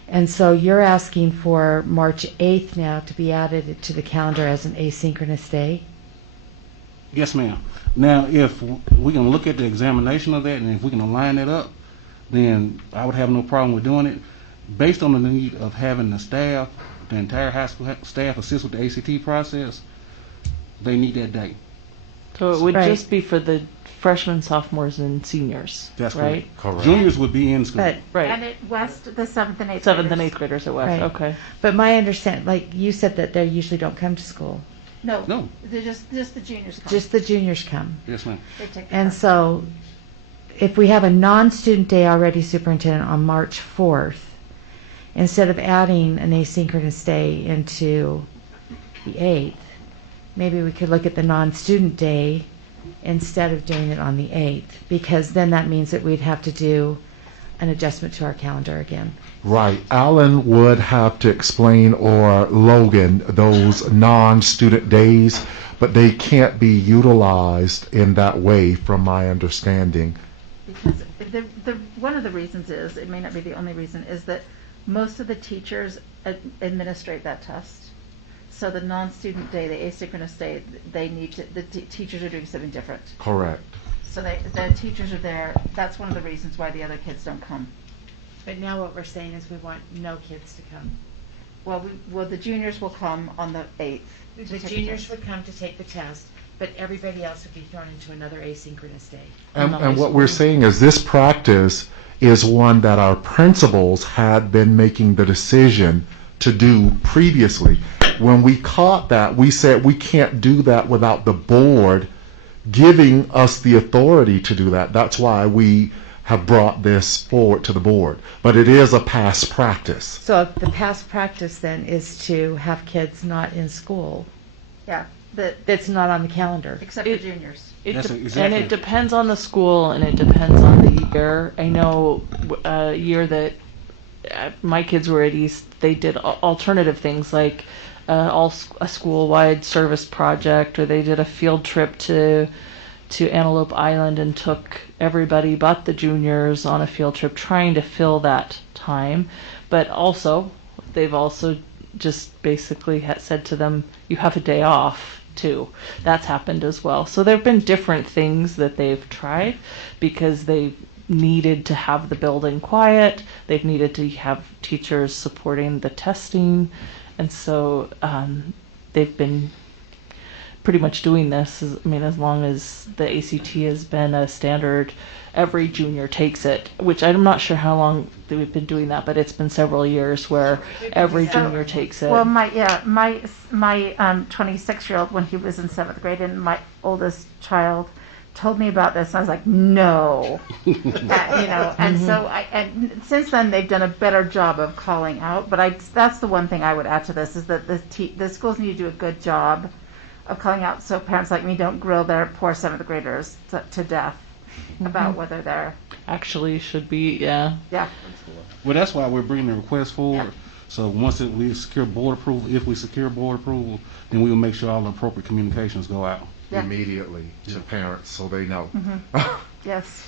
And so you're asking for March 8th now to be added to the calendar as an asynchronous day? Yes, ma'am. Now, if we can look at the examination of that and if we can align it up, then I would have no problem with doing it. Based on the need of having the entire high school staff assist with the ACT process, they need that day. So it would Right. just be for the freshmen, sophomores, and seniors, That's right? correct. Juniors would be in school. But Right. And at West, the 7th and 8th 7th and graders. 8th graders at West, Right. okay. But my understand, like you said that they usually don't come to school. No, they're just the juniors come. Just the juniors come. Yes, ma'am. They take the And class. so, if we have a non-student day already, Superintendent, on March 4th, instead of adding an asynchronous day into the 8th, maybe we could look at the non-student day instead of doing it on the 8th, because then that means that we'd have to do an adjustment to our calendar again. Right. Alan would have to explain, or Logan, those non-student days, but they can't be utilized in that way from my understanding. Because one of the reasons is, it may not be the only reason, is that most of the teachers administrate that test. So the non-student day, the asynchronous day, the teachers are doing something different. Correct. So the teachers are there. That's one of the reasons why the other kids don't come. But now what we're saying is we want no kids to come. Well, the juniors will come on the 8th. The juniors would come to take the test, but everybody else would be thrown into another asynchronous day. And what we're saying is this practice is one that our principals had been making the decision to do previously. When we caught that, we said we can't do that without the board giving us the authority to do that. That's why we have brought this forward to the board. But it is a past practice. So the past practice then is to have kids not in school. Yeah. That's not on the calendar. Except for juniors. And it depends on the school, and it depends on the year. I know a year that my kids were at East, they did alternative things like a school-wide service project, or they did a field trip to Antelope Island and took everybody but the juniors on a field trip, trying to fill that time. But also, they've also just basically said to them, you have a day off too. That's happened as well. So there have been different things that they've tried because they've needed to have the building quiet. They've needed to have teachers supporting the testing. And so they've been pretty much doing this. I mean, as long as the ACT has been a standard, every junior takes it, which I'm not sure how long we've been doing that, but it's been several years where every junior takes it. Well, my 26-year-old, when he was in 7th grade, and my oldest child told me about this, and I was like, no, and so and since then they've done a better job of calling out. But that's the one thing I would add to this, is that the schools need to do a good job of calling out, so parents like me don't grill their poor 7th graders to death about whether they're actually should be. Yeah. Well, that's why we're bringing the request forward. So once we secure board approval, if we secure board approval, then we will make sure all the appropriate communications go out immediately to parents so they know. Yes.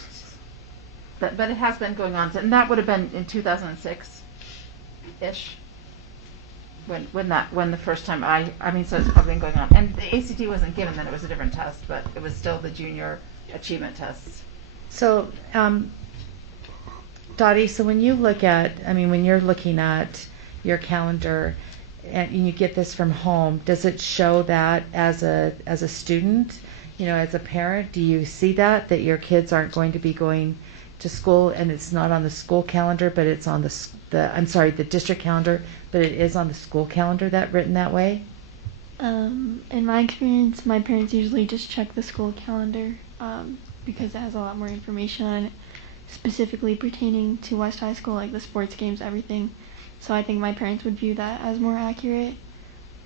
But it has been going on, and that would have been in 2006-ish. When the first time so it's probably been going on. And the ACT wasn't given then, it was a different test, but it was still the junior achievement tests. So, Dottie, so when you're looking at your calendar and you get this from home, does it show that as a student, as a parent, do you see that your kids aren't going to be going to school and it's not on the school calendar, but it's on the district calendar, but it is on the school calendar written that way? In my experience, my parents usually just check the school calendar because it has a lot more information on it, specifically pertaining to West High School, like the sports games, everything. So I think my parents would view that as more accurate.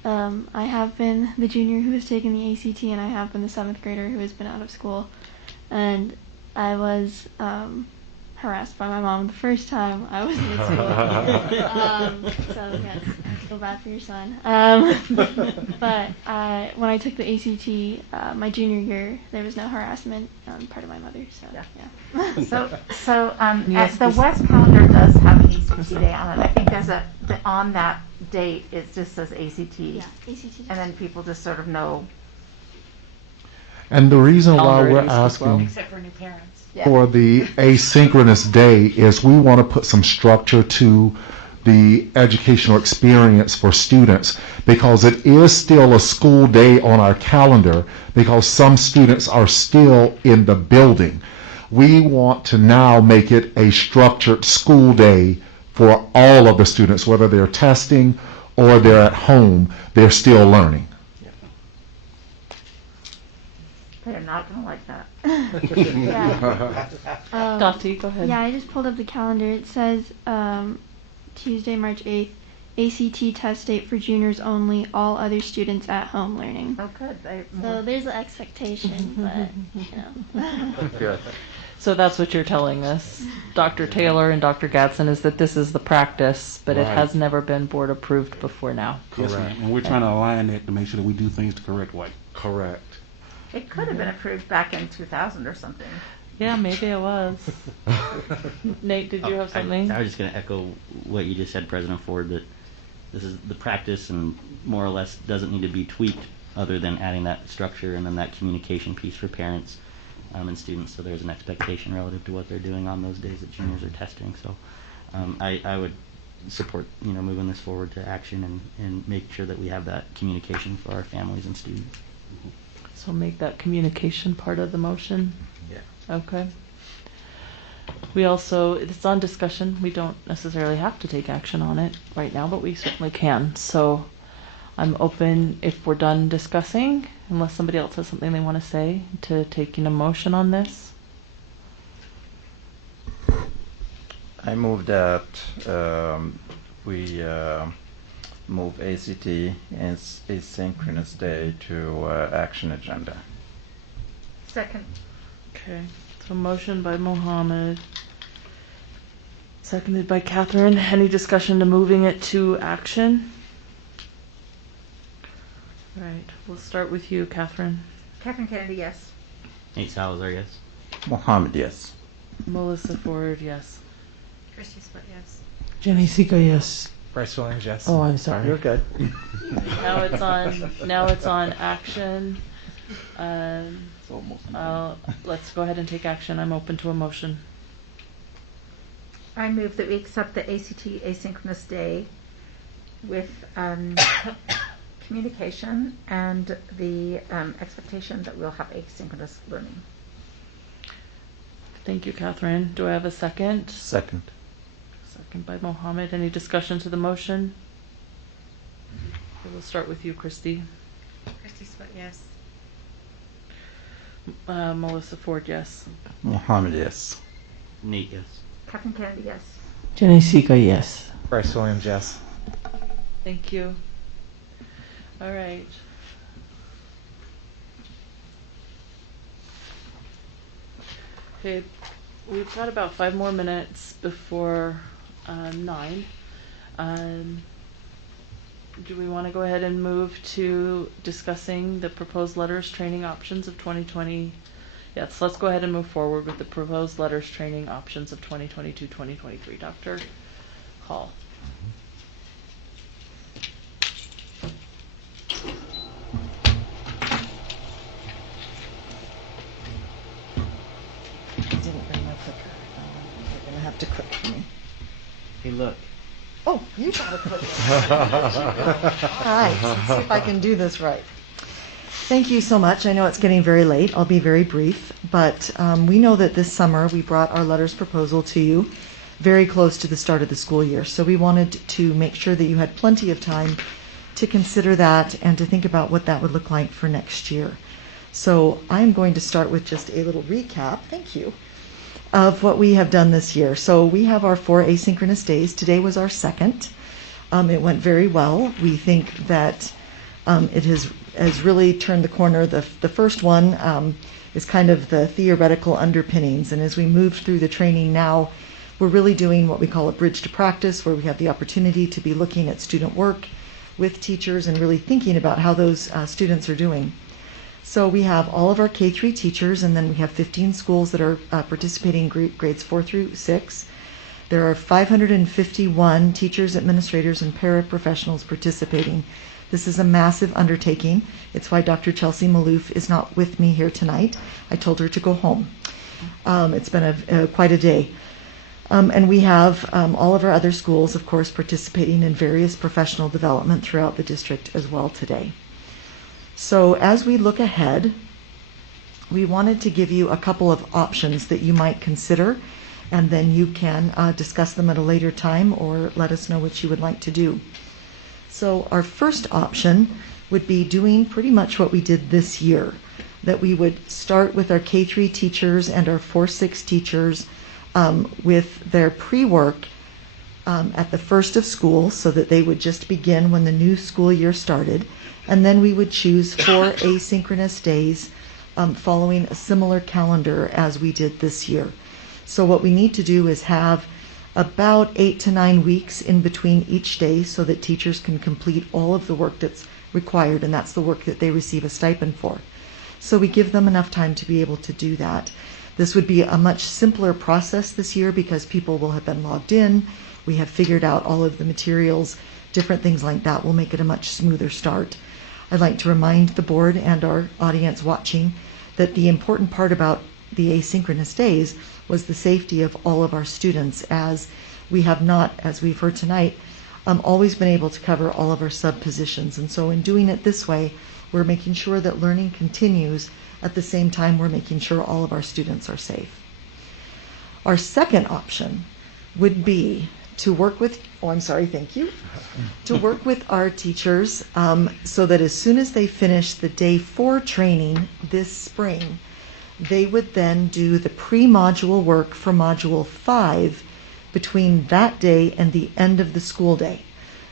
I have been the junior who has taken the ACT, and I have been the 7th grader who has been out of school. And I was harassed by my mom the first time I was in school. So yes, I feel bad for your son. But when I took the ACT my junior year, there was no harassment on part of my mother. So yeah. The West calendar does have an ACT day on it. I think there's on that date it just says ACT. Yeah, ACT. And then people just sort of know. And the reason why we're asking except for new parents. For the asynchronous day is we want to put some structure to the educational experience for students, because it is still a school day on our calendar because some students are still in the building. We want to now make it a structured school day for all of the students, whether they're testing or they're at home, they're still learning. They're not going to like that. Dottie, go ahead. Yeah, I just pulled up the calendar. It says Tuesday, March 8th, ACT test date for juniors only, all other students at home learning. Oh, good. So there's an expectation, but, Good. So that's what you're telling us, Dr. Taylor and Dr. Gadsden, is that this is the practice, but it Right. has never been board approved before now. Yes, ma'am. And we're trying to align that to make sure that we do things the correct way. Correct. It could have been approved back in 2000 or something. Yeah, maybe it was. Nate, did you have something? I was just going to echo what you just said, President Ford, that this is the practice and more or less doesn't need to be tweaked other than adding that structure and then that communication piece for parents and students, so there's an expectation relative to what they're doing on those days that juniors are testing. So I would support moving this forward to action and make sure that we have that communication for our families and students. So make that communication part of the motion? Yeah. Okay. We also, it's on discussion. We don't necessarily have to take action on it right now, but we certainly can. So I'm open, if we're done discussing, unless somebody else has something they want to say, to taking a motion on this. I move that we move ACT and asynchronous day to action agenda. Second. Okay. So motion by Mohammed, seconded by Catherine. Any discussion to moving it to action? All right. We'll start with you, Catherine. Catherine Kennedy, yes. Nate Salazar, yes. Mohammed, yes. Melissa Ford, yes. Christy Split, yes. Jenny Seeker, yes. Bryce Williams, yes. Oh, I'm sorry. You're good. Now it's on. Now it's on action. Let's go ahead and take action. I'm open to a motion. I move that we accept the ACT asynchronous day with communication and the expectation that we'll have asynchronous learning. Thank you, Catherine. Do I have a second? Second. Second by Mohammed. Any discussion to the motion? We'll start with you, Christy. Christy Split, yes. Melissa Ford, yes. Mohammed, yes. Nate, yes. Catherine Kennedy, yes. Jenny Seeker, yes. Bryce Williams, yes. Thank you. All right. Okay, we've got about 5 more minutes before 9. Do we want to go ahead and move to discussing the proposed letters training options of 2020? Yes, let's go ahead and move forward with the proposed letters training options of 2022-2023. Dr. Hall. Didn't bring my clicker. You're gonna have to click for me. Hey, look. Oh, you got a clicker. All right, let's see if I can do this right. Thank you so much. I know it's getting very late. I'll be very brief, but we know that this summer we brought our letters proposal to you very close to the start of the school year. So we wanted to make sure that you had plenty of time to consider that and to think about what that would look like for next year. So I'm going to start with just a little recap, thank you, of what we have done this year. So we have our 4 asynchronous days. Today was our second. It went very well. We think that it has really turned the corner. The first one is kind of the theoretical underpinnings, and as we move through the training now, we're really doing what we call a bridge to practice, where we have the opportunity to be looking at student work with teachers and really thinking about how those students are doing. So we have all of our K-3 teachers, and then we have 15 schools that are participating in grades 4 through 6. There are 551 teachers, administrators, and paraprofessionals participating. This is a massive undertaking. It's why Dr. Chelsea Maloof is not with me here tonight. I told her to go home. It's been quite a day. And we have all of our other schools, of course, participating in various professional development throughout the district as well today. So as we look ahead, we wanted to give you a couple of options that you might consider, and then you can discuss them at a later time or let us know what you would like to do. So our first option would be doing pretty much what we did this year, that we would start with our K-3 teachers and our 4-6 teachers with their pre-work at the first of school, so that they would just begin when the new school year started. And then we would choose 4 asynchronous days following a similar calendar as we did this year. So what we need to do is have about 8 to 9 weeks in between each day so that teachers can complete all of the work that's required, and that's the work that they receive a stipend for. So we give them enough time to be able to do that. This would be a much simpler process this year because people will have been logged in. We have figured out all of the materials, different things like that will make it a much smoother start. I'd like to remind the board and our audience watching that the important part about the asynchronous days was the safety of all of our students, as we have not, as we've heard tonight, always been able to cover all of our sub-positions. And so in doing it this way, we're making sure that learning continues. At the same time, we're making sure all of our students are safe. Our second option would be to work with, to work with our teachers so that as soon as they finish the day 4 training this spring, they would then do the pre-module work for module 5 between that day and the end of the school day.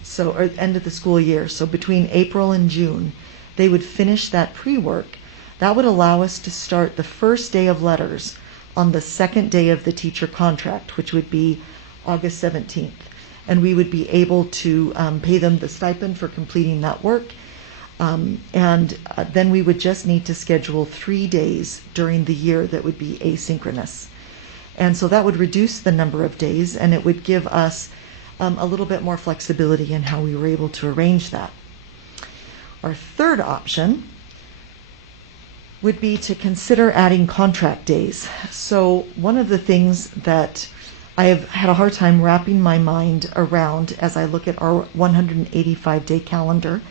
So, or end of the school year. So between April and June, they would finish that pre-work. That would allow us to start the first day of letters on the second day of the teacher contract, which would be August 17th. And we would be able to pay them the stipend for completing that work. Then we would just need to schedule 3 days during the year that would be asynchronous. And so that would reduce the number of days, and it would give us a little bit more flexibility in how we were able to arrange that. Our third option would be to consider adding contract days. So one of the things that I have had a hard time wrapping my mind around as I look at our 185-day calendar,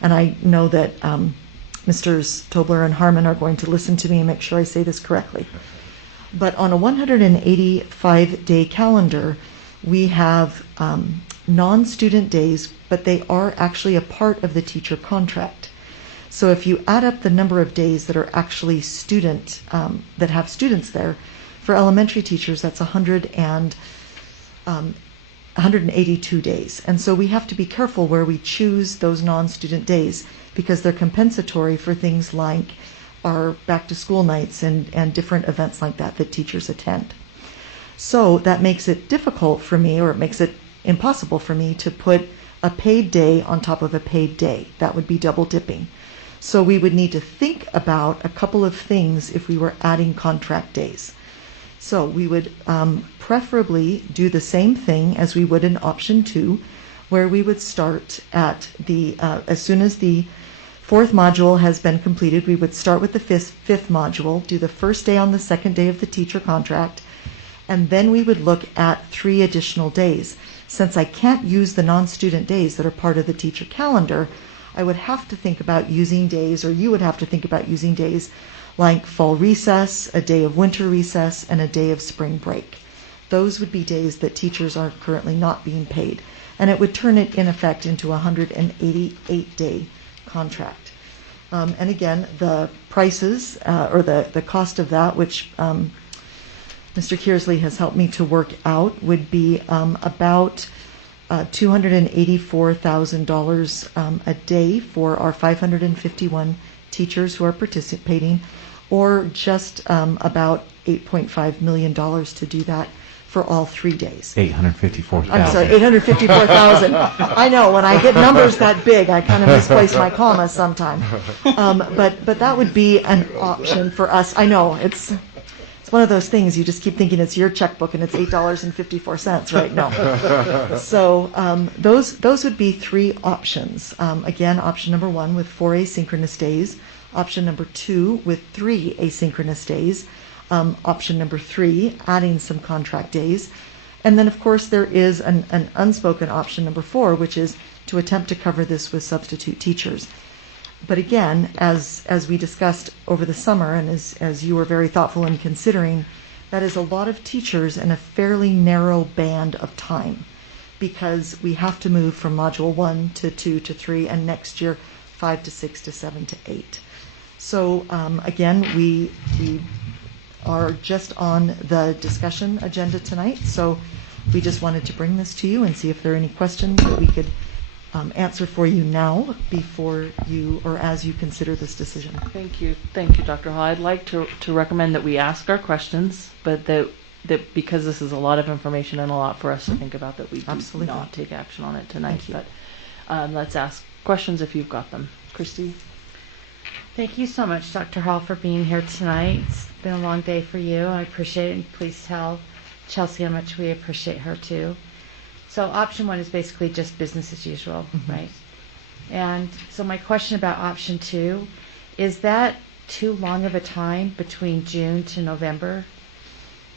and I know that Mrs. Tobler and Harmon are going to listen to me and make sure I say this correctly. But on a 185-day calendar, we have non-student days, but they are actually a part of the teacher contract. So if you add up the number of days that are actually that have students there, for elementary teachers, that's 182 days. And so we have to be careful where we choose those non-student days because they're compensatory for things like our back-to-school nights and different events like that that teachers attend. So that makes it difficult for me, or it makes it impossible for me to put a paid day on top of a paid day. That would be double dipping. So we would need to think about a couple of things if we were adding contract days. So we would preferably do the same thing as we would in option 2, where we would start at the, as soon as the 4th module has been completed, we would start with the 5th module, do the first day on the second day of the teacher contract, and then we would look at 3 additional days. Since I can't use the non-student days that are part of the teacher calendar, I would have to think about using days, or you would have to think about using days like fall recess, a day of winter recess, and a day of spring break. Those would be days that teachers are currently not being paid. And it would turn it, in effect, into a 188-day contract. And again, the prices, or the cost of that, which Mr. Kearsley has helped me to work out, would be about $284,000 a day for our 551 teachers who are participating, or just about $8.5 million to do that for all 3 days. 854,000. I'm sorry, 854,000. I know, when I get numbers that big, I kind of misplace my commas sometime. But that would be an option for us. I know, it's one of those things, you just keep thinking it's your checkbook and it's $8.54, right? No. So those would be 3 options. Again, option number 1 with 4 asynchronous days, option number 2 with 3 asynchronous days, option number 3 adding some contract days, and then of course there is an unspoken option number 4, which is to attempt to cover this with substitute teachers. But again, as we discussed over the summer, and as you were very thoughtful in considering, that is a lot of teachers in a fairly narrow band of time, because we have to move from module 1 to 2 to 3, and next year 5 to 6 to 7 to 8. So again, we are just on the discussion agenda tonight, so we just wanted to bring this to you and see if there are any questions that we could answer for you now before you, or as you consider this decision. Thank you, Dr. Hall. I'd like to recommend that we ask our questions, but that because this is a lot of information and a lot for us to think about, that we do Absolutely not take action on it tonight. Thank you. But let's ask questions if you've got them. Christy? Thank you so much, Dr. Hall, for being here tonight. It's been a long day for you. I appreciate it, and please tell Chelsea how much we appreciate her too. So option 1 is basically just business as usual, right? And so my question about option 2, is that too long of a time between June to November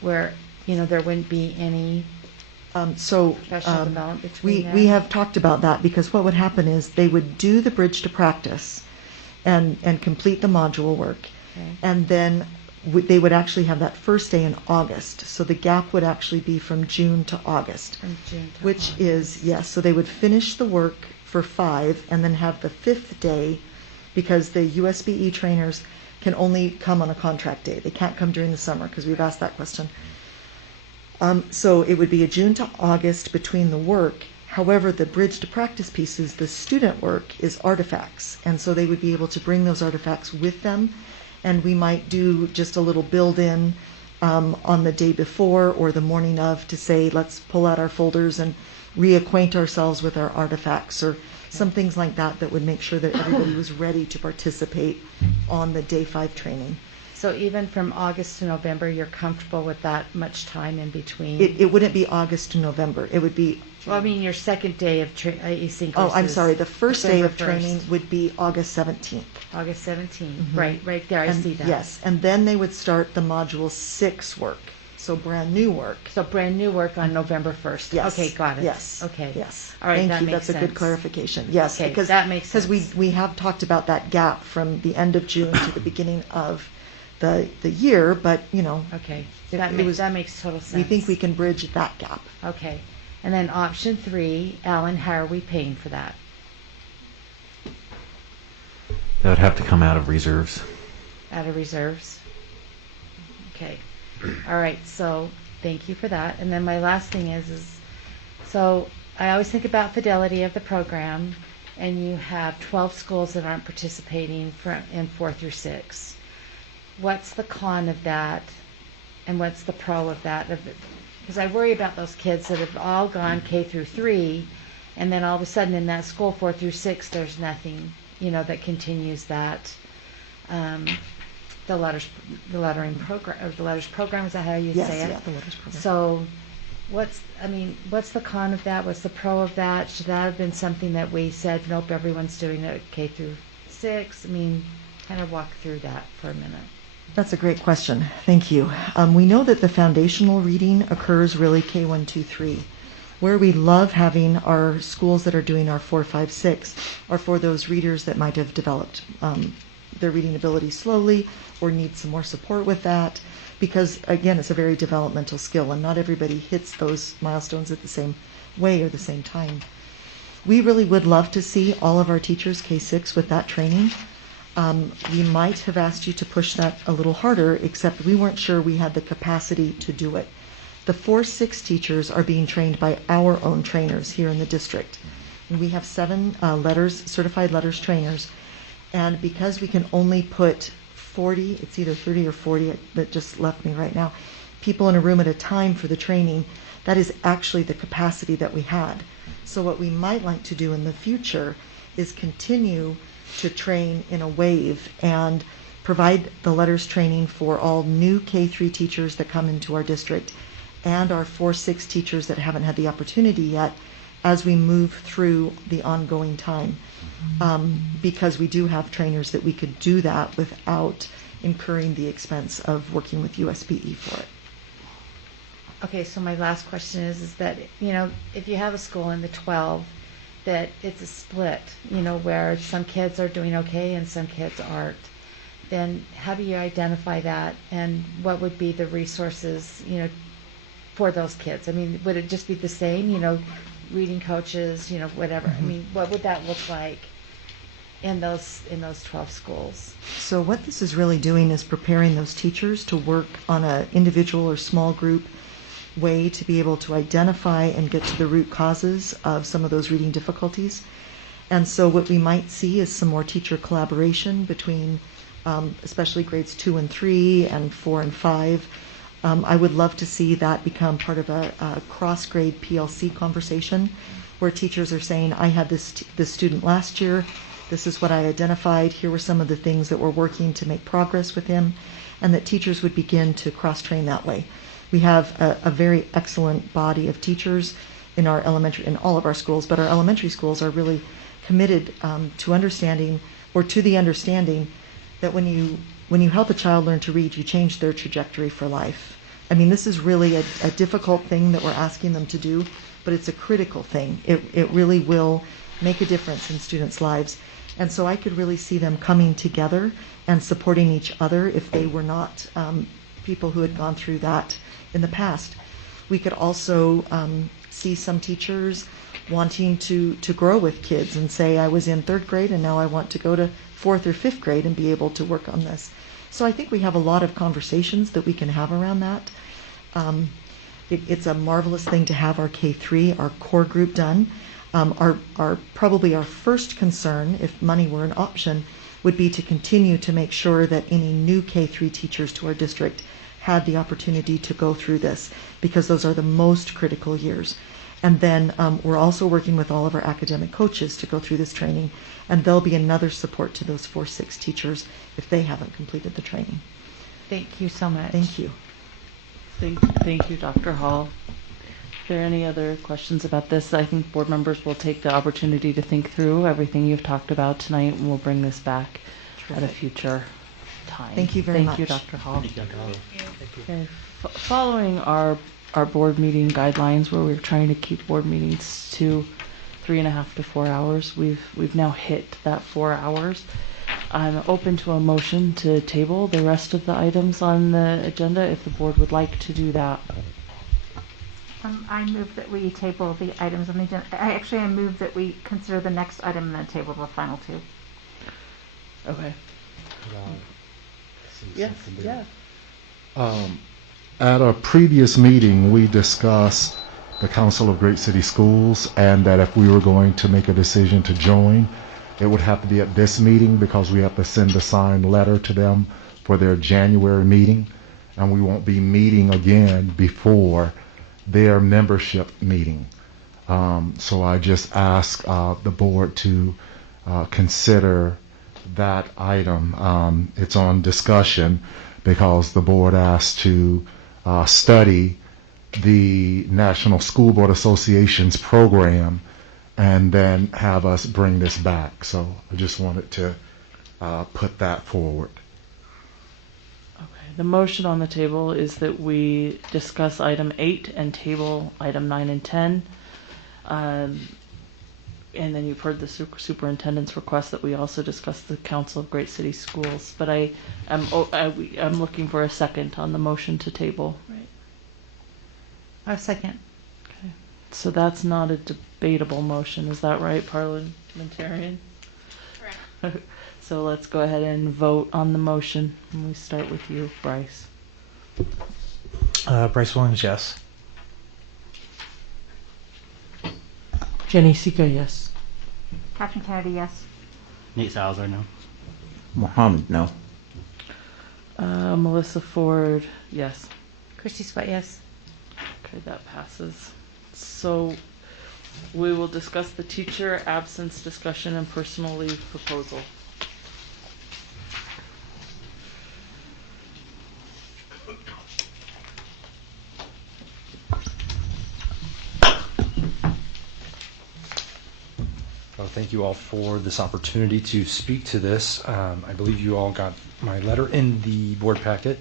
where, there wouldn't be any professional development between there? We have talked about that, because what would happen is they would do the bridge to practice and complete the module work. Okay. And then they would actually have that first day in August. So the gap would actually be from June to August. From June to which August. is, yes, so they would finish the work for 5 and then have the 5th day, because the USBE trainers can only come on a contract day. They can't come during the summer, because we've asked that question. So it would be a June to August between the work. However, the bridge to practice pieces, the student work, is artifacts. And so they would be able to bring those artifacts with them. And we might do just a little build-in on the day before or the morning of to say, let's pull out our folders and reacquaint ourselves with our artifacts, or some things like that that would make sure that everybody was ready to participate on the day 5 training. So even from August to November, you're comfortable with that much time in between? It wouldn't be August to November. It would be... Well, I mean, your second day of asynchronous. Oh, I'm sorry. The first day December of training 1st. would be August 17th. August 17th. Mhm. Right there. I And see that. Yes, and then they would start the module 6 work, so brand new work. So brand new work on November 1st. Yes. Okay, got it. Yes. Okay. Yes. All right, Thank that you. makes That's a good sense. clarification. Yes, Okay, because that makes because sense. we have talked about that gap from the end of June to the beginning of the year, but Okay. It- That it makes was- that makes total sense. we think we can bridge that gap. Okay. And then option 3, Alan, how are we paying for that? That would have to come out of reserves. Out of reserves? Okay. All right, so thank you for that. And then my last thing is so I always think about fidelity of the program, and you have 12 schools that aren't participating in 4 through 6. What's the con of that, and what's the pro of that? Because I worry about those kids that have all gone K through 3, and then all of a sudden in that school 4 through 6, there's nothing, that continues that. The lettering program, or the letters program, is that how you Yes, say it? yeah, the letters program. So, what's the con of that? What's the pro of that? Should that have been something that we said, nope, everyone's doing it K through 6? Kind of walk through that for a minute. That's a great question. Thank you. We know that the foundational reading occurs really K1, 2, 3. Where we love having our schools that are doing our 4, 5, 6 are for those readers that might have developed their reading ability slowly or need some more support with that, because again, it's a very developmental skill and not everybody hits those milestones at the same way or the same time. We really would love to see all of our teachers K6 with that training. We might have asked you to push that a little harder, except we weren't sure we had the capacity to do it. The 4-6 teachers are being trained by our own trainers here in the district. And we have 7 certified letters trainers. And because we can only put 40, it's either 30 or 40 that just left me right now, people in a room at a time for the training, that is actually the capacity that we had. So what we might like to do in the future is continue to train in a wave and provide the letters training for all new K3 teachers that come into our district and our 4-6 teachers that haven't had the opportunity yet as we move through the ongoing time. Because we do have trainers that we could do that without incurring the expense of working with USBE for it. Okay, so my last question is that, if you have a school in the 12 that it's a split, where some kids are doing okay and some kids aren't, then how do you identify that, and what would be the resources, for those kids? Would it just be the same, reading coaches, whatever? What would that look like in those 12 schools? So what this is really doing is preparing those teachers to work on an individual or small group way to be able to identify and get to the root causes of some of those reading difficulties. And so what we might see is some more teacher collaboration between especially grades 2 and 3 and 4 and 5. I would love to see that become part of a cross-grade PLC conversation where teachers are saying, I had this student last year, this is what I identified, here were some of the things that we're working to make progress with him, and that teachers would begin to cross-train that way. We have a very excellent body of teachers in our elementary, in all of our schools, but our elementary schools are really committed to understanding, or to the understanding, that when you help a child learn to read, you change their trajectory for life. I mean, this is really a difficult thing that we're asking them to do, but it's a critical thing. It really will make a difference in students' lives. And so I could really see them coming together and supporting each other if they were not people who had gone through that in the past. We could also see some teachers wanting to grow with kids and say, I was in 3rd grade and now I want to go to 4th or 5th grade and be able to work on this. So I think we have a lot of conversations that we can have around that. It's a marvelous thing to have our K3, our core group done. Probably our first concern, if money were an option, would be to continue to make sure that any new K3 teachers to our district had the opportunity to go through this, because those are the most critical years. And then we're also working with all of our academic coaches to go through this training, and there'll be another support to those 4-6 teachers if they haven't completed the training. Thank you so much. Thank you. Thank you, Dr. Hall. Are there any other questions about this? I think board members will take the opportunity to think through everything you've talked about tonight, and we'll bring this back at a future time. Thank you very much. Thank you, Dr. Hall. Thank you, Dr. Hall. Okay. Following our board meeting guidelines, where we're trying to keep board meetings to 3.5 to 4 hours, we've now hit that 4 hours. I'm open to a motion to table the rest of the items on the agenda if the board would like to do that. I move that we table the items on the agenda. I move that we consider the next item and then table the final 2. Okay. Yes, yeah. At a previous meeting, we discussed the Council of Great City Schools, and that if we were going to make a decision to join, it would have to be at this meeting because we have to send a signed letter to them for their January meeting, and we won't be meeting again before their membership meeting. So I just ask the board to consider that item. It's on discussion because the board asked to study the National School Board Association's program and then have us bring this back. So I just wanted to put that forward. Okay. The motion on the table is that we discuss item 8 and table item 9 and 10. And then you've heard the superintendent's request that we also discuss the Council of Great City Schools. But I'm looking for a second on the motion to table. Right. A second. Okay. So that's not a debatable motion, is that right, parliamentarian? Correct. So let's go ahead and vote on the motion. And we start with you, Bryce. Bryce Williams, yes. Jenny Sika, yes. Catherine Kennedy, yes. Nate Salazar, no. Mohammed, no. Melissa Ford, yes. Christy Sweat, yes. Okay, that passes. So we will discuss the teacher absence discussion and personal leave proposal. Well, thank you all for this opportunity to speak to this. I believe you all got my letter in the board packet.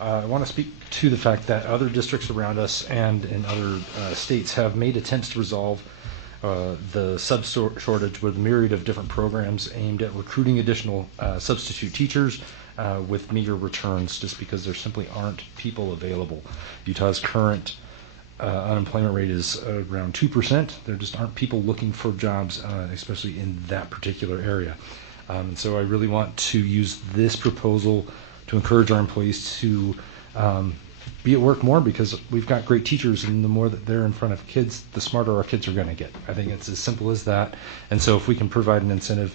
I want to speak to the fact that other districts around us and in other states have made attempts to resolve the sub shortage with a myriad of different programs aimed at recruiting additional substitute teachers with meager returns, just because there simply aren't people available. Utah's current unemployment rate is around 2%. There just aren't people looking for jobs, especially in that particular area. And so I really want to use this proposal to encourage our employees to be at work more because we've got great teachers, and the more that they're in front of kids, the smarter our kids are going to get. I think it's as simple as that. And so if we can provide an incentive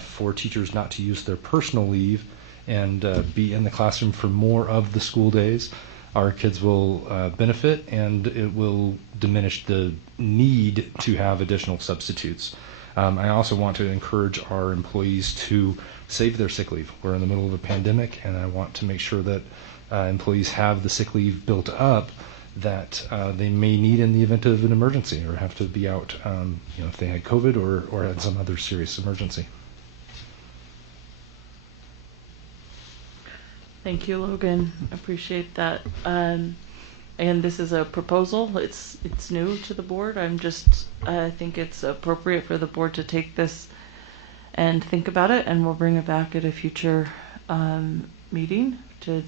for teachers not to use their personal leave and be in the classroom for more of the school days, our kids will benefit, and it will diminish the need to have additional substitutes. I also want to encourage our employees to save their sick leave. We're in the middle of a pandemic, and I want to make sure that employees have the sick leave built up that they may need in the event of an emergency or have to be out, if they had COVID or had some other serious emergency. Thank you, Logan. Appreciate that. And this is a proposal. It's new to the board. I think it's appropriate for the board to take this and think about it, and we'll bring it back at a future meeting to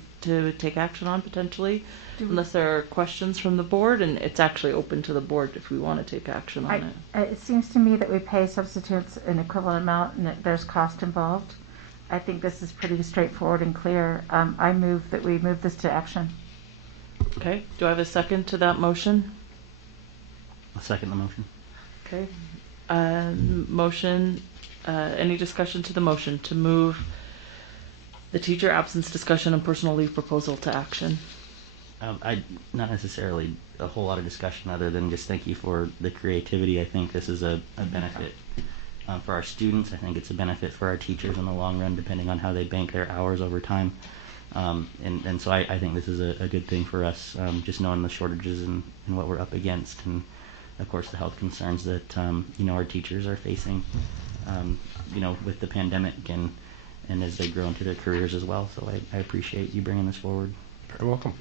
take action on potentially, unless there are questions from the board, and it's actually open to the board if we want to take action on it. It seems to me that we pay substitutes an equivalent amount and that there's cost involved. I think this is pretty straightforward and clear. I move that we move this to action. Okay, do I have a second to that motion? I'll second the motion. Okay. Motion, any discussion to the motion to move the teacher absence discussion and personal leave proposal to action? Not necessarily a whole lot of discussion other than just thank you for the creativity. I think this is a benefit for our students. I think it's a benefit for our teachers in the long run, depending on how they bank their hours over time. And so I think this is a good thing for us, just knowing the shortages and what we're up against, and of course the health concerns that our teachers are facing, with the pandemic and as they grow into their careers as well. So I appreciate you bringing this forward. You're welcome.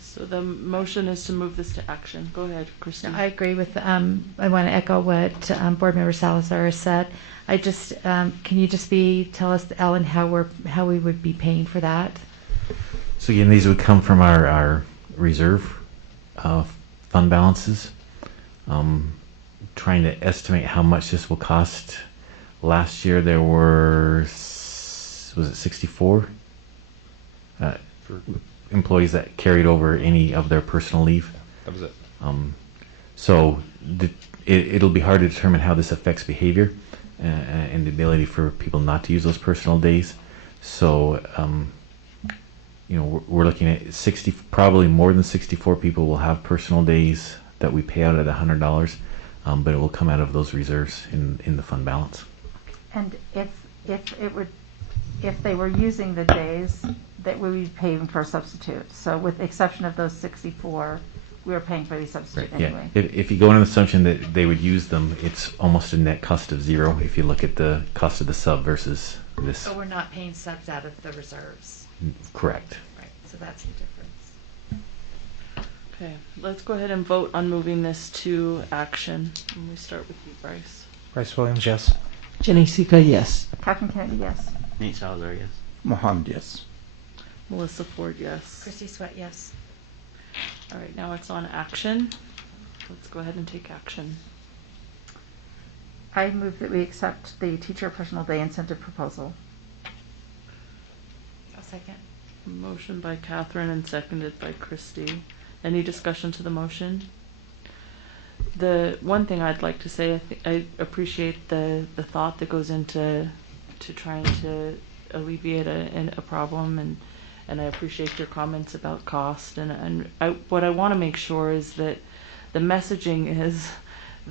So the motion is to move this to action. Go ahead, Christine. I agree with, I want to echo what Board Member Salazar said. I just, can you just tell us, Ellen, how we would be paying for that? So again, these would come from our reserve fund balances. Trying to estimate how much this will cost. Last year there were, was it 64 employees that carried over any of their personal leave. That was it. So it'll be hard to determine how this affects behavior and the ability for people not to use those personal days. So we're looking at 60, probably more than 64 people will have personal days that we pay out at $100, but it will come out of those reserves in the fund balance. And if they were using the days, that we would be paying for a substitute. So with the exception of those 64, we were paying for these substitutes anyway. Yeah. If you go on an assumption that they would use them, it's almost a net cost of zero if you look at the cost of the sub versus this. So we're not paying subs out of the reserves. Correct. Right, so that's the difference. Okay, let's go ahead and vote on moving this to action. And we start with you, Bryce. Bryce Williams, yes. Jenny Sika, yes. Catherine Kennedy, yes. Nate Salazar, yes. Mohammed, yes. Melissa Ford, yes. Christy Sweat, yes. All right, now it's on action. Let's go ahead and take action. I move that we accept the teacher personal day incentive proposal. I'll second. Motion by Catherine and seconded by Christy. Any discussion to the motion? The one thing I'd like to say, I appreciate the thought that goes into trying to alleviate a problem, and I appreciate your comments about cost, and what I want to make sure is that the messaging is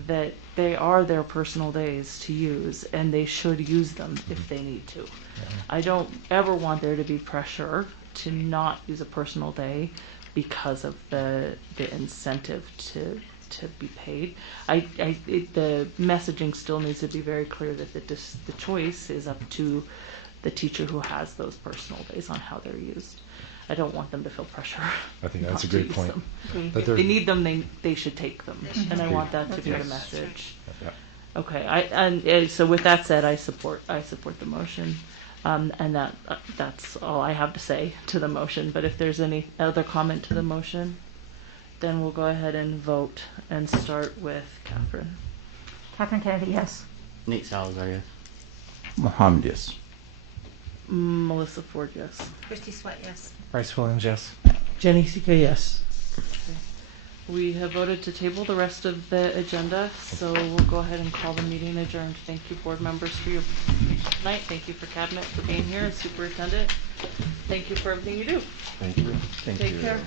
that they are their personal days to use, and they should use them if they need to. I don't ever want there to be pressure to not use a personal day because of the incentive to be paid. The messaging still needs to be very clear that the choice is up to the teacher who has those personal days on how they're used. I don't want them to feel pressure. I think that's a great point. If they need them, they should take them, and I want that to be the Yes. message. Yeah. Okay, so with that said, I support the motion, and that's all I have to say to the motion. But if there's any other comment to the motion, then we'll go ahead and vote and start with Catherine. Catherine Kennedy, yes. Nate Salazar, yes. Mohammed, yes. Melissa Ford, yes. Christy Sweat, yes. Bryce Williams, yes. Janisika, yes. We have voted to table the rest of the agenda, so we'll go ahead and call the meeting adjourned. Thank you, board members, for your participation tonight. Thank you for cabinet for being here, and superintendent. Thank you for everything you do. Thank you. Thank Take you. care.